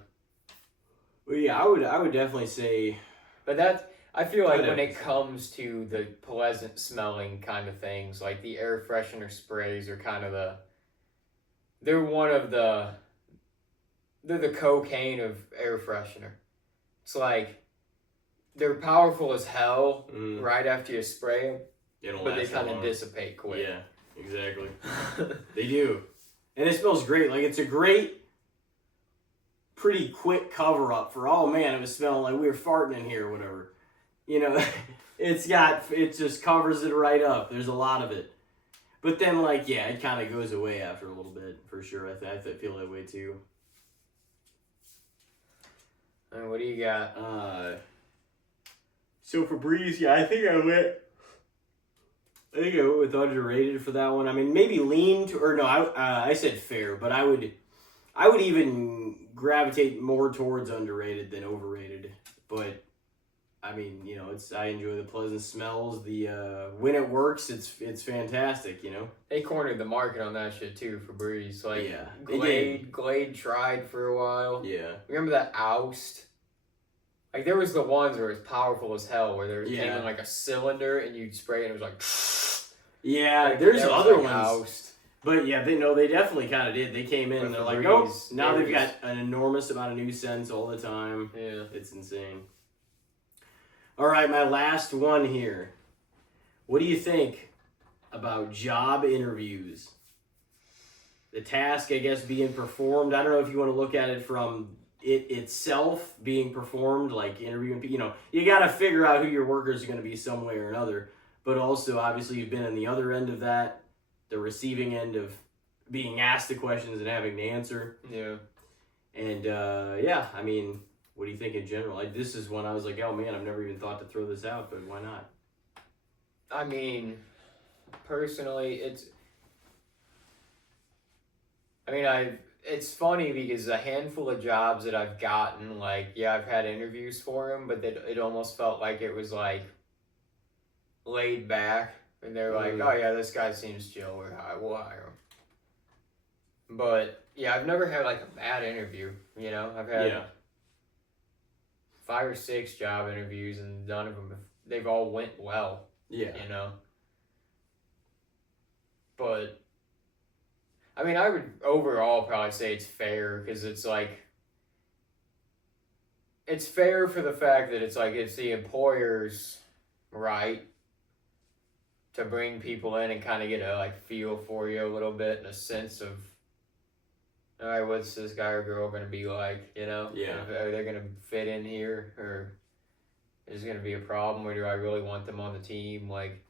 Well, yeah, I would definitely say. But I feel like when it comes to the pleasant smelling kind of things, like the air freshener sprays are kind of they're the cocaine of air freshener. It's like, they're powerful as hell right after you spray them, but they kind of dissipate quick. Yeah, exactly. They do. And it smells great. Like, it's a great pretty quick cover up for, oh man, it was smelling like we were farting in here or whatever. You know, it just covers it right up. There's a lot of it. But then, like, yeah, it kind of goes away after a little bit, for sure. I feel that way, too. And what do you got? So Febreze, yeah, I think I went with underrated for that one. I mean, maybe lean to, or no, I said fair, but I would even gravitate more towards underrated than overrated. But I mean, you know, I enjoy the pleasant smells. The when it works, it's fantastic. You know, they cornered the market on that shit too for Febreze. Like, yeah, Glade tried for a while. Yeah, remember that Oust? Like, there was the ones where it was powerful as hell, where there came in like a cylinder and you'd spray it and it was like. Yeah, like, there's other ones. Oust. But yeah, they definitely kind of did. They came in and they're like, oh, now they've got an enormous amount of new scents all the time. Yeah, it's insane. All right, my last one here. What do you think about job interviews? The task, I guess, being performed. I don't know if you want to look at it from it itself being performed, like interviewing people. You know, you got to figure out who your workers are going to be some way or another. But also, obviously, you've been on the other end of that, the receiving end of being asked the questions and having to answer. Yeah. And, yeah, I mean, what do you think in general? Like, this is one I was like, oh, man, I've never even thought to throw this out, but why not? I mean, personally, it's funny because a handful of jobs that I've gotten, like, yeah, I've had interviews for them, but it almost felt like it was, like, laid back, and they're like, oh, yeah, this guy seems chill, we'll hire him. But, yeah, I've never had, like, a bad interview, you know? I've had 5 or 6 job interviews, and none of them, they've all went well, you know? But, I mean, I would overall probably say it's fair, because it's like, it's fair for the fact that it's like, it's the employer's right to bring people in and kind of get a like feel for you a little bit, and a sense of, all right, what's this guy or girl going to be like, you know? Yeah. Are they going to fit in here, or is it going to be a problem, or do I really want them on the team? Like,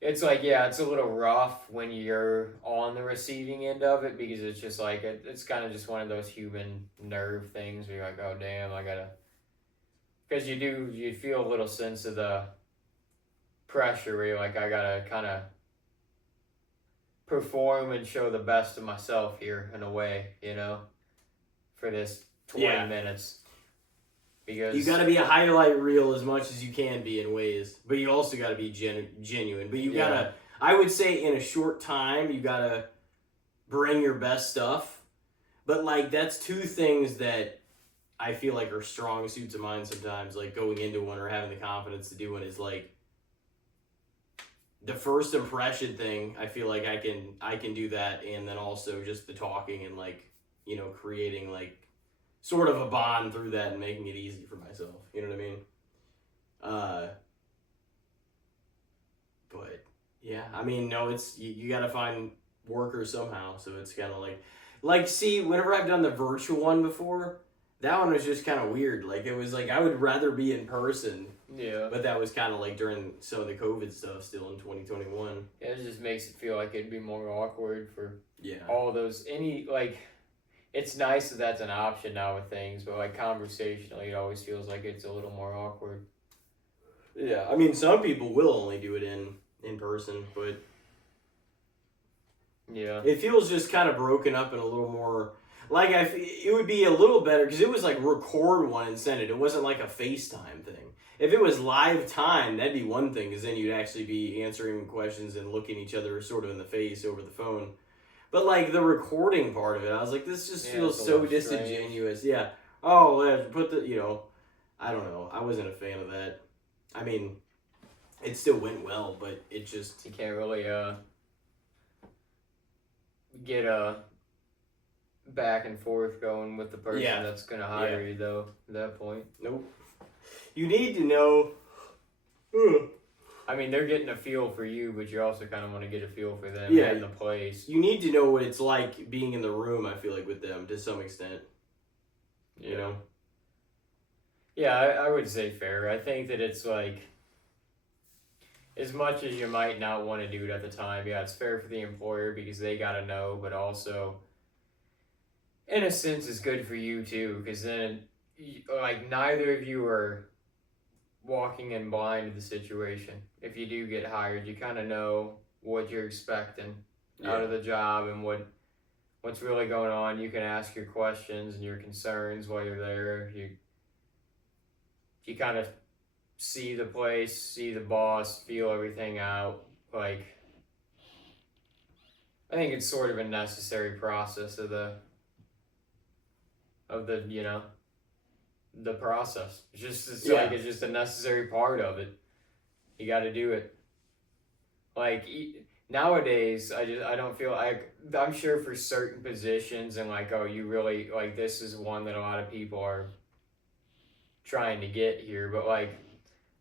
it's like, yeah, it's a little rough when you're on the receiving end of it, because it's just like, it's kind of just one of those human nerve things where you're like, oh, damn, I gotta, because you feel a little sense of the pressure where you're like, I gotta kind of perform and show the best of myself here in a way, you know, for this 20 minutes. Because you got to be a highlight reel as much as you can be in ways, but you also got to be genuine. But you got to, I would say, in a short time, you got to bring your best stuff. But like, that's two things that I feel like are strong suits of mine sometimes, like going into one or having the confidence to do one, is like the first impression thing. I feel like I can do that, and then also just the talking and like, you know, creating like sort of a bond through that and making it easy for myself. You know what I mean? But yeah, I mean, no, it's, you got to find workers somehow. So it's kind of like, see, whenever I've done the virtual one before, that one was just kind of weird. Like, it was like, I would rather be in person. Yeah. But that was kind of like during some of the COVID stuff still in 2021. Yeah, it just makes it feel like it'd be more awkward for all those, like, it's nice that that's an option now with things, but like conversationally, it always feels like it's a little more awkward. Yeah, I mean, some people will only do it in person, but yeah, it feels just kind of broken up and a little more. Like, it would be a little better because it was like record one and send it. It wasn't like a FaceTime thing. If it was live time, that'd be one thing, because then you'd actually be answering questions and looking each other sort of in the face over the phone. But, like, the recording part of it, I was like, this just feels so disingenuous. Strange. Yeah. Oh, let's put the, you know, I don't know. I wasn't a fan of that. I mean, it still went well, but it just... You can't really, get a back and forth going with the person that's going to hire you, though, at that point. Nope. You need to know... I mean, they're getting a feel for you, but you also kind of want to get a feel for them in the place. You need to know what it's like being in the room, I feel like, with them, to some extent. You know? Yeah, I would say fair. I think that it's like, as much as you might not want to do it at the time, yeah, it's fair for the employer because they got to know, but also, in a sense, it's good for you too, because then, like, neither of you are walking in blind to the situation. If you do get hired, you kind of know what you're expecting out of the job and what's really going on. You can ask your questions and your concerns while you're there. You kind of see the place, see the boss, feel everything out. Like, I think it's sort of a necessary process of the the process. It's just a necessary part of it. You got to do it. Like nowadays, I don't feel like, I'm sure for certain positions and like, oh, you really like, this is one that a lot of people are trying to get here, but like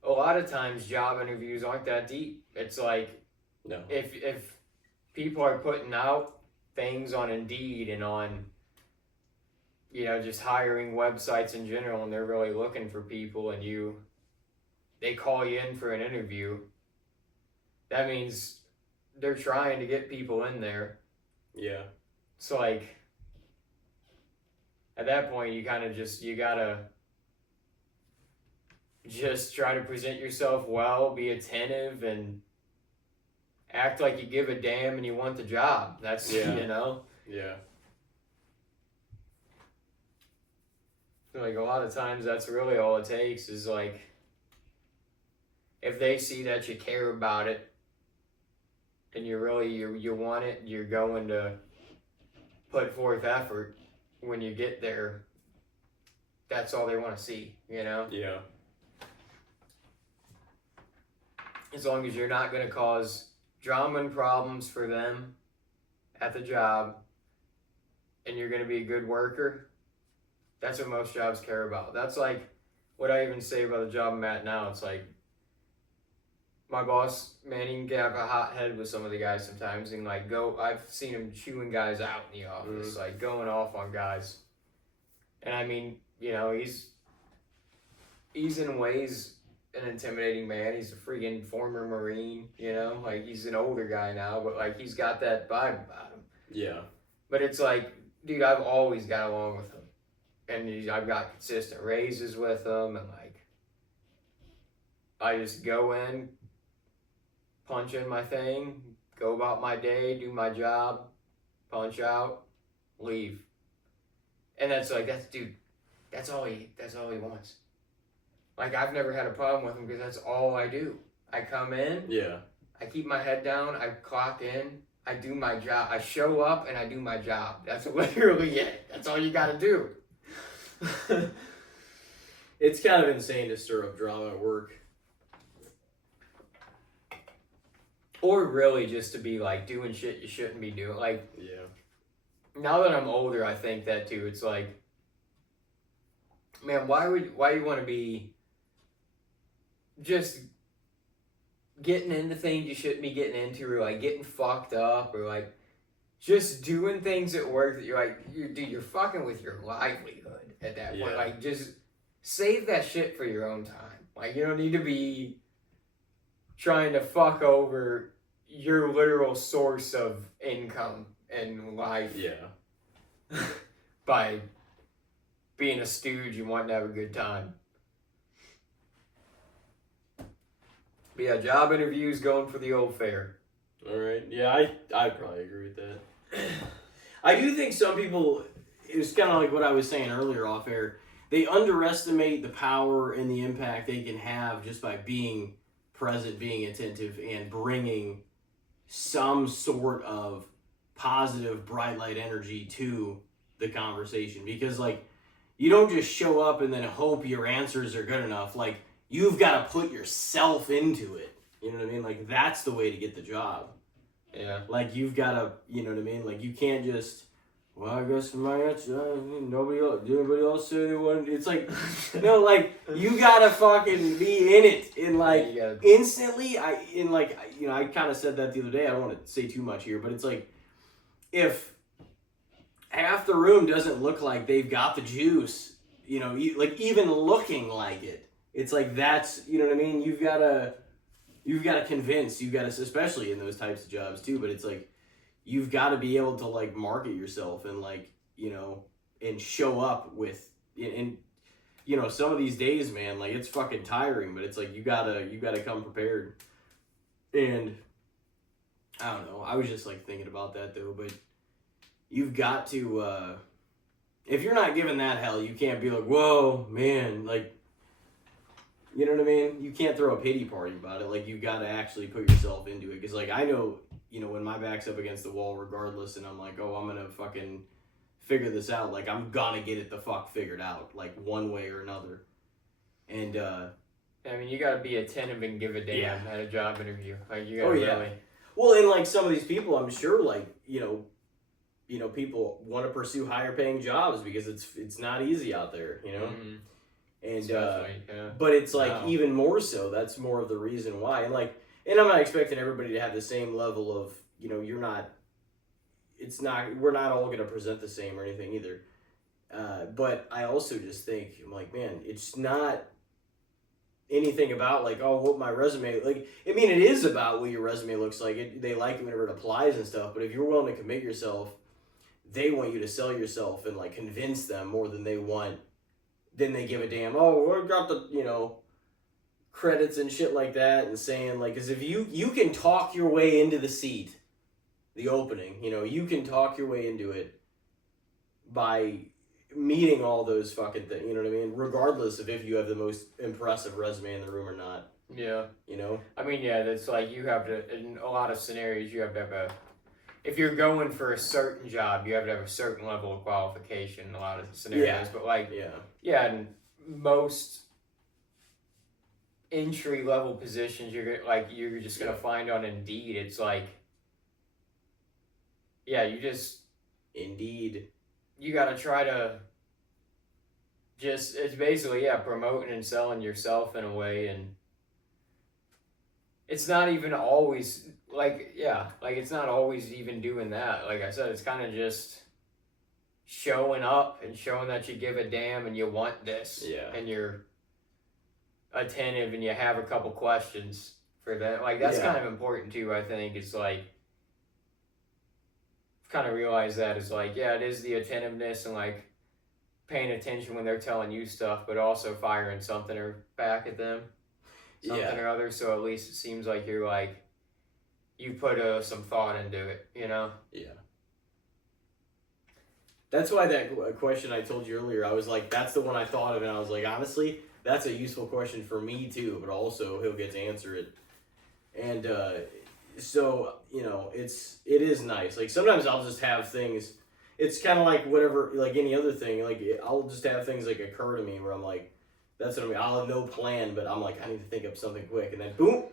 a lot of times job interviews aren't that deep. It's like, no, if people are putting out things on Indeed and on, just hiring websites in general, and they're really looking for people, and they call you in for an interview, that means they're trying to get people in there. Yeah. So like, at that point, you gotta just try to present yourself well, be attentive, and act like you give a damn and you want the job. That's, Yeah. Yeah. Like, a lot of times that's really all it takes is like, if they see that you care about it and you want it, you're going to put forth effort when you get there, that's all they want to see, Yeah. As long as you're not going to cause drama and problems for them at the job, and you're going to be a good worker, that's what most jobs care about. That's like what I even say about the job I'm at now. It's like, my boss, man, he can have a hot head with some of the guys sometimes, and like I've seen him chewing guys out in the office, like going off on guys. And I mean, he's in ways an intimidating man. He's a freaking former Marine, like he's an older guy now, but like he's got that vibe about him. Yeah. But it's like, dude, I've always got along with him. And I've got consistent raises with him, and like, I just go in, punch in my thing, go about my day, do my job, punch out, leave. And that's all he wants. Like, I've never had a problem with him because that's all I do. I come in, I keep my head down, I clock in, I do my job. I show up and I do my job. That's literally it. That's all you gotta do. It's kind of insane to stir up drama at work. Or really just to be like doing shit you shouldn't be doing. Like, now that I'm older, I think that too. It's like, man, why you want to be just getting into things you shouldn't be getting into, or like getting fucked up, or like just doing things at work that you're like, you're fucking with your livelihood at that point. Like, just save that shit for your own time. Like, you don't need to be trying to fuck over your literal source of income and life by being a stooge and wanting to have a good time. But yeah, job interviews, going for the old fare. All right. Yeah, I'd probably agree with that. I do think some people, it's kind of like what I was saying earlier off air, they underestimate the power and the impact they can have just by being present, being attentive, and bringing some sort of positive, bright light energy to the conversation. Because, like, you don't just show up and then hope your answers are good enough. Like, you've got to put yourself into it. You know what I mean? Like, that's the way to get the job. Yeah. Like, you've got to, you know what I mean? Like, you can't just, well, I guess my answer, anybody else said they wanted. It's like, no, like, you got to fucking be in it. And, like, instantly, I kind of said that the other day. I don't want to say too much here, but it's like, if half the room doesn't look like they've got the juice you know, like even looking like it. It's like that's, you know what I mean? You've got to convince, you've got to, especially in those types of jobs too, but it's like you've got to be able to like market yourself and like, you know, and show up with and you know, some of these days, man, like it's fucking tiring, but it's like you got to come prepared. And I don't know. I was just like thinking about that though, but you've got to if you're not giving that hell, you can't be like, "Whoa, man," like you know what I mean? You can't throw a pity party about it. Like you got to actually put yourself into it cuz like I know, you know, when my back's up against the wall regardless and I'm like, "Oh, I'm going to fucking figure this out." Like I'm going to get it the fuck figured out like one way or another. And I mean, you gotta be attentive and give a damn at a job interview. Like you gotta really. Well, and like some of these people, I'm sure, like you know, people want to pursue higher paying jobs because it's not easy out there, you know. Mm-hmm. And Yeah. but it's like even more so. That's more of the reason why. And like, and I'm not expecting everybody to have the same level of, you know, you're not. It's not. We're not all gonna present the same or anything either. But I also just think I'm like, man, it's not anything about like, oh, what my resume like. I mean, it is about what your resume looks like. They like it whenever it applies and stuff. But if you're willing to commit yourself, they want you to sell yourself and like convince them more than they give a damn. Oh, we got the, you know, credits and shit like that, and saying like, because if you can talk your way into the seat, the opening, you know, you can talk your way into it by meeting all those fucking things, you know what I mean? Regardless of if you have the most impressive resume in the room or not. Yeah. You know? I mean, yeah, that's like you have to, in a lot of scenarios, you have to have if you're going for a certain job, you have to have a certain level of qualification in a lot of scenarios. Yeah. But like, yeah, in most entry level positions, you're just gonna find on Indeed. It's like, yeah, Indeed. You gotta try to it's basically, promoting and selling yourself in a way, and it's not even always it's not always even doing that. Like I said, it's kind of just showing up and showing that you give a damn and you want this, and you're attentive and you have a couple questions for that. Like that's kind of important too. I think it's like kind of realize that is like, it is the attentiveness and like paying attention when they're telling you stuff, but also firing something or back at them, something or other. So at least it seems like you're like, you put some thought into it, you know? Yeah. That's why that question I told you earlier, I was like, that's the one I thought of, and I was like, honestly, that's a useful question for me too, but also he'll get to answer it. And so, you know, it is nice. Like sometimes I'll just have things, it's kind of like whatever, like any other thing, like I'll just have things like occur to me where I'm like, that's what I mean, I'll have no plan, but I'm like, I need to think up something quick, and then boom,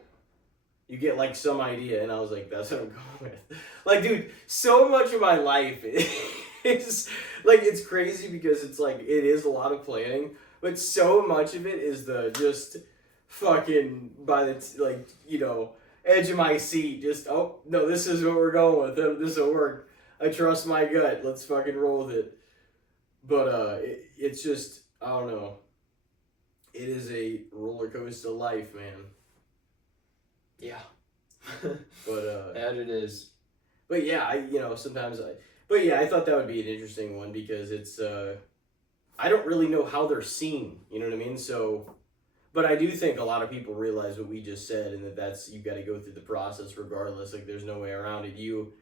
you get like some idea, and I was like, that's what I'm going with. Like, dude, so much of my life is like, it's crazy because it's like, it is a lot of planning, but so much of it is the just fucking by the, like, you know, edge of my seat, just, oh, no, this is what we're going with, this will work. I trust my gut, let's fucking roll with it. But it's just, I don't know. It is a roller coaster life, man. Yeah. But that it is. But yeah, I thought that would be an interesting one because it's I don't really know how they're seen, you know what I mean? So, but I do think a lot of people realize what we just said, and that's, you got to go through the process regardless. Like there's no way around it. You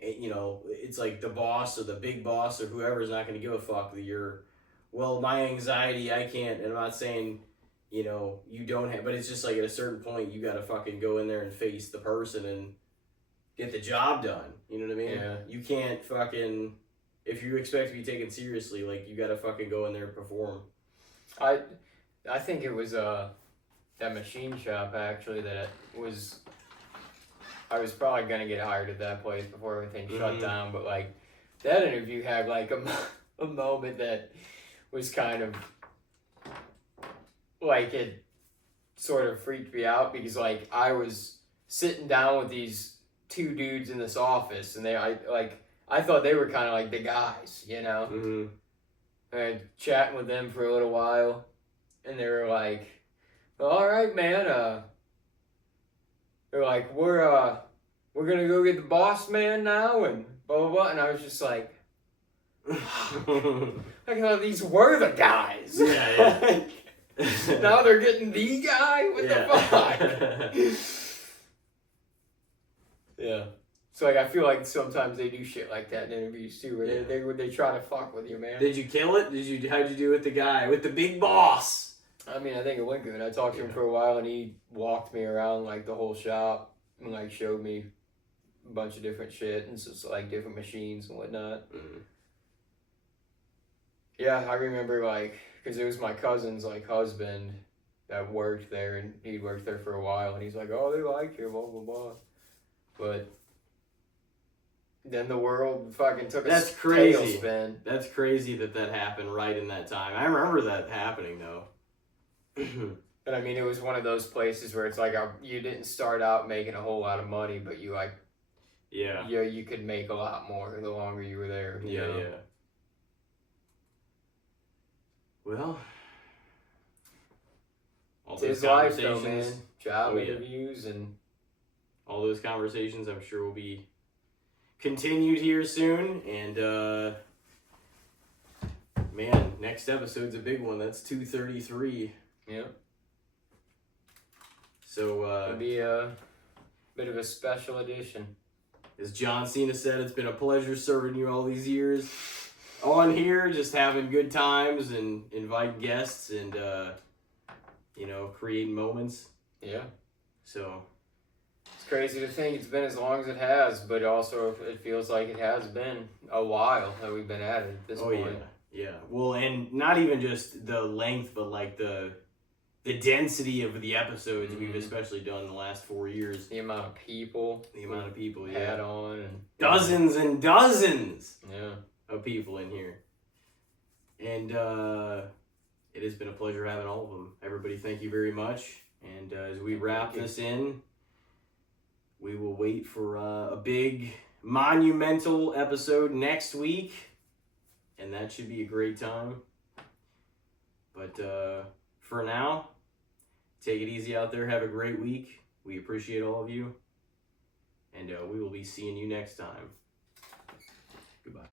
know, it's like the boss or the big boss or whoever's not going to give a fuck that you're, well, my anxiety, I can't, and I'm not saying, you know, you don't have, but it's just like at a certain point, you got to fucking go in there and face the person and get the job done. You know what I mean? Yeah. You can't fucking, if you expect to be taken seriously, like you got to fucking go in there and perform. I think it was that machine shop actually that was, I was probably gonna get hired at that place before everything shut down, but like that interview had like a moment that was kind of like, it sort of freaked me out because like I was sitting down with these two dudes in this office, and I thought they were kind of like the guys, you know. chatting with them for a little while, and they were like, "All right, man. They're like, we're gonna go get the boss man now, and blah blah blah." And I was just like, I thought these were the guys. Yeah. Now they're getting the guy. What the fuck? Yeah. So like I feel like sometimes they do shit like that in interviews too, where they try to fuck with you, man. Did you kill it? How'd you do with the guy with the big boss? I mean, I think it went good. I talked to him for a while, and he walked me around like the whole shop and like showed me a bunch of different shit and just like different machines and whatnot. Mm. Yeah, I remember like because it was my cousin's like husband that worked there, and he worked there for a while, and he's like, "Oh, they like you, blah blah blah," but then the world fucking took a crazy. tailspin. That's crazy that happened right in that time. I remember that happening though. But I mean, it was one of those places where it's like you didn't start out making a whole lot of money, but you like, you could make a lot more the longer you were there. You know? Yeah. Well, all those it's life though, conversations, man. Job interviews and all those conversations, I'm sure will be continued here soon. And man, next episode's a big one. That's 233. Yeah. So it'll be a bit of a special edition. As John Cena said, it's been a pleasure serving you all these years on here, just having good times and inviting guests and creating moments. Yeah. So it's crazy to think it's been as long as it has, but also it feels like it has been a while that we've been at it at this point. Yeah. Well, and not even just the length, but like the density of the episodes we've especially done in the last 4 years. The amount of people. Had on. And dozens and dozens Yeah. of people in here. And it has been a pleasure having all of them. Everybody, thank you very much. And as we wrap this in, we will wait for a big monumental episode next week. And that should be a great time. But for now, take it easy out there. Have a great week. We appreciate all of you. And we will be seeing you next time. Goodbye.